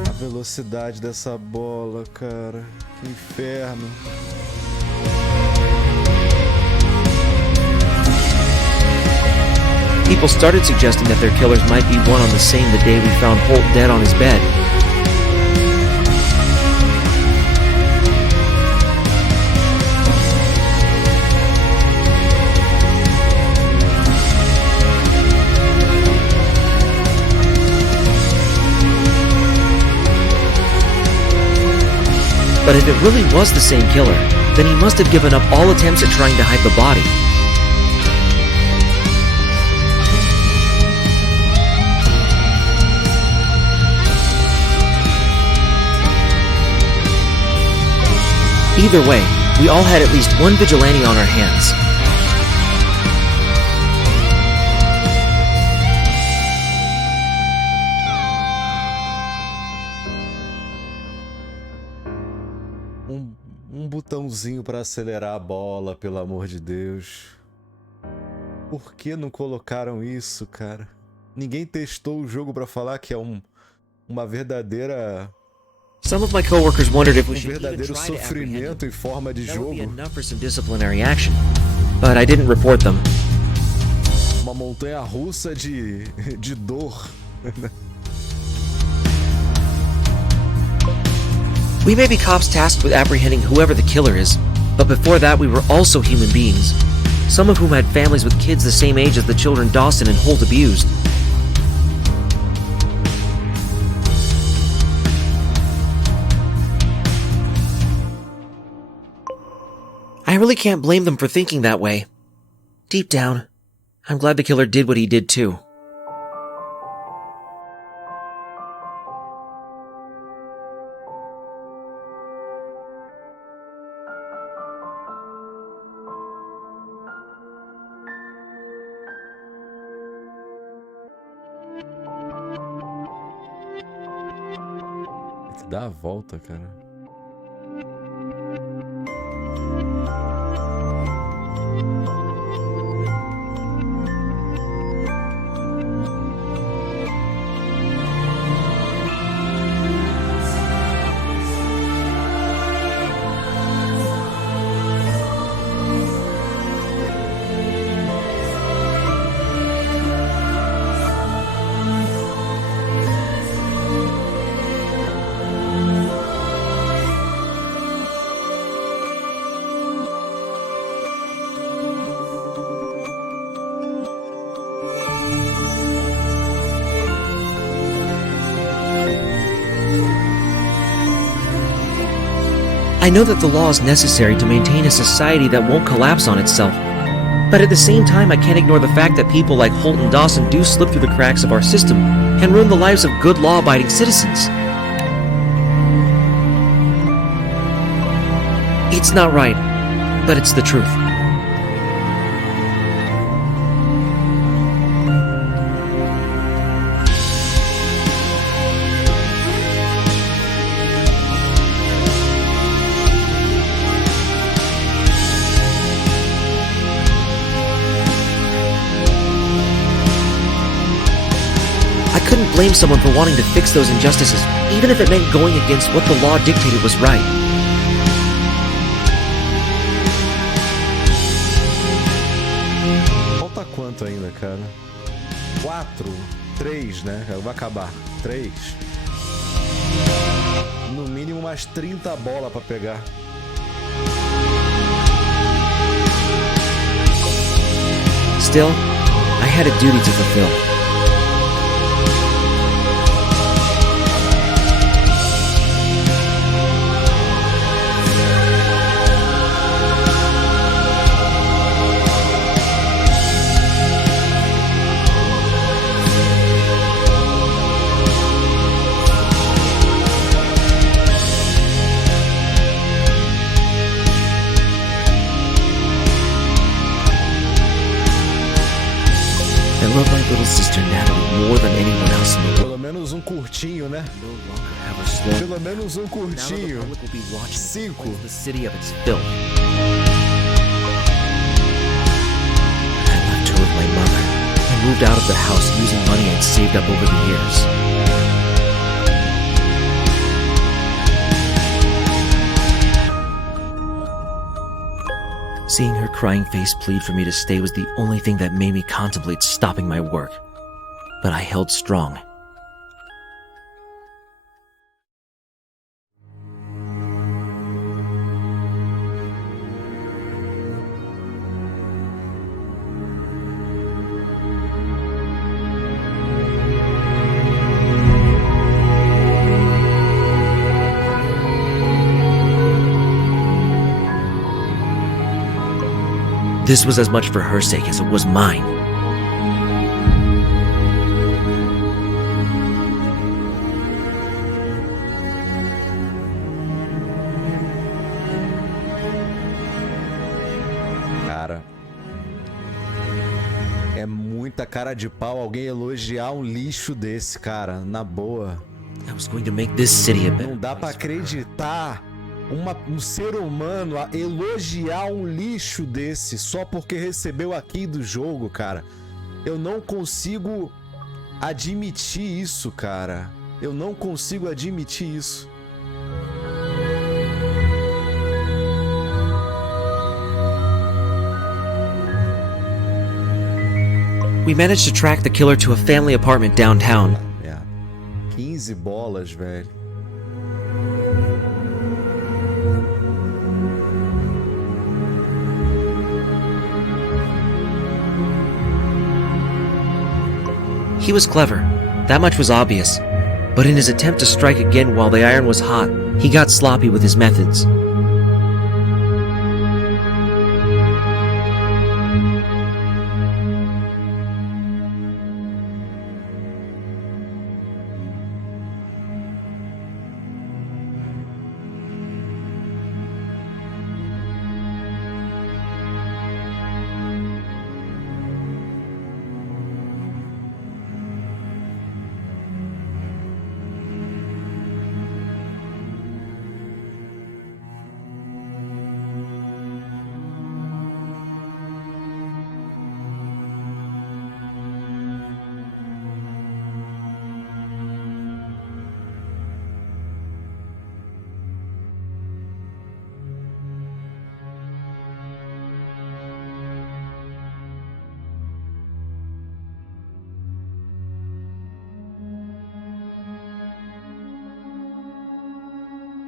A velocidade dessa bola, cara. Que inferno. People started suggesting that their killers might be one on the same the day we found Holt dead on his bed. But if it really was the same killer, then he must have given up all attempts at trying to hide the body. Either way, we all had at least one vigilante on our hands. Um botãozinho para acelerar a bola, pelo amor de Deus. Por que não colocaram isso, cara? Ninguém testou o jogo para falar que é uma verdadeira... Some of my coworkers wondered if we should even verdadeiro try to apprehend sofrimento him. em forma de That would be jogo. enough for some disciplinary action, but I didn't report them. Uma montanha russa de dor. We may be cops tasked with apprehending whoever the killer is, but before that we were also human beings. some of whom had families with kids the same age as the children Dawson and Holt abused. I really can't blame them for thinking that way. Deep down, I'm glad the killer did what he did too. Dá a volta, cara. I know that the law is necessary to maintain a society that won't collapse on itself. But at the same time, I can't ignore the fact that people like Holt and Dawson do slip through the cracks of our system and ruin the lives of good law-abiding citizens. It's not right, but it's the truth. I couldn't blame someone for wanting to fix those injustices, even if it meant going against what the law dictated was right. Falta quanto ainda, cara? 4, 3, né? Vai acabar. 3. No mínimo mais 30 bolas pra pegar. Still, I had a duty to fulfill. I love my little sister Natalie more than anyone else in the world. Pelo menos curtinho, né? No longer have her slow. Pelo menos curtinho. Now the public will be watching 5. the city of its filth. I left her with my mother. I moved out of the house using money I'd saved up over the years. Seeing her crying face plead for me to stay was the only thing that made me contemplate stopping my work. But I held strong. This was as much for her sake as it was mine. Cara, é muita cara de pau alguém elogiar um lixo desse, cara, na boa. I was going to make this city a better Não dá pra place for her. acreditar um ser humano a elogiar um lixo desse só porque recebeu aqui do jogo, cara. Eu não consigo admitir isso, cara. Eu não consigo admitir isso. We managed to track the killer to a family apartment downtown. É. 15 bolas, velho. He was clever, that much was obvious, but in his attempt to strike again while the iron was hot, he got sloppy with his methods.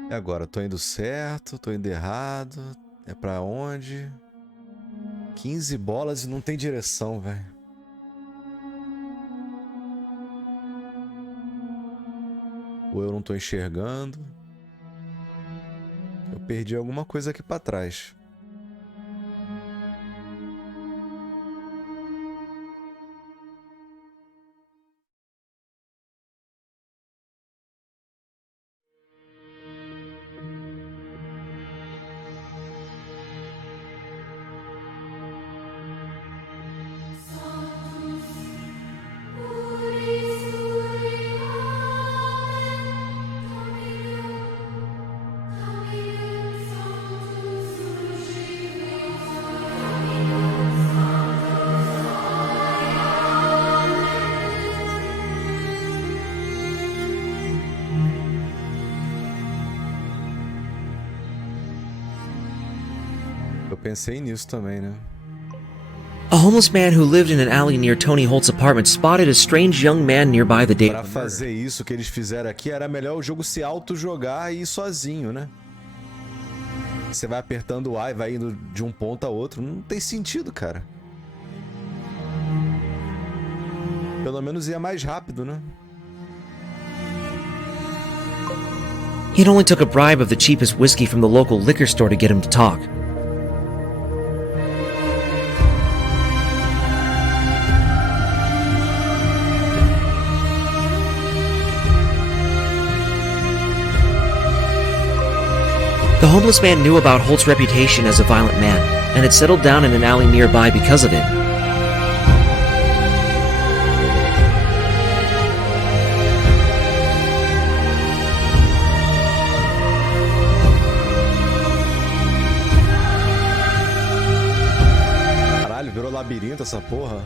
E agora? Tô indo certo, tô indo errado. É pra onde? 15 bolas e não tem direção, velho. Ou eu não tô enxergando. Eu perdi alguma coisa aqui pra trás. Eu pensei nisso também, né? A homeless man who lived in an alley near Tony Holt's apartment spotted a strange young man nearby the day Pra of the murder. fazer isso que eles fizeram aqui, era melhor o jogo se auto-jogar e ir sozinho, né? Você vai apertando o A e vai indo de um ponto a outro. Não tem sentido, cara. Pelo menos ia mais rápido, né? It only took a bribe of the cheapest whiskey from the local liquor store to get him to talk. The homeless man knew about Holt's reputation as a violent man, and had settled down in an alley nearby because of it. Caralho, virou labirinto essa porra.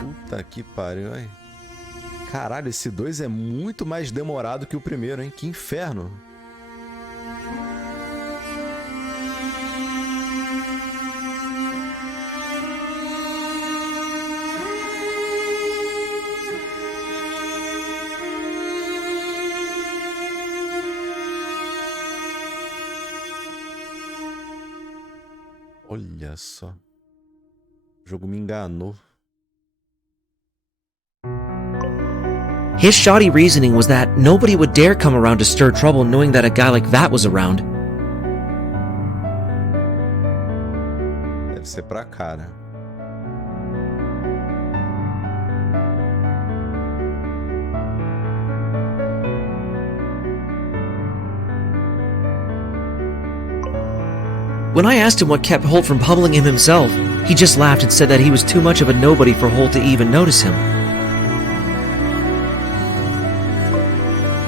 Puta que pariu, hein? Caralho, esse 2 é muito mais demorado que o primeiro, hein? Que inferno. Olha só. O jogo me enganou. His shoddy reasoning was that nobody would dare come around to stir trouble knowing that a guy like that was around. Deve ser pra cá, né? When I asked him what kept Holt from pummeling him himself, he just laughed and said that he was too much of a nobody for Holt to even notice him.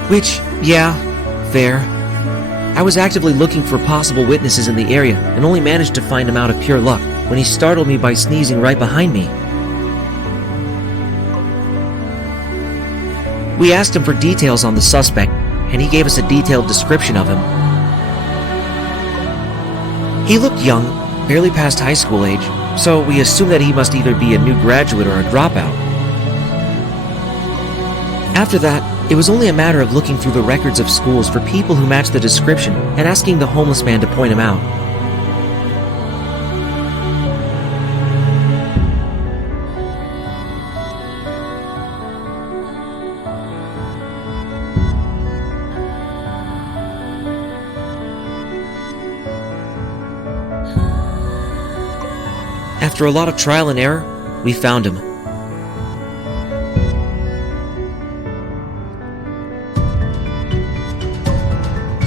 Which, yeah, fair. I was actively looking for possible witnesses in the area and only managed to find him out of pure luck when he startled me by sneezing right behind me. We asked him for details on the suspect, and he gave us a detailed description of him. He looked young, barely past high school age, so we assumed that he must either be a new graduate or a dropout. After that, it was only a matter of looking through the records of schools for people who matched the description and asking the homeless man to point him out. After a lot of trial and error, we found him.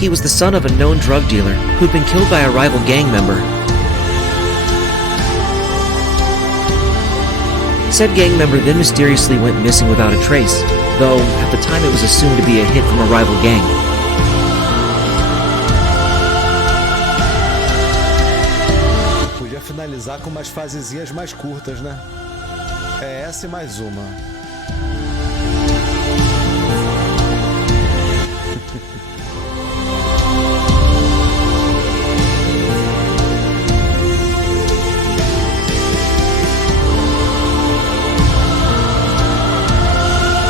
He was the son of a known drug dealer who'd been killed by a rival gang member. Said gang member then mysteriously went missing without a trace, though at the time it was assumed to be a hit from a rival gang. Podia finalizar com umas fasezinhas mais curtas, né? É essa e mais uma.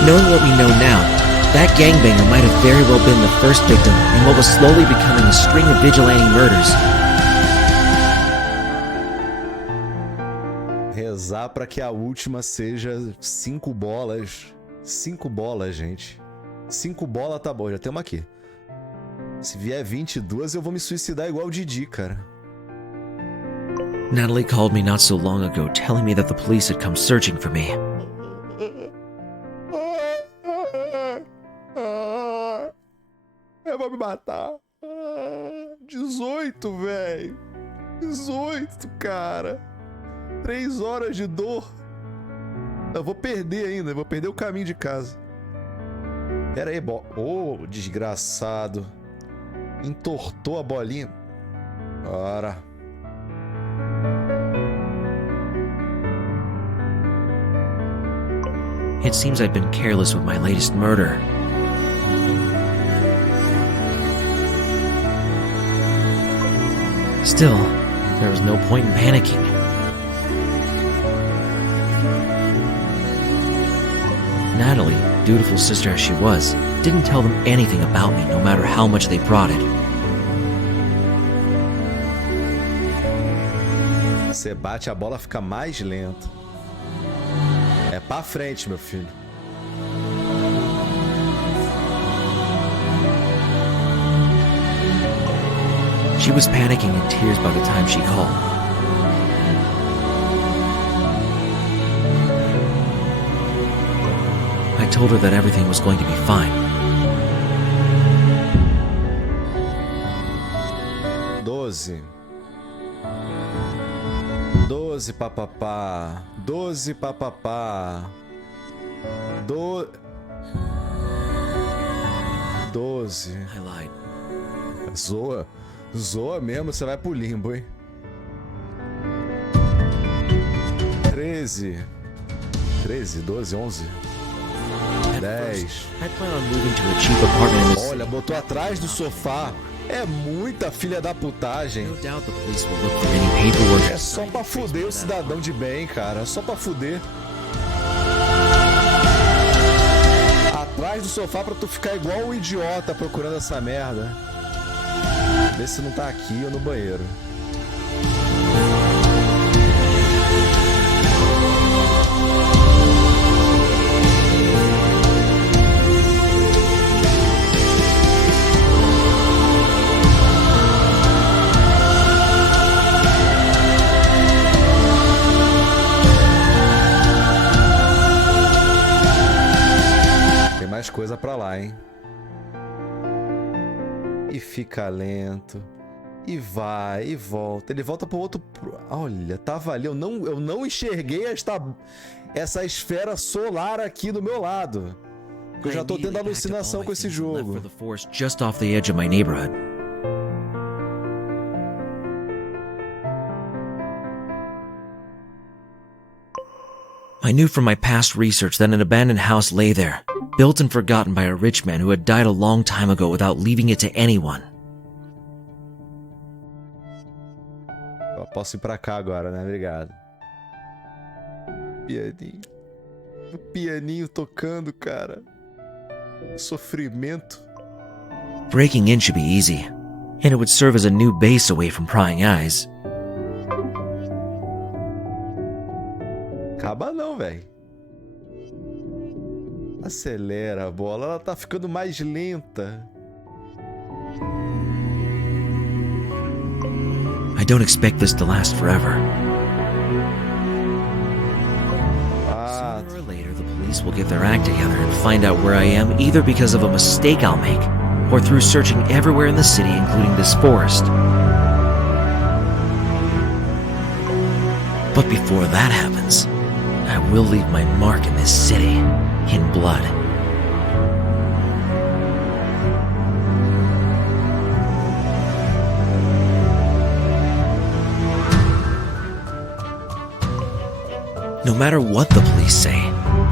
Knowing what we know now, that gangbanger might have very well been the first victim in what was slowly becoming a string of vigilante murders. Rezar pra que a última seja 5 bolas. 5 bolas, gente. 5 bolas tá bom, já tem uma aqui. Se vier 22, eu vou me suicidar igual o Didi, cara. Natalie called me not so long ago, telling me that the police had come searching for me. Eu vou me matar. 18, velho. 18, cara. 3 horas de dor. Eu vou perder ainda. Eu vou perder o caminho de casa. Pera aí, ô, desgraçado. Entortou a bolinha. Ora. It seems I've been careless with my latest murder. Still, there was no point in panicking. Natalie, dutiful sister as she was, didn't tell them anything about me, no matter how much they prodded. Você bate, a bola fica mais lenta. É pra frente, meu filho. She was panicking in tears by the time she called. I told her that everything was going to be fine. 12. 12, papapá. 12, papapá. 12. I lied. Zoa. Zoa mesmo, você vai pro limbo, hein? 13. 12, 11. 10. I plan on moving to a cheap apartment in the Olha, botou atrás do sofá. É muita filha da putagem. No doubt the police will look for any paperwork. É só pra fuder o cidadão de bem, cara. É só pra fuder. Atrás do sofá pra tu ficar igual um idiota procurando essa merda. Vê se não tá aqui ou no banheiro. Tem mais coisa pra lá, hein? E fica lento. E vai, e volta. Ele volta pro outro... Olha, tava ali. Eu não enxerguei essa esfera solar aqui do meu lado. Eu já tô tendo alucinação com esse jogo. Just off the edge of my neighborhood. I knew from my past research that an abandoned house lay there, built and forgotten by a rich man who had died a long time ago without leaving it to anyone. Eu posso ir pra cá agora, né? Obrigado. Pianinho. O pianinho tocando, cara. Sofrimento. Breaking in should be easy, and it would serve as a new base away from prying eyes. Acaba não, velho. Acelera a bola. Ela tá ficando mais lenta. I don't expect this to last forever. police will get their act together and find out where I am either because of a mistake I'll make or through searching everywhere in the city, including this forest. But before that happens, I will leave my mark in this city, in blood. No matter what the police say,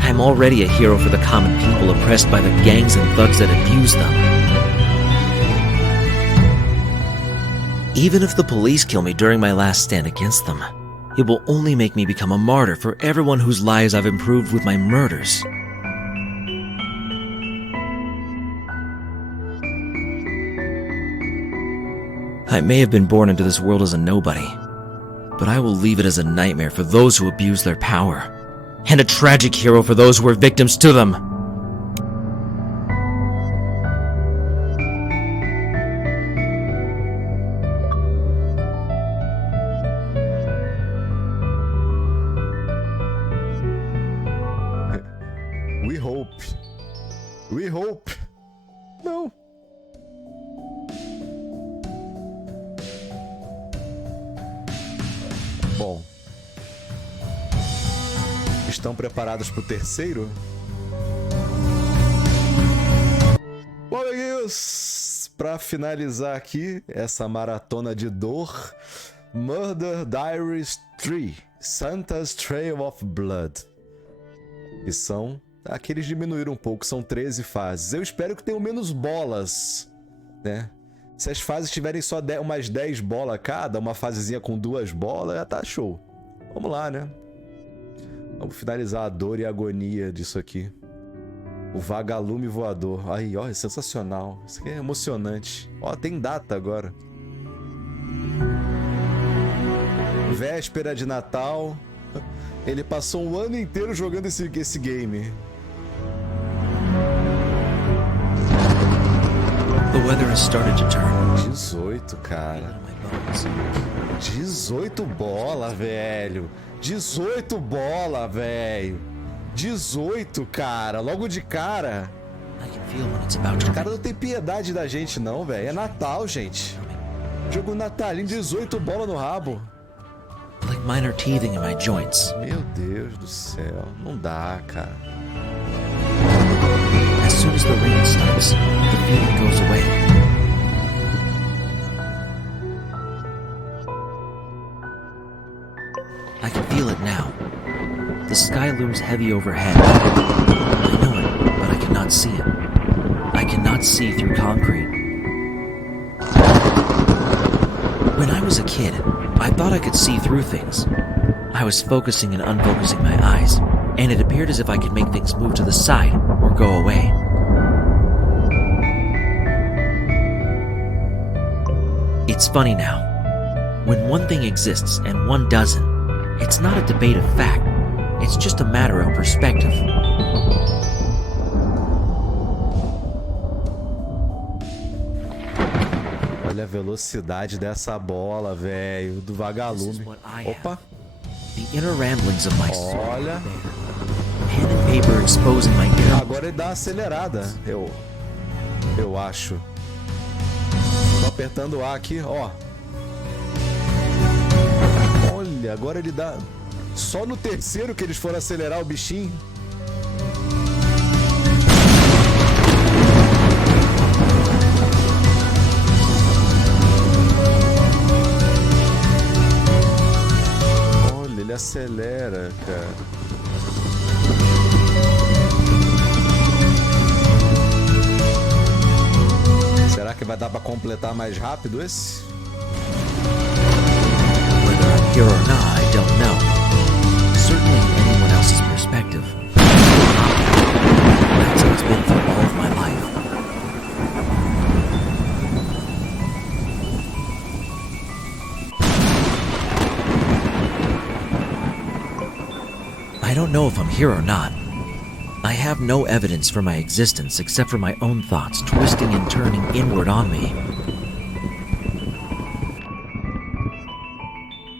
I'm already a hero for the common people oppressed by the gangs and thugs that abuse them. Even if the police kill me during my last stand against them, it will only make me become a martyr for everyone whose lives I've improved with my murders. I may have been born into this world as a nobody, but I will leave it as a nightmare for those who abuse their power, and a tragic hero for those who are victims to them. We hope. Não. Bom. Estão preparados para o terceiro? Bom, amiguinhos, para finalizar aqui essa maratona de dor, Murder Diaries 3, Santa's Trail of Blood. Que são... Aqui eles diminuíram um pouco, são 13 fases. Eu espero que tenham menos bolas, né? Se as fases tiverem só umas 10 bolas cada, uma fasezinha com 2 bolas, já tá show. Vamos lá, né? Vamos finalizar a dor e a agonia disso aqui. O vagalume voador. Aí, ó, é sensacional. Isso aqui é emocionante. Ó, tem data agora. Véspera de Natal. Ele passou um ano inteiro jogando esse game. The weather has started to turn. 18, cara. 18 bola, velho. 18 bola, velho. 18, cara. Logo de cara. O cara não tem piedade da gente, não, velho. É Natal, gente. Jogo natalino, 18 bola no rabo. Like minor teething in my joints. Meu Deus do céu. Não dá, cara. As soon as the rain starts, the feeling goes away. I can feel it now. The sky looms heavy overhead. I know it, but I cannot see it. I cannot see through concrete. When I was a kid, I thought I could see through things. I was focusing and unfocusing my eyes, and it appeared as if I could make things move to the side or go away. It's funny now. When one thing exists and one doesn't, it's not a debate of fact. It's just a matter of perspective. Olha a velocidade dessa bola, velho, do vagalume. Opa. The inner ramblings of my soul. Olha. Pen and paper exposing my inner... Agora ele dá uma acelerada, eu acho. Tô apertando o A aqui, ó. Olha, agora ele dá... Só no terceiro que eles foram acelerar o bichinho. Olha, ele acelera, cara. Será que vai dar pra completar mais rápido esse? Whether I'm here or not, I don't know. Certainly in anyone else's perspective. That's how it's been for all of my life. I don't know if I'm here or not. I have no evidence for my existence except for my own thoughts twisting and turning inward on me.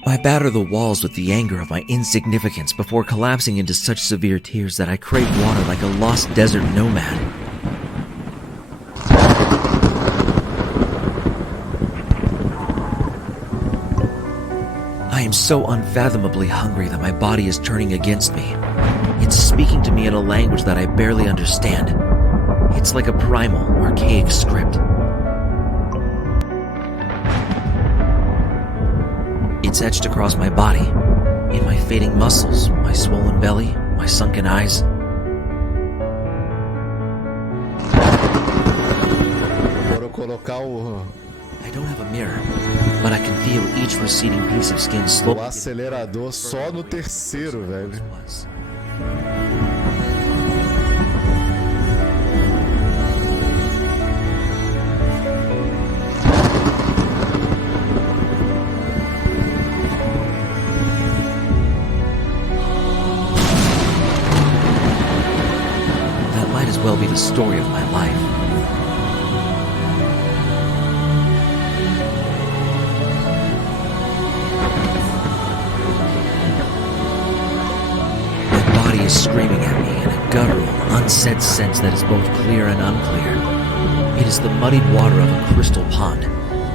I batter the walls with the anger of my insignificance before collapsing into such severe tears that I crave water like a lost desert nomad. I am so unfathomably hungry that my body is turning against me. It's speaking to me in a language that I barely understand. It's like a primal, archaic script. It's etched across my body, in my fading muscles, my swollen belly, my sunken eyes. I don't have a mirror, but I can feel each receding piece of skin slowly. O acelerador só no terceiro, velho. That might as well be the story of my life. Screaming at me in a guttural, unsaid sense that is both clear and unclear. It is the muddied water of a crystal pond,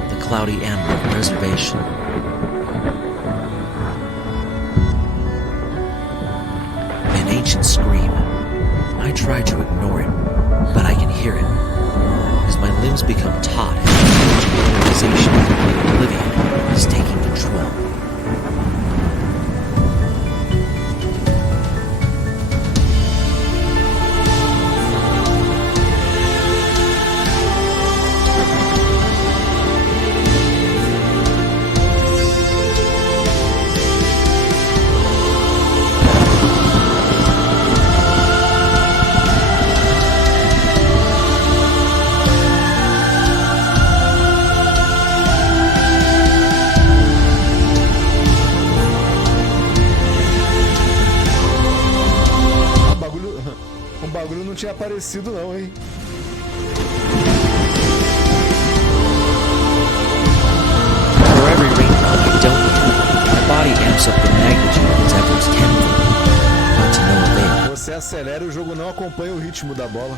the cloudy amber of preservation. An ancient scream. I try to ignore it, but I can hear it. As my limbs become taut and the realization of complete oblivion is taking control. Não tinha aparecido não, hein? For every rainbow I don't need, my body amps up the magnitude of its efforts tenfold, but to no avail. Você acelera e o jogo não acompanha o ritmo da bola.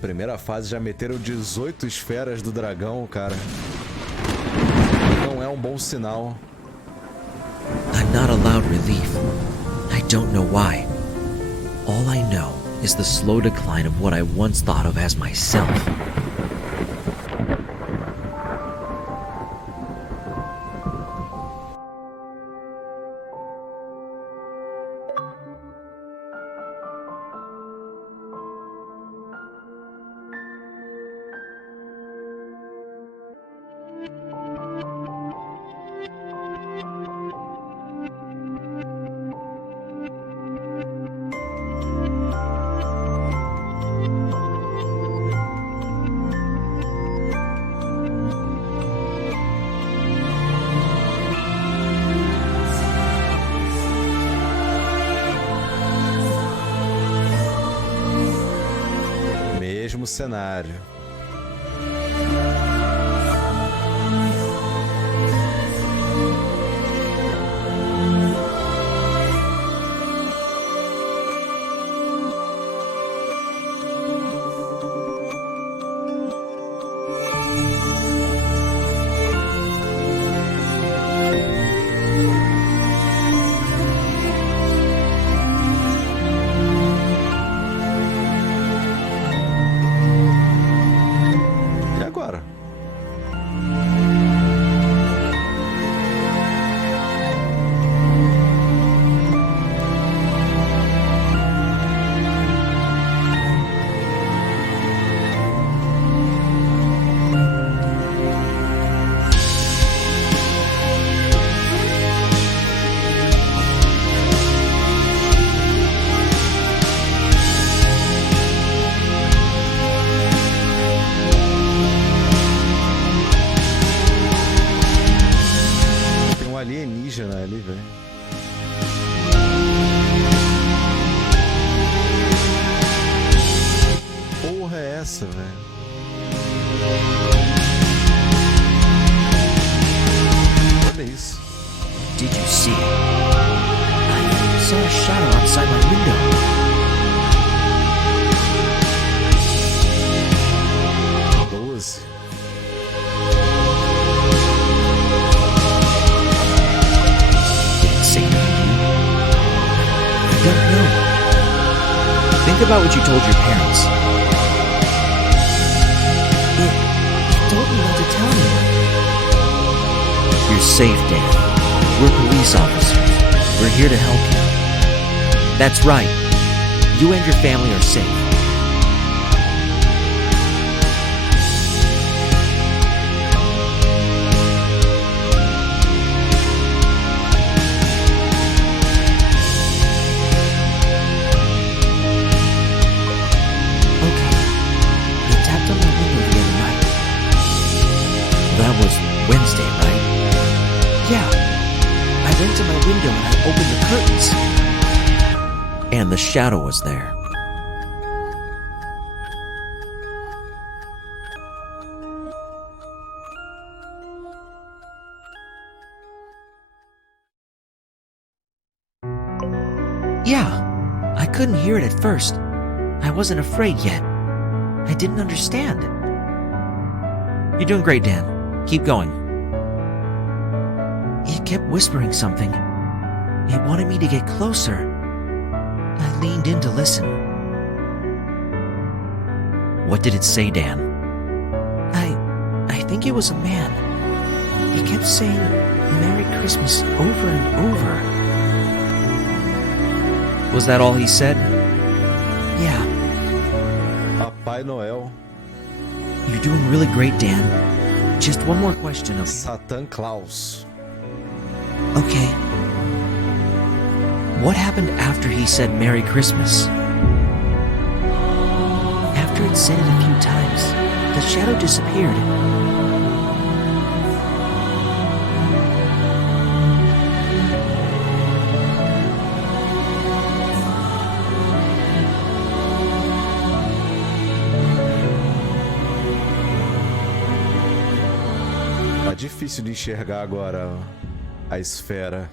Primeira fase já meteram 18 esferas do dragão, cara. Não é um bom sinal. I'm not allowed relief. I don't know why. All I know is the slow decline of what I once thought of as myself. Mesmo cenário. alienígena ali, velho. porra é essa, velho? Olha isso. Did you see? I saw a shadow outside my window. I don't know. Think about what you told your parents. It told me not to tell anyone. You're safe, Dan. We're police officers. We're here to help you. That's right. You and your family are safe. Wednesday, right? Yeah. I went to my window and I opened the curtains. And the shadow was there. Yeah. I couldn't hear it at first. I wasn't afraid yet. I didn't understand. You're doing great, Dan. Keep going. It kept whispering something. It wanted me to get closer. I leaned in to listen. What did it say, Dan? I think it was a man. He kept saying Merry Christmas over and over. Was that all he said? Yeah. Papai Noel. You're doing really great, Dan. Just one more question, okay? Satan Claus. Okay. What happened after he said Merry Christmas? After it said it a few times, the shadow disappeared. Tá difícil de enxergar agora a esfera.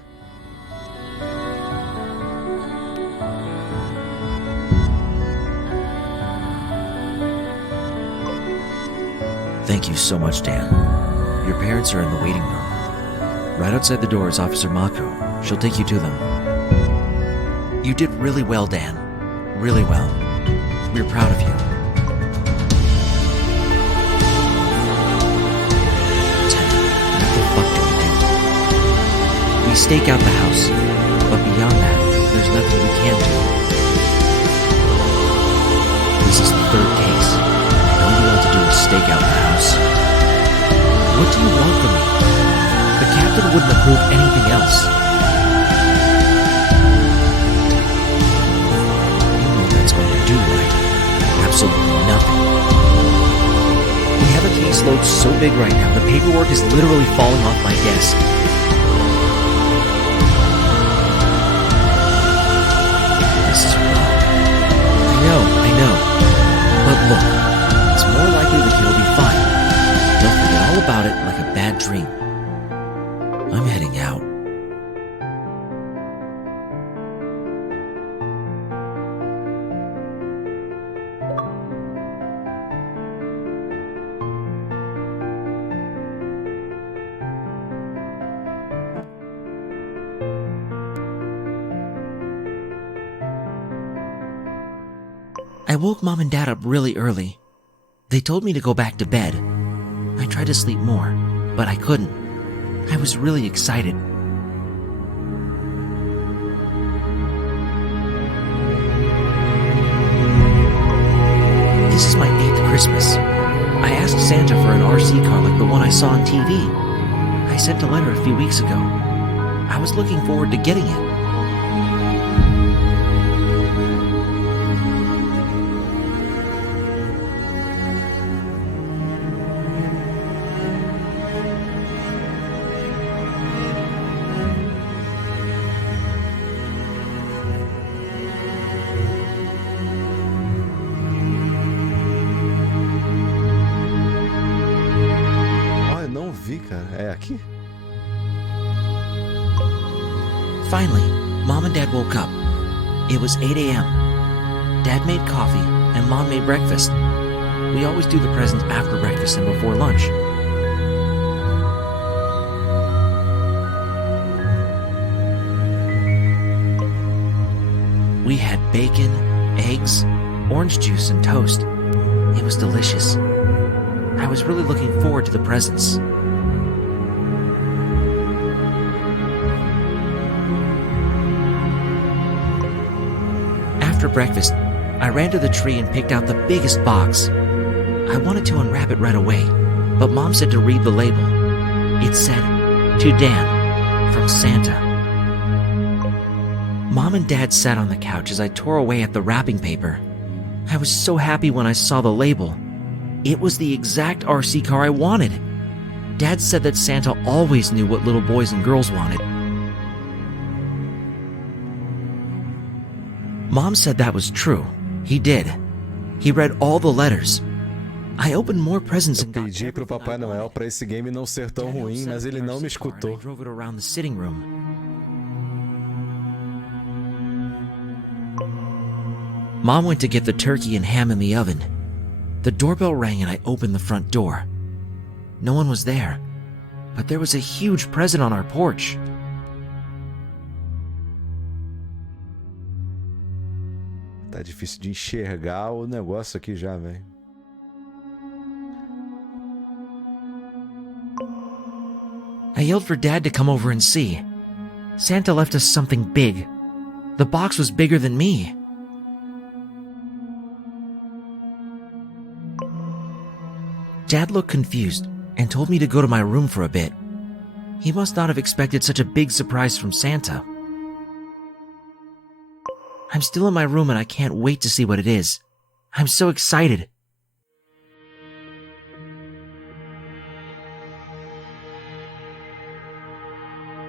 Thank you so much, Dan. Your parents are in the waiting room. Right outside the door is Officer Mako. She'll take you to them. You did really well, Dan. Really well. We're proud of you. We stake out the house, but beyond that, there's nothing we can do. This is the third case. All you want to do is stake out the house. What do you want from me? The captain wouldn't approve anything else. You know what that's going to do, right? Absolutely nothing. We have a caseload so big right now, the paperwork is literally falling off my desk. This is wrong. I know. But look, it's more likely that he'll be fine. He'll forget all about it like a bad dream. I'm heading out. I woke Mom and Dad up really early. They told me to go back to bed. I tried to sleep more, but I couldn't. I was really excited. This is my 8th Christmas. I asked Santa for an RC car like the one I saw on TV. I sent a letter a few weeks ago. I was looking forward to getting it. Finally, Mom and Dad woke up. It was 8 a.m. Dad made coffee and Mom made breakfast. We always do the presents after breakfast and before lunch. We had bacon, eggs, orange juice, and toast. It was delicious. I was really looking forward to the presents. After breakfast, I ran to the tree and picked out the biggest box. I wanted to unwrap it right away, but Mom said to read the label. It said, "To Dan, from Santa." Mom and Dad sat on the couch as I tore away at the wrapping paper. I was so happy when I saw the label. It was the exact RC car I wanted. Dad said that Santa always knew what little boys and girls wanted. Mom said that was true. He did. He read all the letters. I opened more presents and got Pedi pro Papai Noel para esse game não ser tão ruim, mas ele não me escutou. I drove it around the sitting room. Mom went to get the turkey and ham in the oven. The doorbell rang and I opened the front door. No one was there, but there was a huge present on our porch. Tá difícil de enxergar o negócio aqui já, velho. I yelled for Dad to come over and see. Santa left us something big. The box was bigger than me. Dad looked confused and told me to go to my room for a bit. He must not have expected such a big surprise from Santa. I'm still in my room and I can't wait to see what it is. I'm so excited.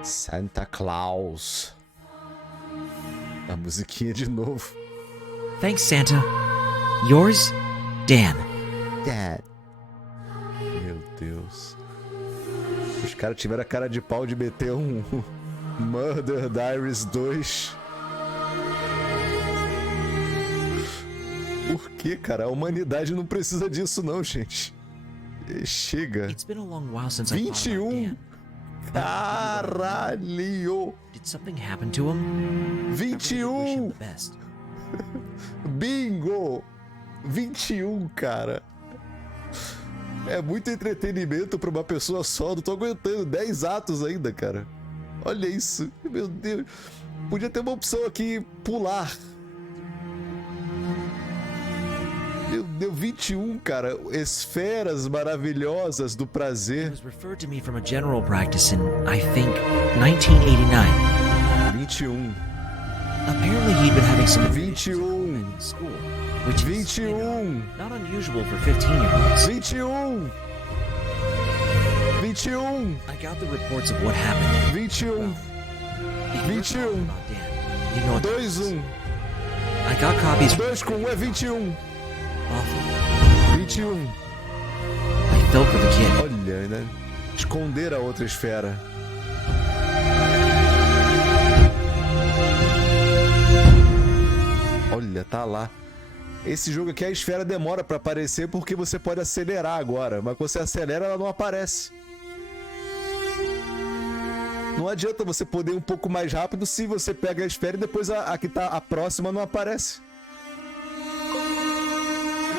Santa Claus. A musiquinha de novo. Thanks, Santa. Yours, Dan. Dad. Meu Deus. Os caras tiveram a cara de pau de meter um Murder Diaries 2. Por que, cara? A humanidade não precisa disso não, gente. Chega. 21. Caralho. Did something happen to him? 21. Bingo. 21, cara. É muito entretenimento pra uma pessoa só. Não tô aguentando 10 atos ainda, cara. Olha isso. Meu Deus. Podia ter uma opção aqui, pular. Deu 21, cara. Esferas maravilhosas do prazer. It was referred to me from a general practice in, I think, 1989. 21. Apparently he'd been having some 21. in school, which is 21. Not unusual for 15-year-olds. 21. 21. I got the reports of what happened. 21. If you're 21. talking about Dan, you know what that is. 2-1. I got copies. 2 com 1 é 21. Awful. 21. I felt for the kid. Olha, né? Esconder a outra esfera. Olha, tá lá. Esse jogo aqui, a esfera demora pra aparecer porque você pode acelerar agora. Mas quando você acelera, ela não aparece. Não adianta você poder ir um pouco mais rápido se você pega a esfera e depois a que tá a próxima não aparece.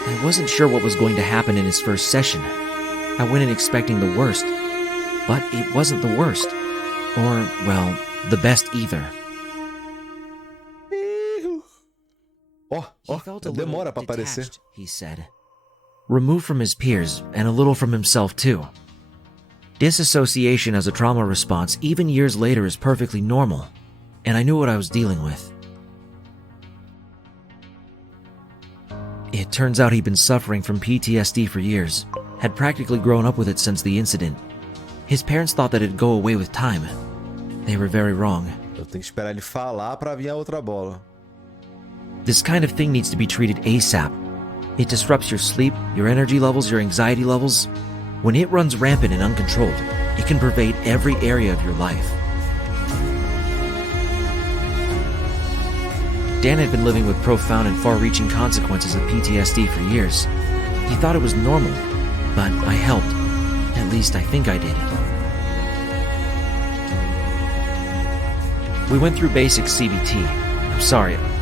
I wasn't sure what was going to happen in his first session. I went in expecting the worst, but it wasn't the worst. Or, well, the best either. He felt a little demora pra aparecer. detached, he said. Removed from his peers, and a little from himself too. Disassociation as a trauma response even years later is perfectly normal, and I knew what I was dealing with. It turns out he'd been suffering from PTSD for years, had practically grown up with it since the incident. His parents thought that it'd go away with time. They were very wrong. Eu tenho que esperar ele falar pra vir a outra bola. This kind of thing needs to be treated ASAP. It disrupts your sleep, your energy levels, your anxiety levels. When it runs rampant and uncontrolled, it can pervade every area of your life. Dan had been living with profound and far-reaching consequences of PTSD for years. He thought it was normal, but I helped. At least I think I did. We went through basic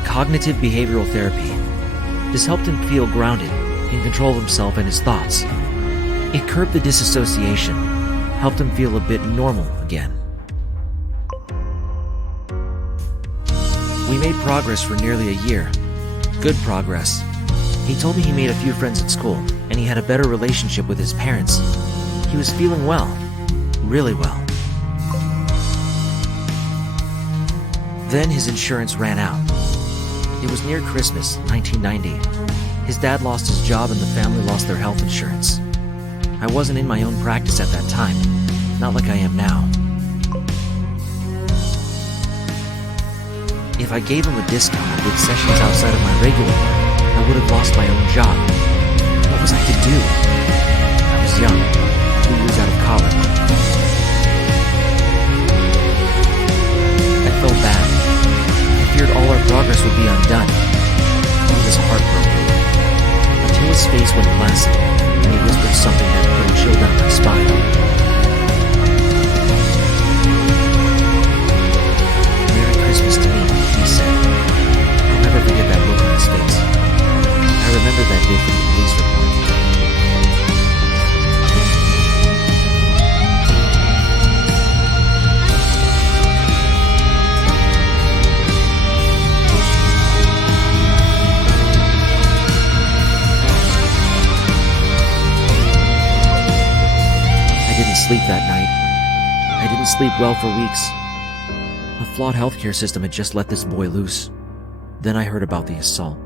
cognitive behavioral therapy. This helped him feel grounded, in control of himself and his thoughts. It curbed the disassociation, helped him feel a bit normal again. We made progress for nearly a year. Good progress. He told me he made a few friends at school, and he had a better relationship with his parents. He was feeling well. Really well. Then his insurance ran out. It was near Christmas, 1990. His dad lost his job and the family lost their health insurance. I wasn't in my own practice at that time, not like I am now. If I gave him a discount or did sessions outside of my regular work, I would have lost my own job. What was I to do? I was young, 2 years out of college. I felt bad. I feared all our progress would be undone. He was heartbroken. Until his face went placid, and he whispered something that put a chill down my spine. "Merry Christmas to me," he said. I'll never forget that look on his face. I remember that day from the police report. I didn't sleep that night. I didn't sleep well for weeks. A flawed healthcare system had just let this boy loose. Then I heard about the assault.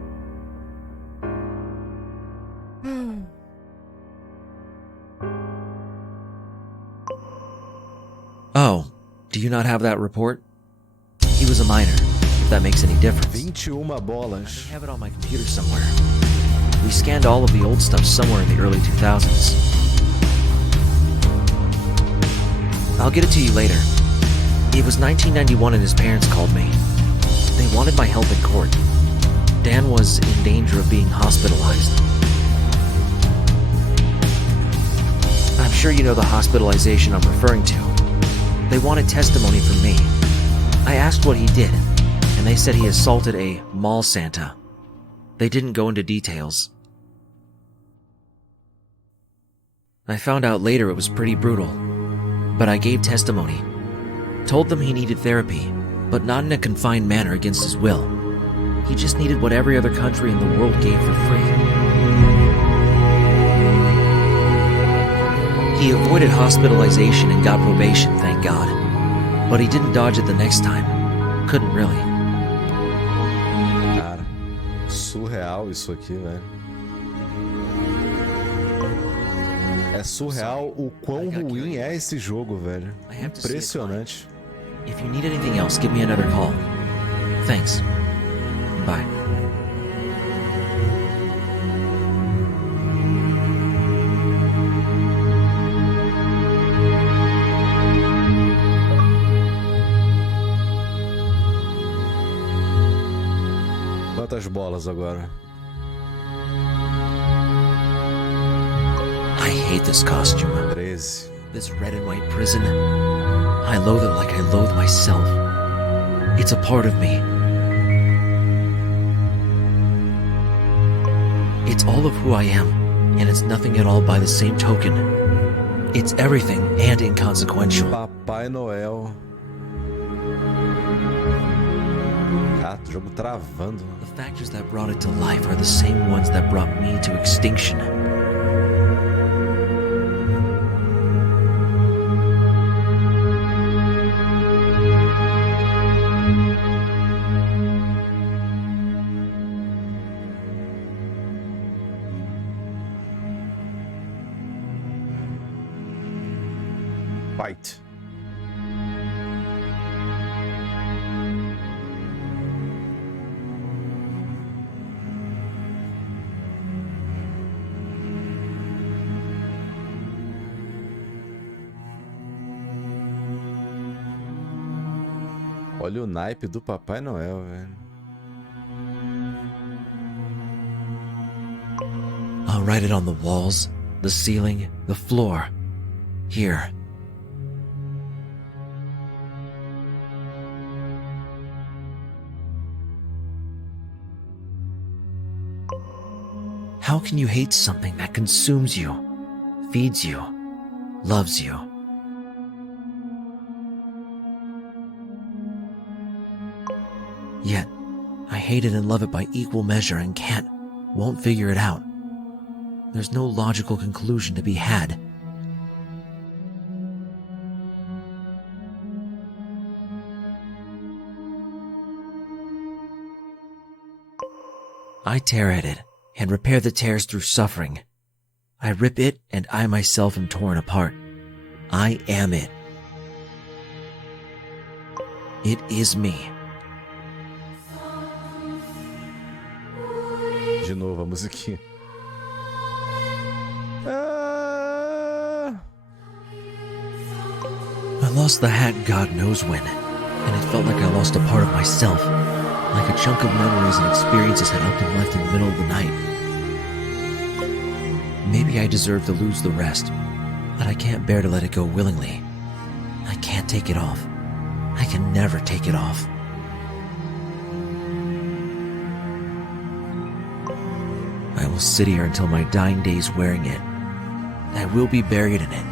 Oh, do you not have that report? He was a minor, if that makes any difference. 21 bolas. I have it on my computer somewhere. We scanned all of the old stuff somewhere in the early 2000s. I'll get it to you later. It was 1991 and his parents called me. They wanted my help in court. Dan was in danger of being hospitalized. I'm sure you know the hospitalization I'm referring to. They wanted testimony from me. I asked what he did, and they said he assaulted a mall Santa. They didn't go into details. I found out later it was pretty brutal, but I gave testimony. Told them he needed therapy, but not in a confined manner against his will. He just needed what every other country in the world gave for free. He avoided hospitalization and got probation, thank God. But he didn't dodge it the next time. Couldn't really. Cara, surreal isso aqui, velho. É surreal o quão ruim é esse jogo, velho. Impressionante. If you need anything else, give me another call. Thanks. Bye. Quantas bolas agora? I hate this costume. 13. This red and white prison. I loathe it like I loathe myself. It's a part of me. It's all of who I am, and it's nothing at all by the same token. It's everything and inconsequential. Papai Noel. Ah, o jogo travando. The factors that brought it to life are the same ones that brought me to extinction. Fight. Olha o naipe do Papai Noel, velho. I'll write it on the walls, the ceiling, the floor. Here. How can you hate something that consumes you, feeds you, loves you? Yet, I hate it and love it by equal measure and won't figure it out. There's no logical conclusion to be had. I tear at it and repair the tears through suffering. I rip it and I myself am torn apart. I am it. It is me. De novo a musiquinha. I lost the hat God knows when, and it felt like I lost a part of myself, like a chunk of memories and experiences had up and left in the middle of the night. Maybe I deserve to lose the rest, but I can't bear to let it go willingly. I can't take it off. I can never take it off. I will sit here until my dying days wearing it. I will be buried in it.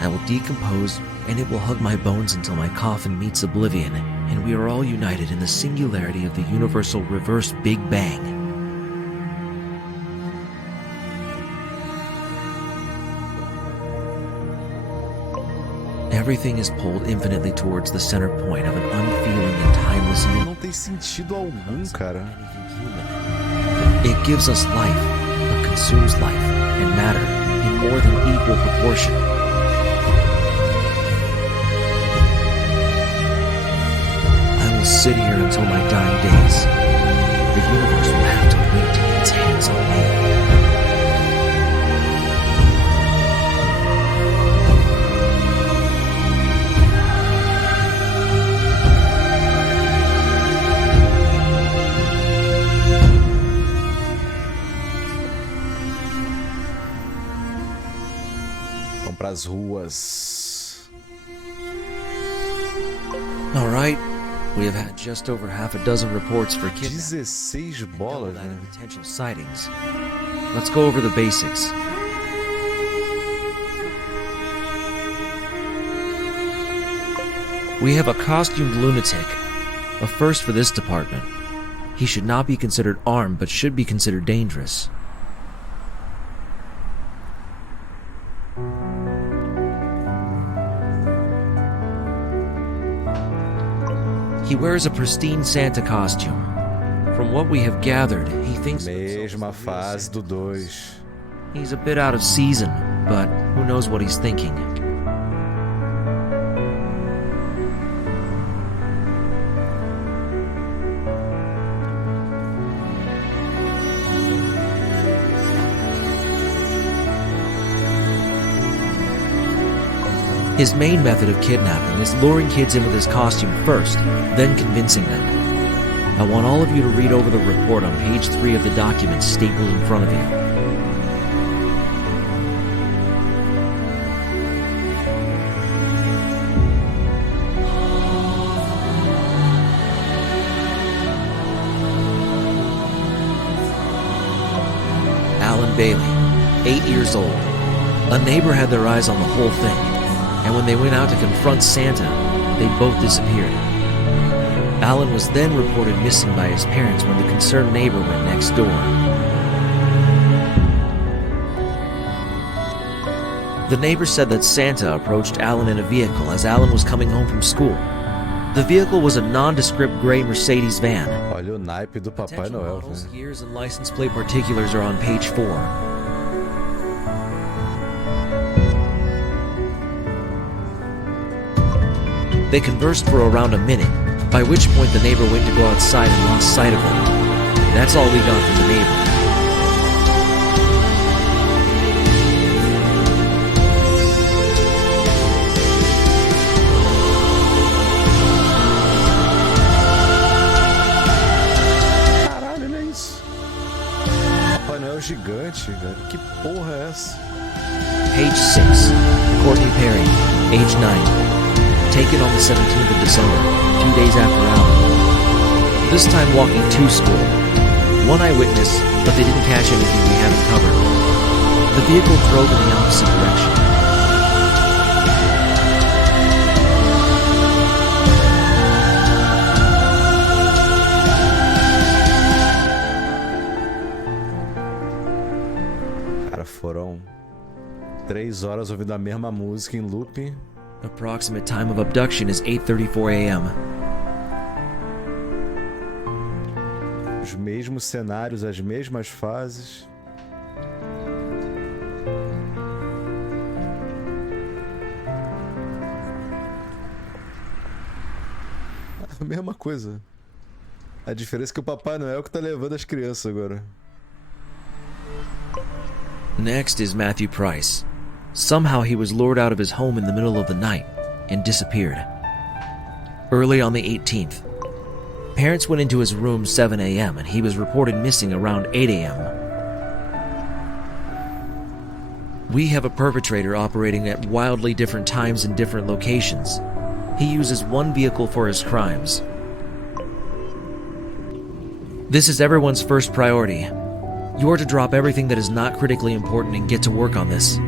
I will decompose, and it will hug my bones until my coffin meets oblivion, and we are all united in the singularity of the universal reverse Big Bang. Everything is pulled infinitely towards the center point of an unfeeling and timeless universe. Não tem sentido algum, cara. It gives us life, but consumes life and matter in more than equal proportion. I will sit here until my dying days. The universe will have to wait to get its hands on me. Pras ruas. All right, we have had just over half a dozen reports for kidnapping. 16 bolas, né? Potential sightings. Let's go over the basics. We have a costumed lunatic, a first for this department. He should not be considered armed, but should be considered dangerous. He wears a pristine Santa costume. From what we have gathered, he thinks Mesma fase do 2. He's a bit out of season, but who knows what he's thinking. His main method of kidnapping is luring kids in with his costume first, then convincing them. I want all of you to read over the report on page 3 of the document stapled in front of you. Alan Bailey, 8 years old. A neighbor had their eyes on the whole thing, and when they went out to confront Santa, they both disappeared. Alan was then reported missing by his parents when the concerned neighbor went next door. The neighbor said that Santa approached Alan in a vehicle as Alan was coming home from school. The vehicle was a nondescript gray Mercedes van. Olha o naipe do Papai Noel. Models, years, and license plate particulars are on page 4. They conversed for around a minute, by which point the neighbor went to go outside and lost sight of them. That's all we got from the neighbor. Caralho, olha isso. Papai Noel gigante. velho. Que porra é essa? Page 6. Courtney Perry, age 9. Taken on the 17th of December, 2 days after hour. This time walking to school. One eyewitness, but they didn't catch anything we haven't covered. The vehicle drove in the opposite direction. Cara, foram 3 horas ouvindo a mesma música em loop. Approximate time of abduction is 8:34 a.m. Os mesmos cenários, as mesmas fases. A mesma coisa. A diferença é que o Papai Noel que tá levando as crianças agora. Next is Matthew Price. Somehow he was lured out of his home in the middle of the night and disappeared. Early on the 18th, parents went into his room 7 a.m. and he was reported missing around 8 a.m. We have a perpetrator operating at wildly different times in different locations. He uses one vehicle for his crimes. This is everyone's first priority. You are to drop everything that is not critically important and get to work on this.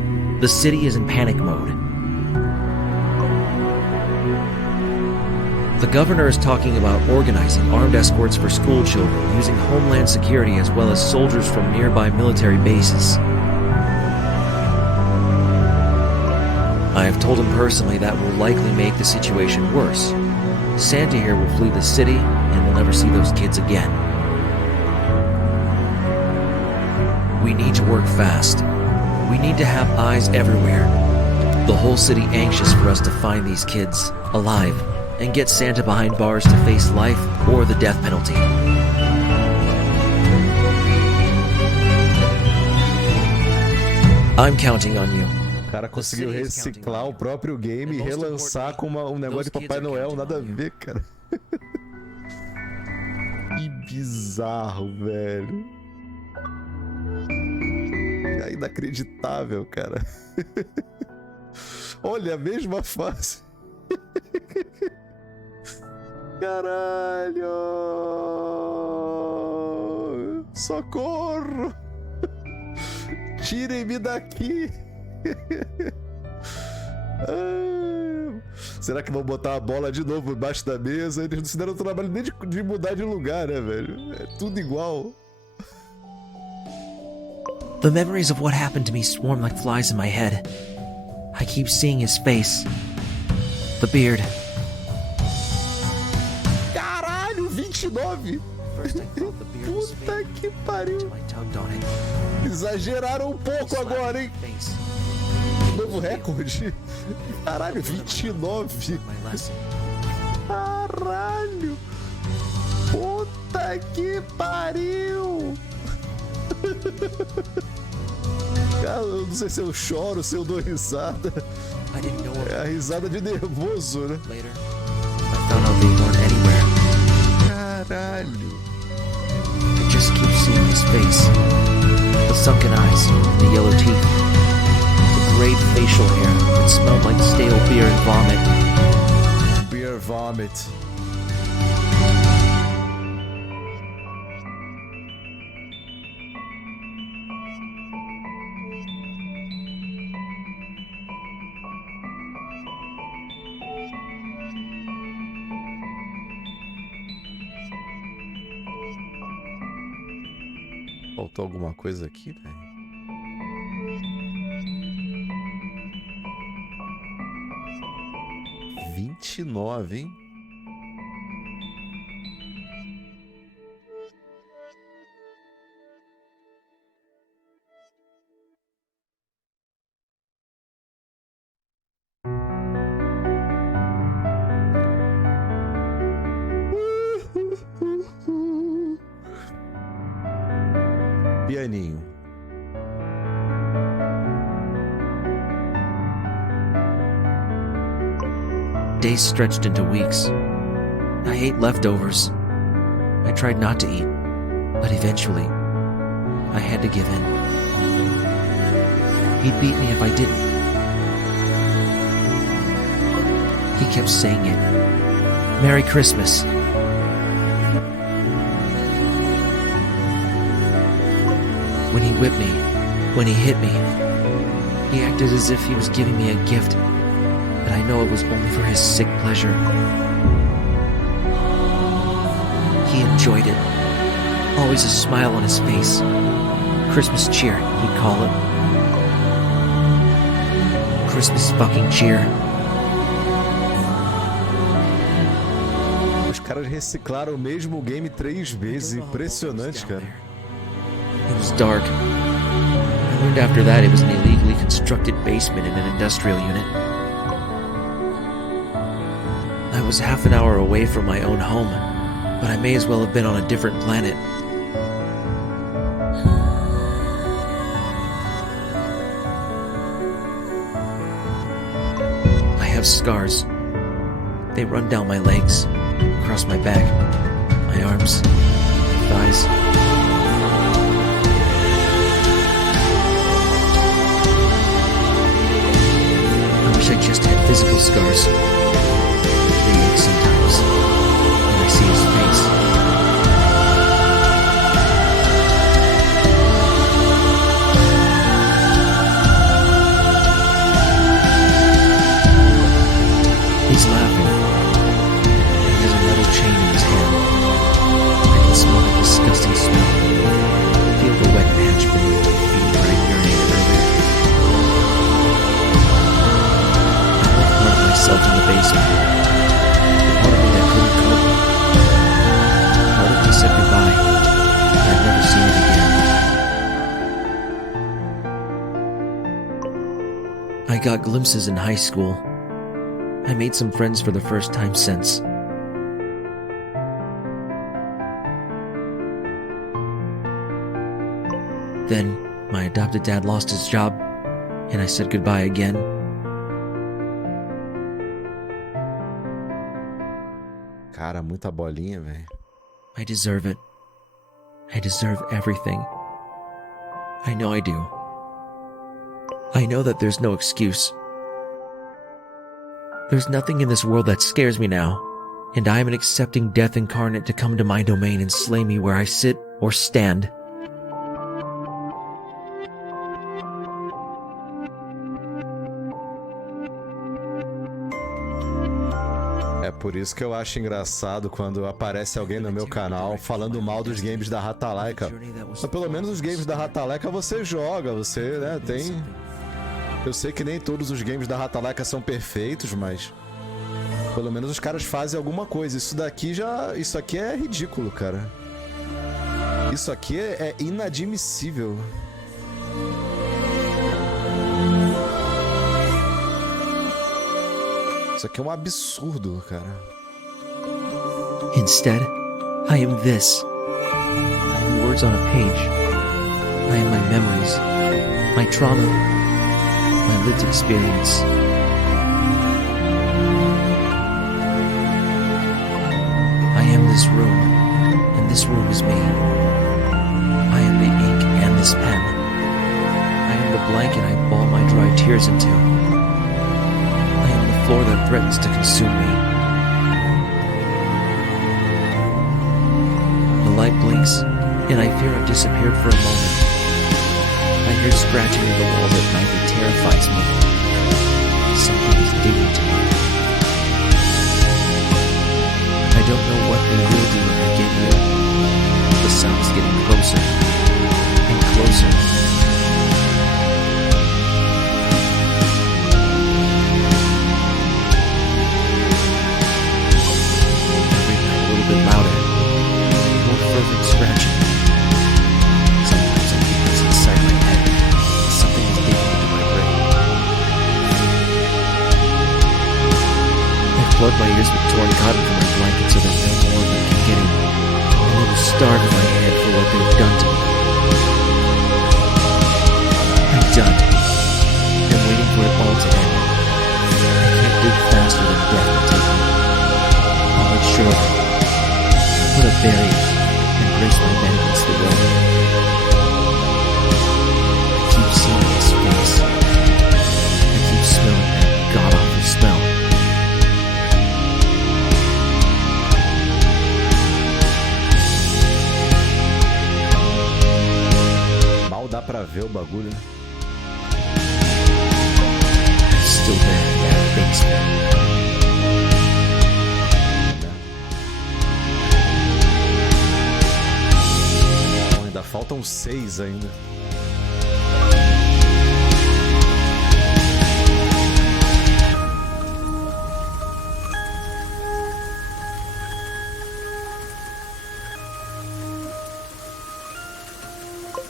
The city is in panic mode. The governor is talking about organizing armed escorts for school children using Homeland Security as well as soldiers from nearby military bases. I have told him personally that will likely make the situation worse. Santa here will flee the city and will never see those kids again. We need to work fast. We need to have eyes everywhere. The whole city anxious for us to find these kids, alive, and get Santa behind bars to face life or the death penalty. I'm counting on you. O cara conseguiu reciclar o próprio game e relançar com um negócio de Papai Noel, nada a ver, cara. Que bizarro, velho. É inacreditável, cara. Olha, a mesma fase. Caralho! Socorro! Tirem-me daqui! Será que vão botar a bola de novo embaixo da mesa? Eles não se deram o trabalho nem de mudar de lugar, né, velho? É tudo igual. The memories of what happened to me swarm like flies in my head. I keep seeing his face. The beard. Caralho, 29! Puta que pariu! Exageraram um pouco agora, hein? Novo recorde. Caralho, 29. Caralho. Puta que pariu. Cara, eu não sei se eu choro, se eu dou risada. É a risada de nervoso, né? Caralho. I just keep seeing his face. The sunken eyes, the yellow teeth. Great facial hair that smelled like stale beer and vomit. Beer vomit. Faltou alguma coisa aqui, velho? $29, hein? Pianinho. Days stretched into weeks. I ate leftovers. I tried not to eat, but eventually, I had to give in. He'd beat me if I didn't. He kept saying it. Merry Christmas. When he whipped me, when he hit me, he acted as if he was giving me a gift, but I know it was only for his sick pleasure. He enjoyed it. Always a smile on his face. Christmas cheer, he'd call it. Christmas fucking cheer. Os caras reciclaram o mesmo game 3 vezes. Impressionante, cara. It was dark. I learned after that it was an illegally constructed basement in an industrial unit. I was half an hour away from my own home, but I may as well have been on a different planet. I have scars. They run down my legs, across my back, my arms, my thighs. I wish I just had physical scars. They ache sometimes when I see his face. He's laughing. He has a metal chain in his hand. I can smell the disgusting smell. Feel the wet patch beneath my feet where I urinated earlier. I left part of myself in the basement. The part of me that couldn't cope. Part of me said goodbye. I'd never seen it again. I got glimpses in high school. I made some friends for the first time since. Then, my adopted dad lost his job, and I said goodbye again. Cara, muita bolinha, velho. I deserve it. I deserve everything. I know I do. I know that there's no excuse. There's nothing in this world that scares me now, and I am accepting death incarnate to come to my domain and slay me where I sit or stand. É por isso que eu acho engraçado quando aparece alguém no meu canal falando mal dos games da Ratalaika. Mas pelo menos os games da Ratalaika você joga, você, né, tem... Eu sei que nem todos os games da Ratalaika são perfeitos, mas... Pelo menos os caras fazem alguma coisa. Isso daqui já... Isso aqui é ridículo, cara. Isso aqui é inadmissível. Isso aqui é um absurdo, cara. Instead, I am this. I am words on a page. I am my memories, my trauma, my lived experience. I am this room, and this room is me. I am the ink and this pen. I am the blanket I ball my dry tears into. I am the floor that threatens to consume me. The light blinks, and I fear I've disappeared for a moment. I hear scratching in the wall that nightly terrifies me. Something is digging to me. I don't know what they will do when I get here. The sound is getting closer and closer. Every night a little bit louder, more fervent scratching. Sometimes I think it's inside my head. Something is digging into my brain. I plug my ears with torn cotton from my blanket so that no more of them can get in. And they will starve in my head for what they've done to me. I'm done. I'm waiting for it all to end. I can't dig faster than death will take me. I'll make sure of it. Put a barrier and brace my men against the wall. I keep seeing his face. ver o bagulho, né? Still there in that basement. Bom, ainda faltam 6 ainda.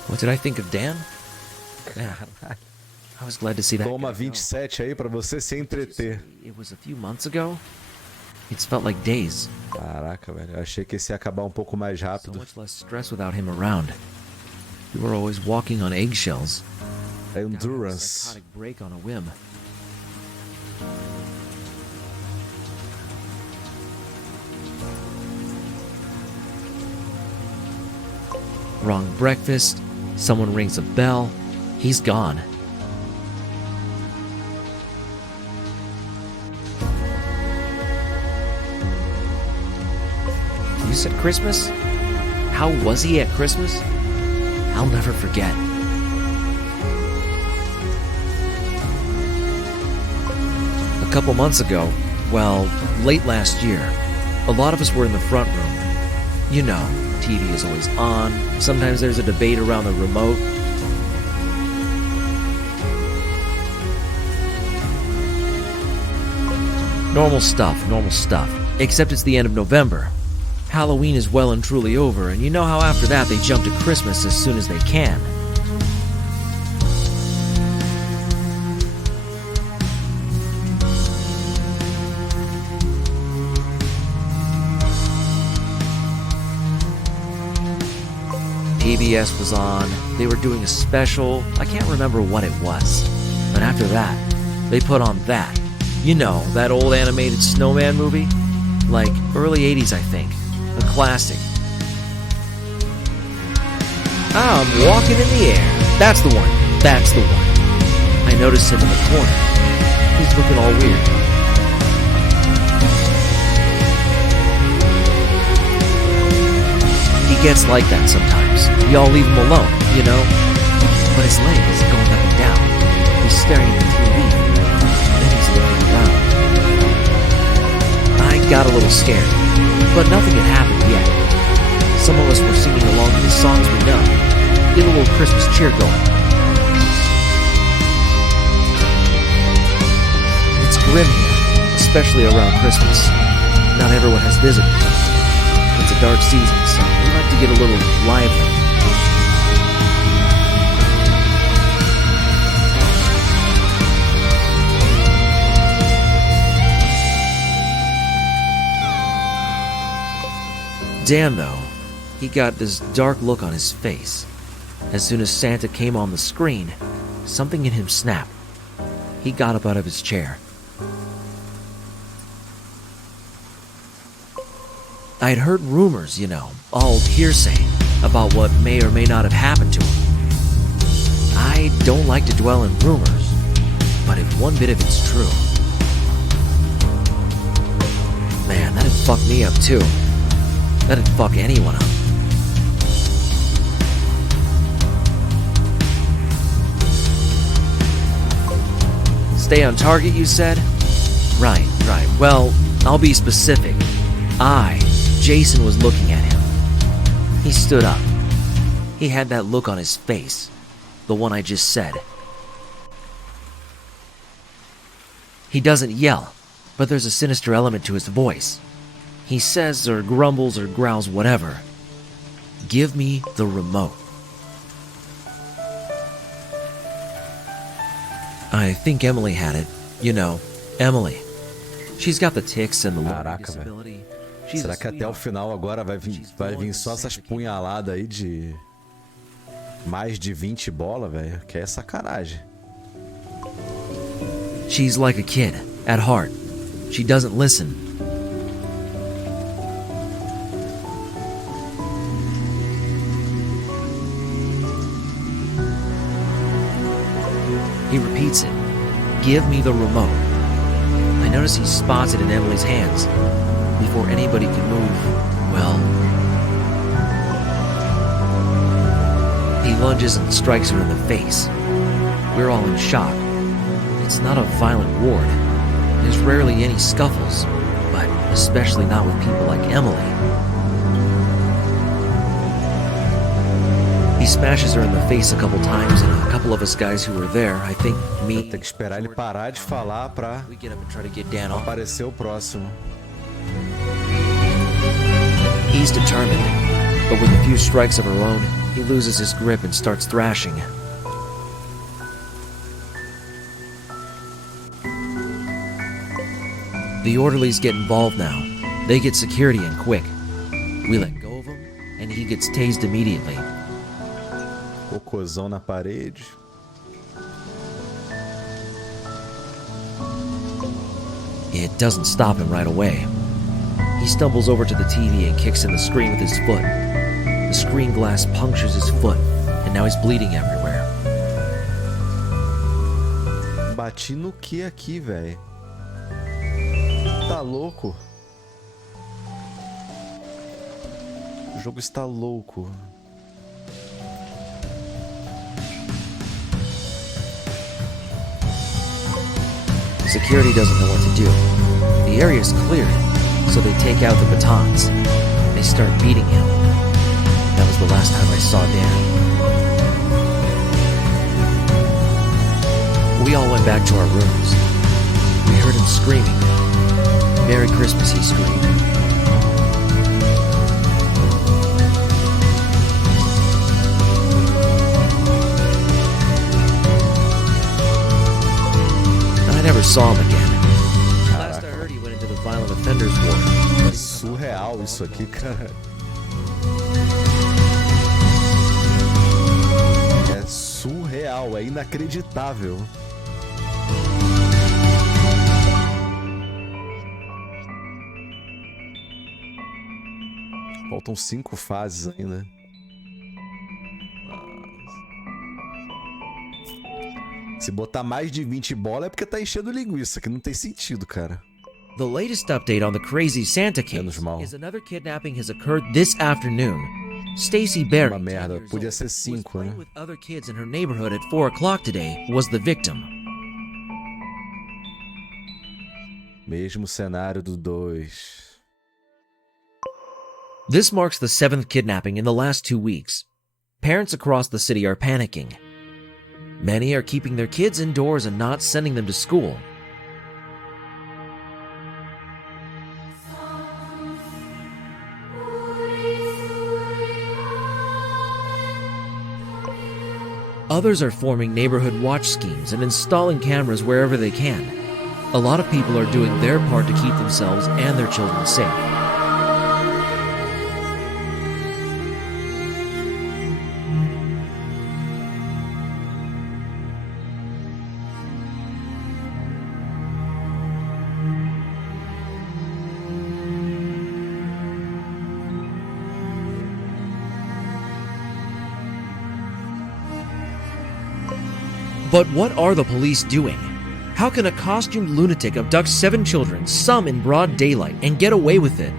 What did I think of Dan? I was glad to see that. Toma 27 aí pra você se entreter. It was a few months ago. It's felt like days. Caraca, velho. Eu achei que esse ia acabar um pouco mais So rápido. much less stress without him around. We were always walking on eggshells. Endurance. Psychotic break on a whim. Wrong breakfast. Someone rings a bell. He's gone. You said Christmas? How was he at Christmas? I'll never forget. A couple months ago, well, late last year, a lot of us were in the front room. You know, TV is always on. Sometimes there's a debate around the remote. Normal stuff. Except it's the end of November. Halloween is well and truly over, and you know how after that they jump to Christmas as soon as they can. PBS was on, they were doing a special, I can't remember what it was. But after that, they put on that. You know, that old animated snowman movie? Like, early 80s, I think. A classic. I'm walking in the air. That's the one. I noticed him in the corner. He's looking all weird. He gets like that sometimes. Y'all leave him alone, you know? But his leg is going up and down. He's staring at the TV. Then he's looking around. I got a little scared, but nothing had happened yet. Some of us were singing along to the songs we know. Get a little Christmas cheer going. It's grim here, especially around Christmas. Not everyone has visitors. It's a dark season, so we like to get a little lively. Dan, though, he got this dark look on his face. As soon as Santa came on the screen, something in him snapped. He got up out of his chair. I'd heard rumors, you know, all hearsay, about what may or may not have happened to him. I don't like to dwell in rumors, but if one bit of it's true... Man, that'd fuck me up too. That'd fuck anyone up. Stay on target, you said? Right. Well, I'll be specific. Jason was looking at him. He stood up. He had that look on his face. The one I just said. He doesn't yell, but there's a sinister element to his voice. He says or grumbles or growls whatever. Give me the remote. I think Emily had it. You know, Emily. She's got the tics and the learning disability. Será que até o final agora vai vir só essas punhaladas aí de mais de 20 bola, velho? Que é sacanagem. She's like a kid, at heart. She doesn't listen. He repeats it. Give me the remote. I notice he spots it in Emily's hands. Before anybody can move, well... He lunges and strikes her in the face. We're all in shock. It's not a violent ward. There's rarely any scuffles, but especially not with people like Emily. He smashes her in the face a couple times, and a couple of us guys who were there, I think me... Tem que esperar ele parar de falar pra We get up and try to get Dan off. aparecer o próximo. He's determined, but with a few strikes of her own, he loses his grip and starts thrashing. The orderlies get involved now. They get security in quick. We let go of him, and he gets tased immediately. Cocôzão na parede. It doesn't stop him right away. He stumbles over to the TV and kicks in the screen with his foot. The screen glass punctures his foot, and now he's bleeding everywhere. Bati no que aqui, velho? Tá louco? O jogo está louco. Security doesn't know what to do. The area is cleared, so they take out the batons. They start beating him. That was the last time I saw Dan. We all went back to our rooms. We heard him screaming. Merry Christmas, he screamed. I never saw him again. Last I heard, he went into the violent offenders ward. É surreal isso aqui, cara. É surreal, é inacreditável. Faltam 5 fases ainda. Se botar mais de 20 bolas é porque tá enchendo linguiça, que não tem sentido, cara. The latest update on the crazy Santa case is another kidnapping has occurred this afternoon. Stacy Berry, Uma merda, podia ser 5, né? with other kids in her neighborhood at 4 o'clock today, was the victim. Mesmo cenário do 2. This marks the 7th kidnapping in the last 2 weeks. Parents across the city are panicking. Many are keeping their kids indoors and not sending them to school. Others are forming neighborhood watch schemes and installing cameras wherever they can. A lot of people are doing their part to keep themselves and their children safe. But what are the police doing? How can a costumed lunatic abduct 7 children, some in broad daylight, and get away with it?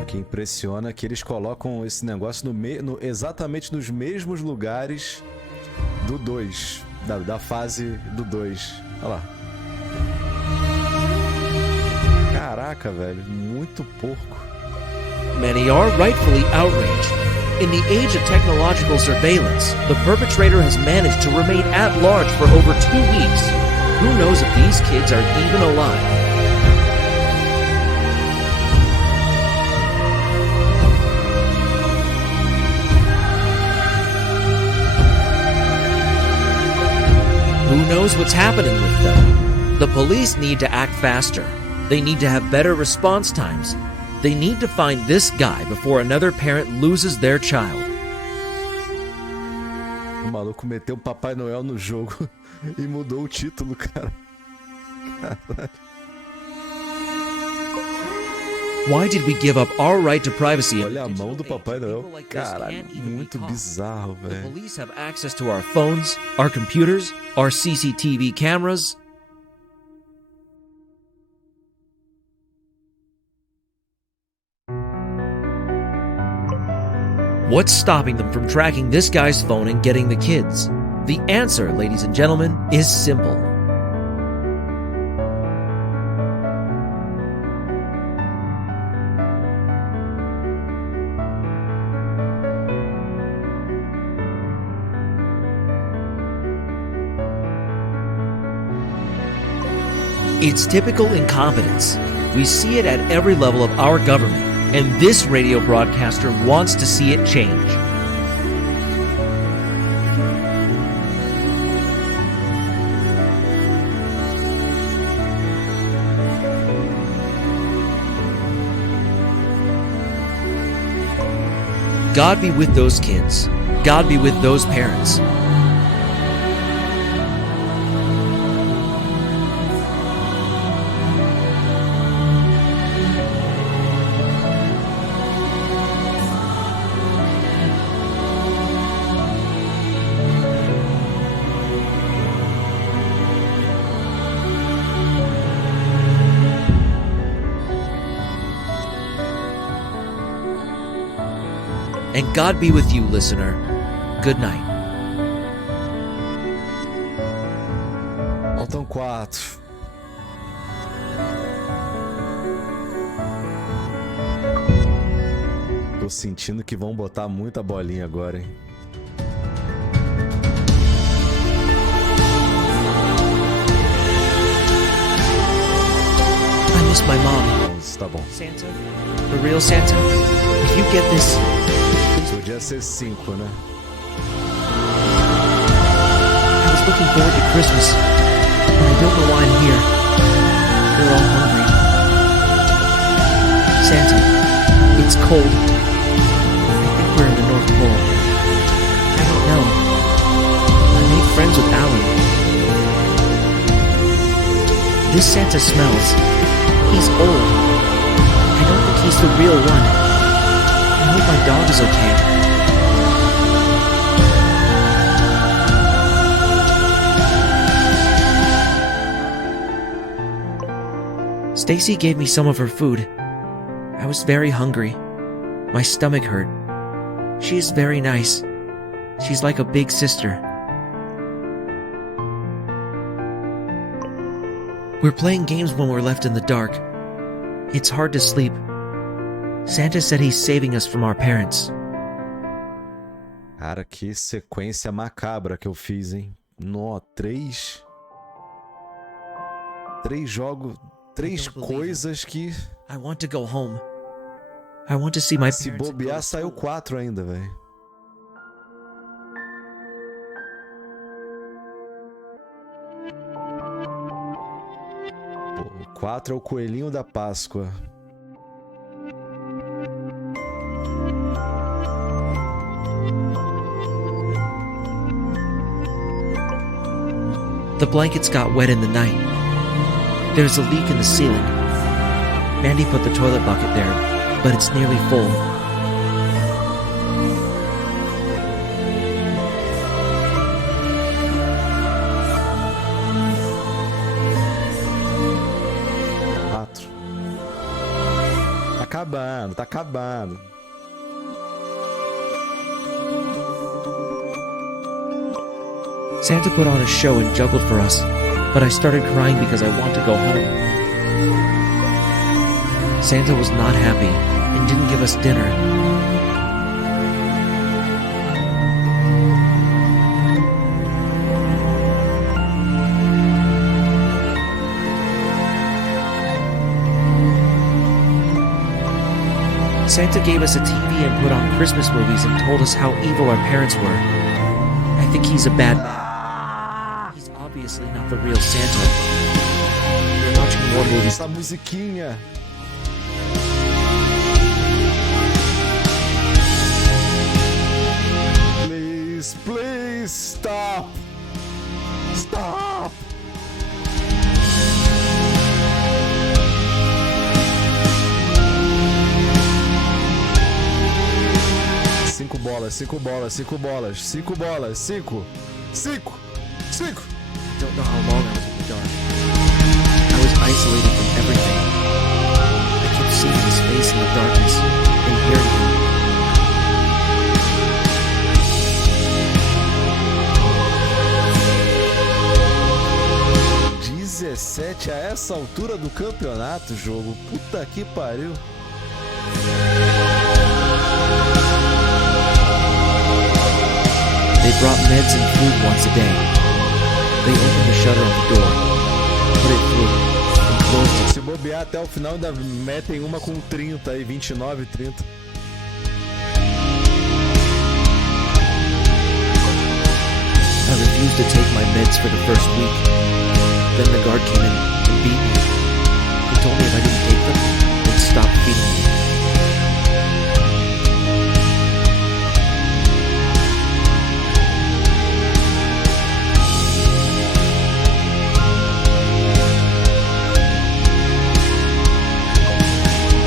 O que impressiona é que eles colocam esse negócio exatamente nos mesmos lugares do 2, da fase do 2. Olha lá. Caraca, velho, muito porco. Many are rightfully outraged. In the age of technological surveillance, the perpetrator has managed to remain at large for over 2 weeks. Who knows if these kids are even alive? Who knows what's happening with them? The police need to act faster. They need to have better response times. They need to find this guy before another parent loses their child. O maluco meteu o Papai Noel no jogo e mudou o título, cara. Caralho. Why did we give up our right to privacy? Olha a mão do Papai Noel. Caralho, muito bizarro, The velho. police have access to our phones, our computers, our CCTV cameras. What's stopping them from tracking this guy's phone and getting the kids? The answer, ladies and gentlemen, is simple. It's typical incompetence. We see it at every level of our government, and this radio broadcaster wants to see it change. God be with those kids. God be with those parents. And God be with you, listener. Good night. Faltam 4. Tô sentindo que vão botar muita bolinha agora, hein? I miss my mom. Tá bom. Santa, the real Santa, if you get this... Podia ser 5, né? I was looking forward to Christmas, but I don't know why I'm here. They're all hungry. Santa, it's cold. I think we're in the North Pole. I don't know. I made friends with Alan. This Santa smells. He's old. I don't think he's the real one. I hope my dog is okay. Stacy gave me some of her food. I was very hungry. My stomach hurt. She is very nice. She's like a big sister. We're playing games when we're left in the dark. It's hard to sleep. Santa said he's saving us from our parents. Cara, que sequência macabra que eu fiz, hein? Nó, 3 jogos, 3 coisas que... I want to go home. I want to see my Se parents. bobear, saiu 4 ainda, velho. O 4 é o coelhinho da Páscoa. The blankets got wet in the night. There's a leak in the ceiling. Mandy put the toilet bucket there, but it's nearly full. Tá acabando. Santa put on a show and juggled for us, but I started crying because I want to go home. Santa was not happy and didn't give us dinner. Santa gave us a TV and put on Christmas movies and told us how evil our parents were. I think he's a bad man. He's obviously not the real Santa. We're watching more movies. Essa musiquinha. Please, stop. Stop. Cinco bolas. Don't know how long I was in the dark. I was isolated from everything. I kept seeing his face in the darkness and hearing him. Gente, a essa altura do campeonato, jogo, puta que pariu. They brought meds and food once a day. They opened the shutter on the door, put it through, and closed it. Se bobear até o final, ainda metem uma com 30 aí, 29, 30. I refused to take my meds for the first week. Then the guard came in and beat me. He told me if I didn't take them, they'd stop feeding me.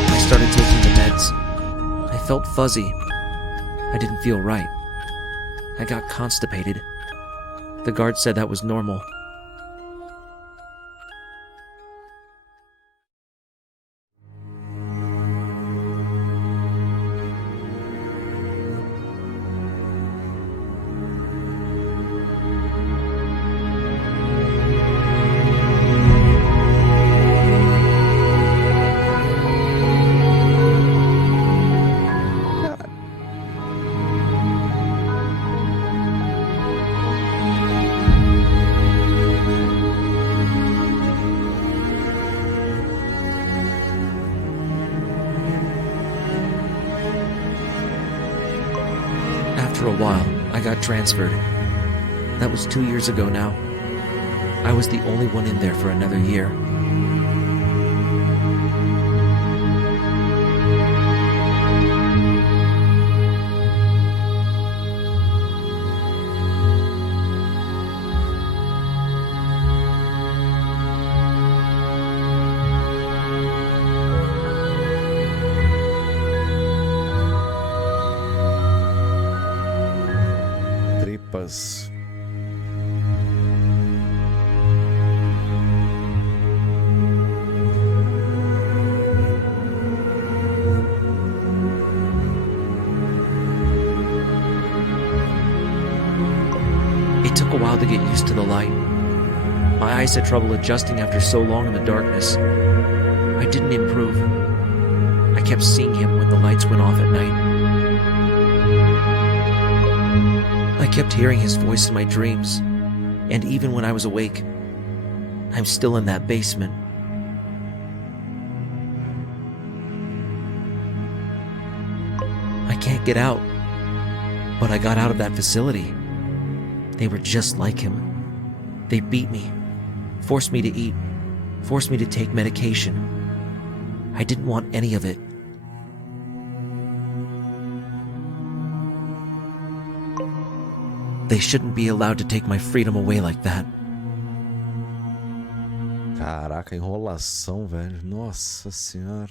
I started taking the meds. I felt fuzzy. I didn't feel right. I got constipated. The guard said that was normal. After a while, I got transferred. That was 2 years ago now. I was the only one in there for another year. Tripas. It took a while to get used to the light. My eyes had trouble adjusting after so long in the darkness. I didn't improve. I kept seeing him when the lights went off at night. I kept hearing his voice in my dreams, and even when I was awake, I'm still in that basement. I can't get out, but I got out of that facility. They were just like him. They beat me, forced me to eat, forced me to take medication. I didn't want any of it. They shouldn't be allowed to take my freedom away like that. Caraca, enrolação, velho. Nossa senhora.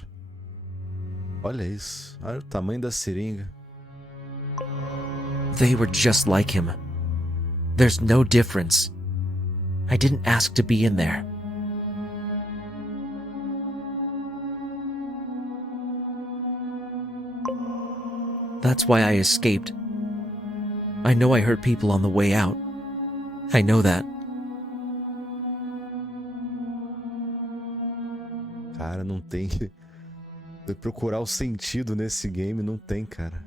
Olha isso. Olha o tamanho da seringa. They were just like him. There's no difference. I didn't ask to be in there. That's why I escaped. I know I hurt people on the way out. I know that. Cara, não tem. Procurar o sentido nesse game não tem, cara.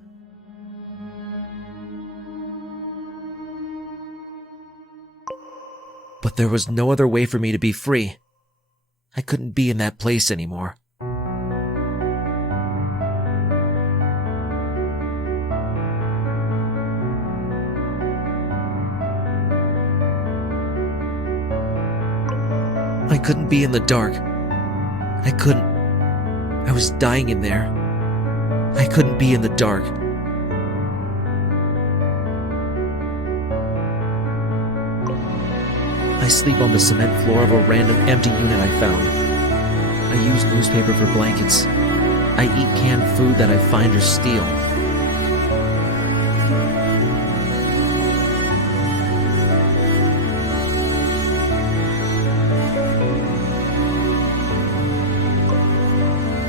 But there was no other way for me to be free. I couldn't be in that place anymore. I couldn't be in the dark. I couldn't. I was dying in there. I couldn't be in the dark. I sleep on the cement floor of a random empty unit I found. I use newspaper for blankets. I eat canned food that I find or steal.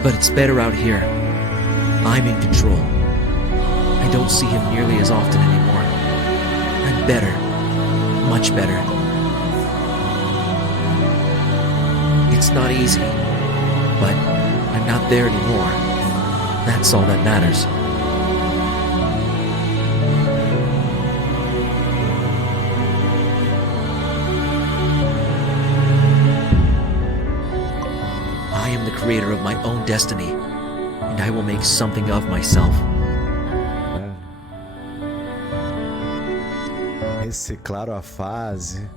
But it's better out here. I'm in control. I don't see him nearly as often anymore. I'm better. Much better. It's not easy, but I'm not there anymore. That's all that matters. I am the creator of my own destiny, and I will make something of myself. Reciclaram a fase.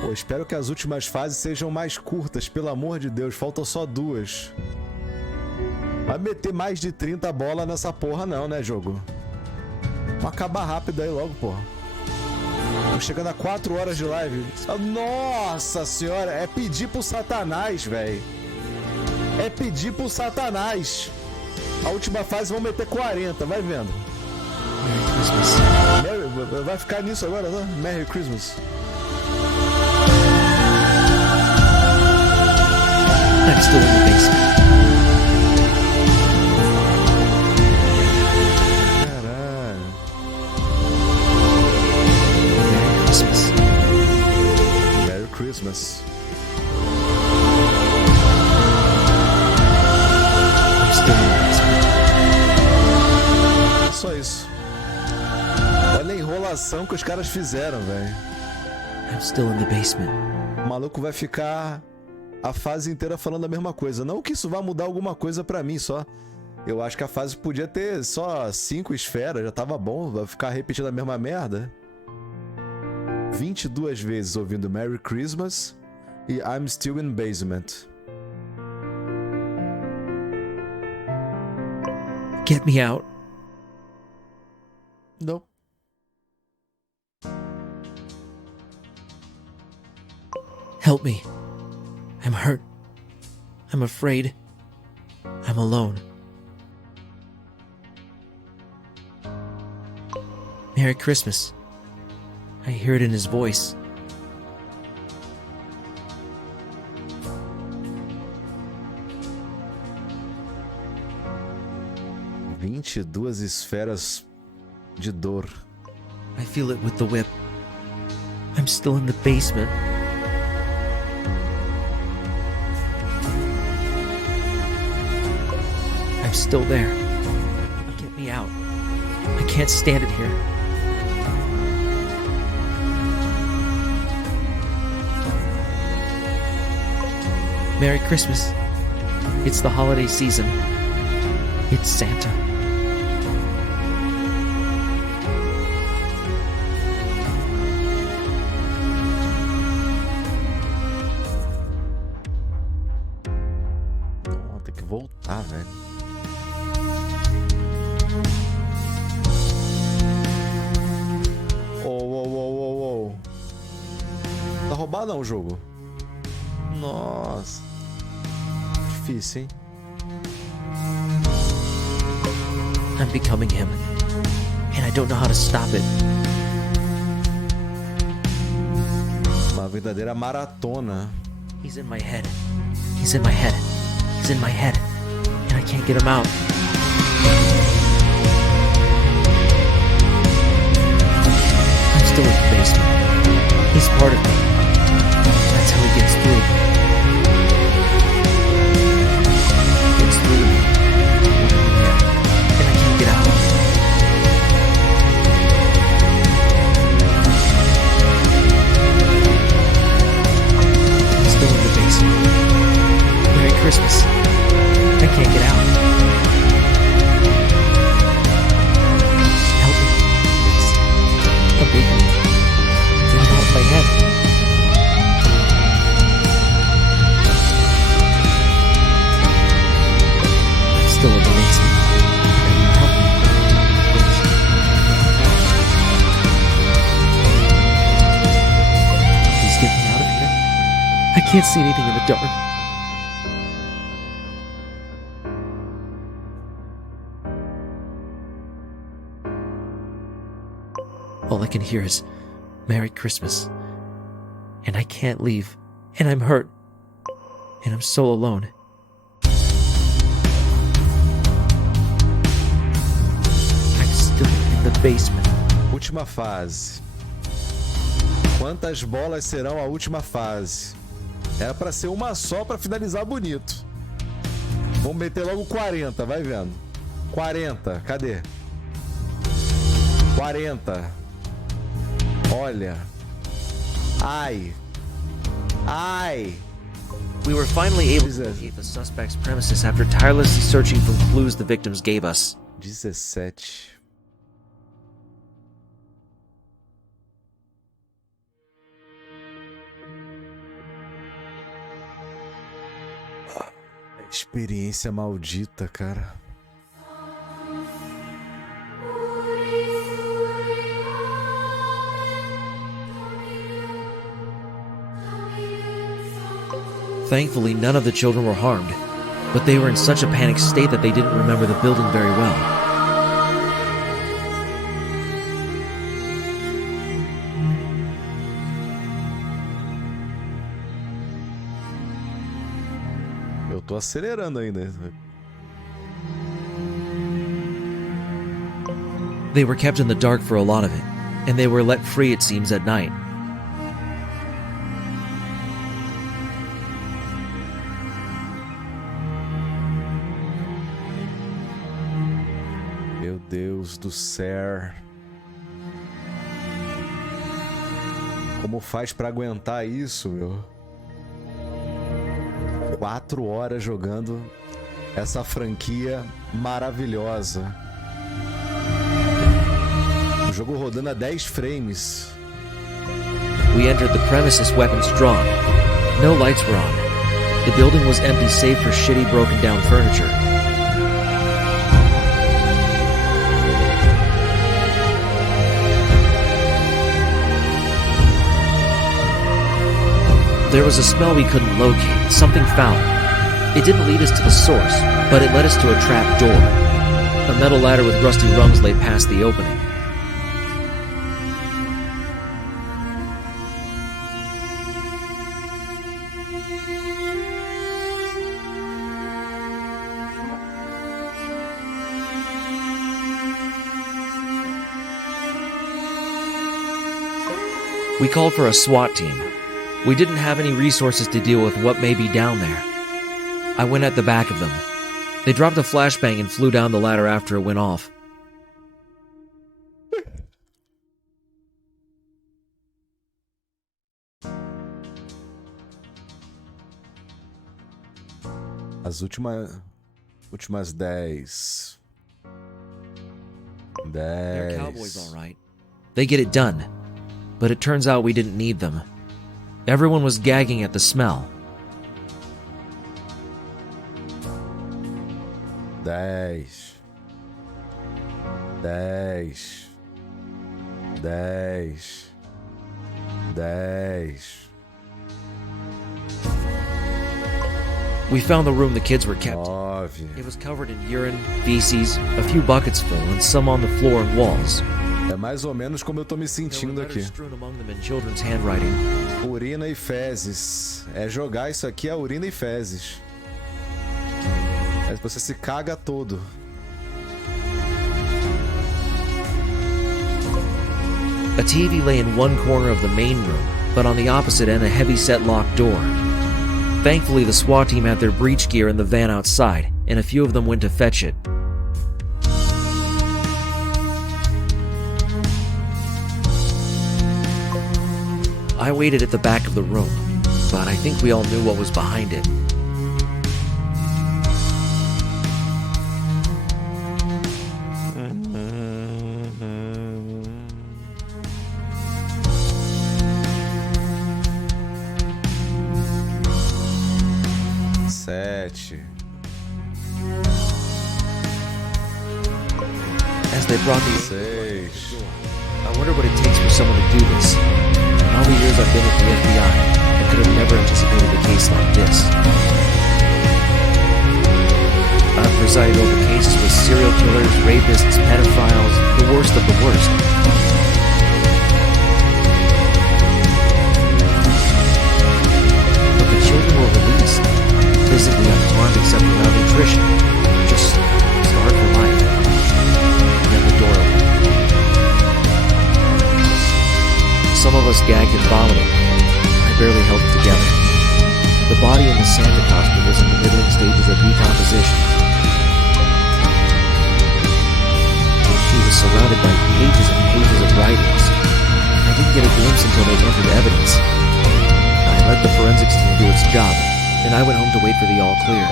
Pô, espero que as últimas fases sejam mais curtas, pelo amor de Deus. Faltam só 2. Vai meter mais de 30 bolas nessa porra não, né, jogo? Vamos acabar rápido aí logo, porra. Tô chegando a 4 horas de live. Nossa senhora, é pedir pro satanás, velho. É pedir pro satanás. A última fase vão meter 40, vai vendo. Vai ficar nisso agora, né? Merry Christmas. I'm still in the basement. Caralho. Merry Christmas. Merry Christmas. I'm still in the basement. Só isso. Olha a enrolação que os caras fizeram, velho. I'm still in the basement. O maluco vai ficar a fase inteira falando a mesma coisa. Não que isso vá mudar alguma coisa pra mim, só. Eu acho que a fase podia ter só 5 esferas, já tava bom. Vai ficar repetindo a mesma merda. 22 vezes ouvindo Merry Christmas e I'm Still in Basement. Get me out. Não. Help me. I'm hurt. I'm afraid. I'm alone. Merry Christmas. I hear it in his voice. – 22 esferas de dor. I feel it with the whip. I'm still in the basement. I'm still there. Get me out. I can't stand it here. Merry Christmas. It's the holiday season. It's Santa. Oh, tem que voltar, velho. Oh. Tá roubado não o jogo. Nossa. Difícil, hein? I'm becoming him, and I don't know how to stop it. Uma verdadeira maratona. He's in my head. He's in my head. He's in my head, and I can't get him out. I'm still in the basement. He's part of me. That's how he gets through. Gets through me. And I can't get out. I'm still in the basement. Merry Christmas. I can't get out. Help me. Please. Help me. Get him out of my head. I'm still in the basement. Help me. Please get me out of here. I can't see anything in the dark. All I can hear is Merry Christmas. And I can't leave. And I'm hurt. And I'm so alone. I'm still in the basement. Última fase. Quantas bolas serão a última fase? Era pra ser uma só pra finalizar bonito. Vamos meter logo 40, vai vendo. 40, cadê? 40. Olha. Ai. Ai. We were finally able to locate the suspect's premises after tirelessly searching for clues the victims gave us. 17. Experiência maldita, cara. Thankfully, none of the children were harmed, but they were in such a panicked state that they didn't remember the building very well. Eu tô acelerando ainda. They were kept in the dark for a lot of it, and they were let free, it seems, at night. Meu Deus do céu. Como faz pra aguentar isso, meu? 4 horas jogando essa franquia maravilhosa. O jogo rodando a 10 frames. We entered the premises, weapons drawn. No lights were on. The building was empty save for shitty broken down furniture. There was a smell we couldn't locate, something foul. It didn't lead us to the source, but it led us to a trap door. A metal ladder with rusty rungs lay past the opening. We called for a SWAT team. We didn't have any resources to deal with what may be down there. I went at the back of them. They dropped a flashbang and flew down the ladder after it went off. As últimas 10. They're cowboys, all right. They get it done. But it turns out we didn't need them. Everyone was gagging at the smell. 10. We found the room the kids were kept in. 9. It was covered in urine, feces, a few buckets full, and some on the floor and walls. É mais ou menos como eu tô me sentindo aqui. Strewn among them in children's handwriting. Urina e fezes. É jogar isso aqui a urina e fezes. Aí você se caga todo. A TV lay in one corner of the main room, but on the opposite end a heavy-set locked door. Thankfully, the SWAT team had their breach gear in the van outside, and a few of them went to fetch it. I waited at the back of the room, but I think we all knew what was behind it. As they brought the 6. I wonder what it takes for someone to do this. In all the years I've been at the FBI, I could have never anticipated a case like this. I've presided over cases with serial killers, rapists, pedophiles, the worst of the worst. But the children were released, physically unharmed except for malnutrition, just scarred for life. And then the door opened. Some of us gagged and vomited. I barely held it together. surrounded by pages and pages of writings. I didn't get a glimpse until they entered evidence. I let the forensics team do its job, and I went home to wait for the all clear.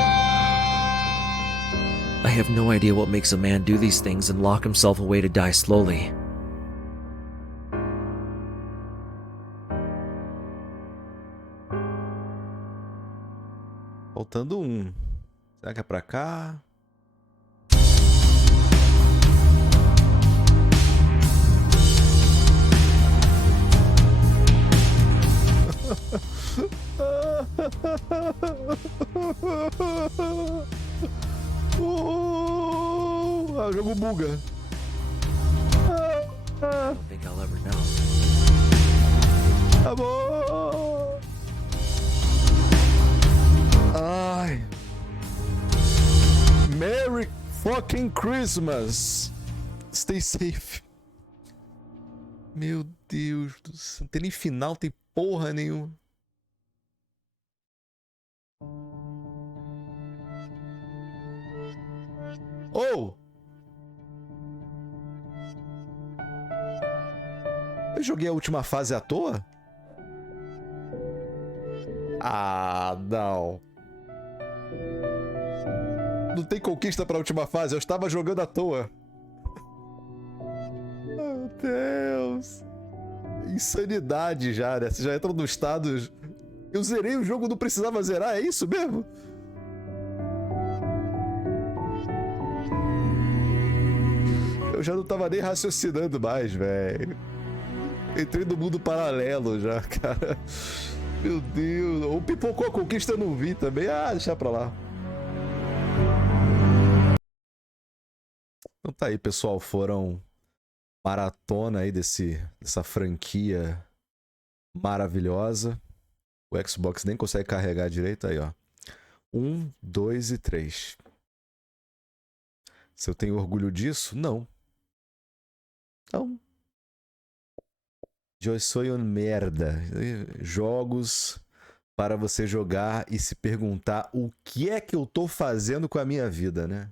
I have no idea what makes a man do these things and lock himself away to die slowly. Faltando um. Será que é pra cá? O jogo buga. I don't think I'll ever know. Amor. Ai. Merry fucking Christmas. Stay safe. Meu Deus do céu. Não tem nem final, tem porra nenhuma. Oh! Eu joguei a última fase à toa? Ah, não. Não tem conquista pra última fase, eu estava jogando à toa. Meu Deus. Insanidade já, né? Você já entra no estado... Eu zerei o jogo, não precisava zerar, é isso mesmo? Eu já não tava nem raciocinando mais, velho. Entrei no mundo paralelo já, cara. Meu Deus. Ou pipocou a conquista, eu não vi também. Ah, deixa pra lá. Então tá aí, pessoal. Foram maratona aí dessa franquia maravilhosa. O Xbox nem consegue carregar direito aí, ó. 1, 2 e 3. Se eu tenho orgulho disso? Não. Então, eu sou um merda. Jogos para você jogar e se perguntar o que é que eu tô fazendo com a minha vida, né?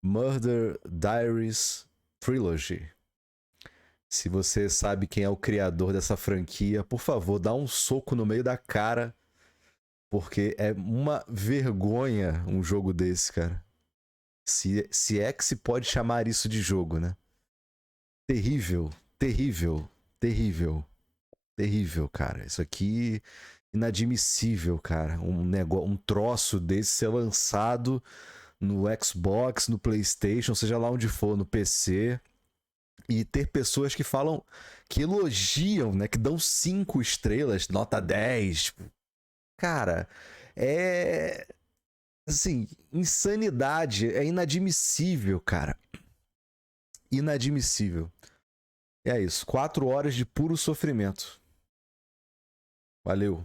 Murder Diaries Trilogy. Se você sabe quem é o criador dessa franquia, por favor, dá um soco no meio da cara, porque é uma vergonha um jogo desse, cara. Se é que se pode chamar isso de jogo, né? Terrível, terrível, terrível, terrível, cara. Isso aqui inadmissível, cara. Um troço desse ser lançado no Xbox, no PlayStation, seja lá onde for, no PC, e ter pessoas que falam, que elogiam, né? Que dão 5 estrelas, nota 10. Tipo, cara, é... assim, insanidade, é inadmissível, cara. Inadmissível. E é isso, 4 horas de puro sofrimento. Valeu.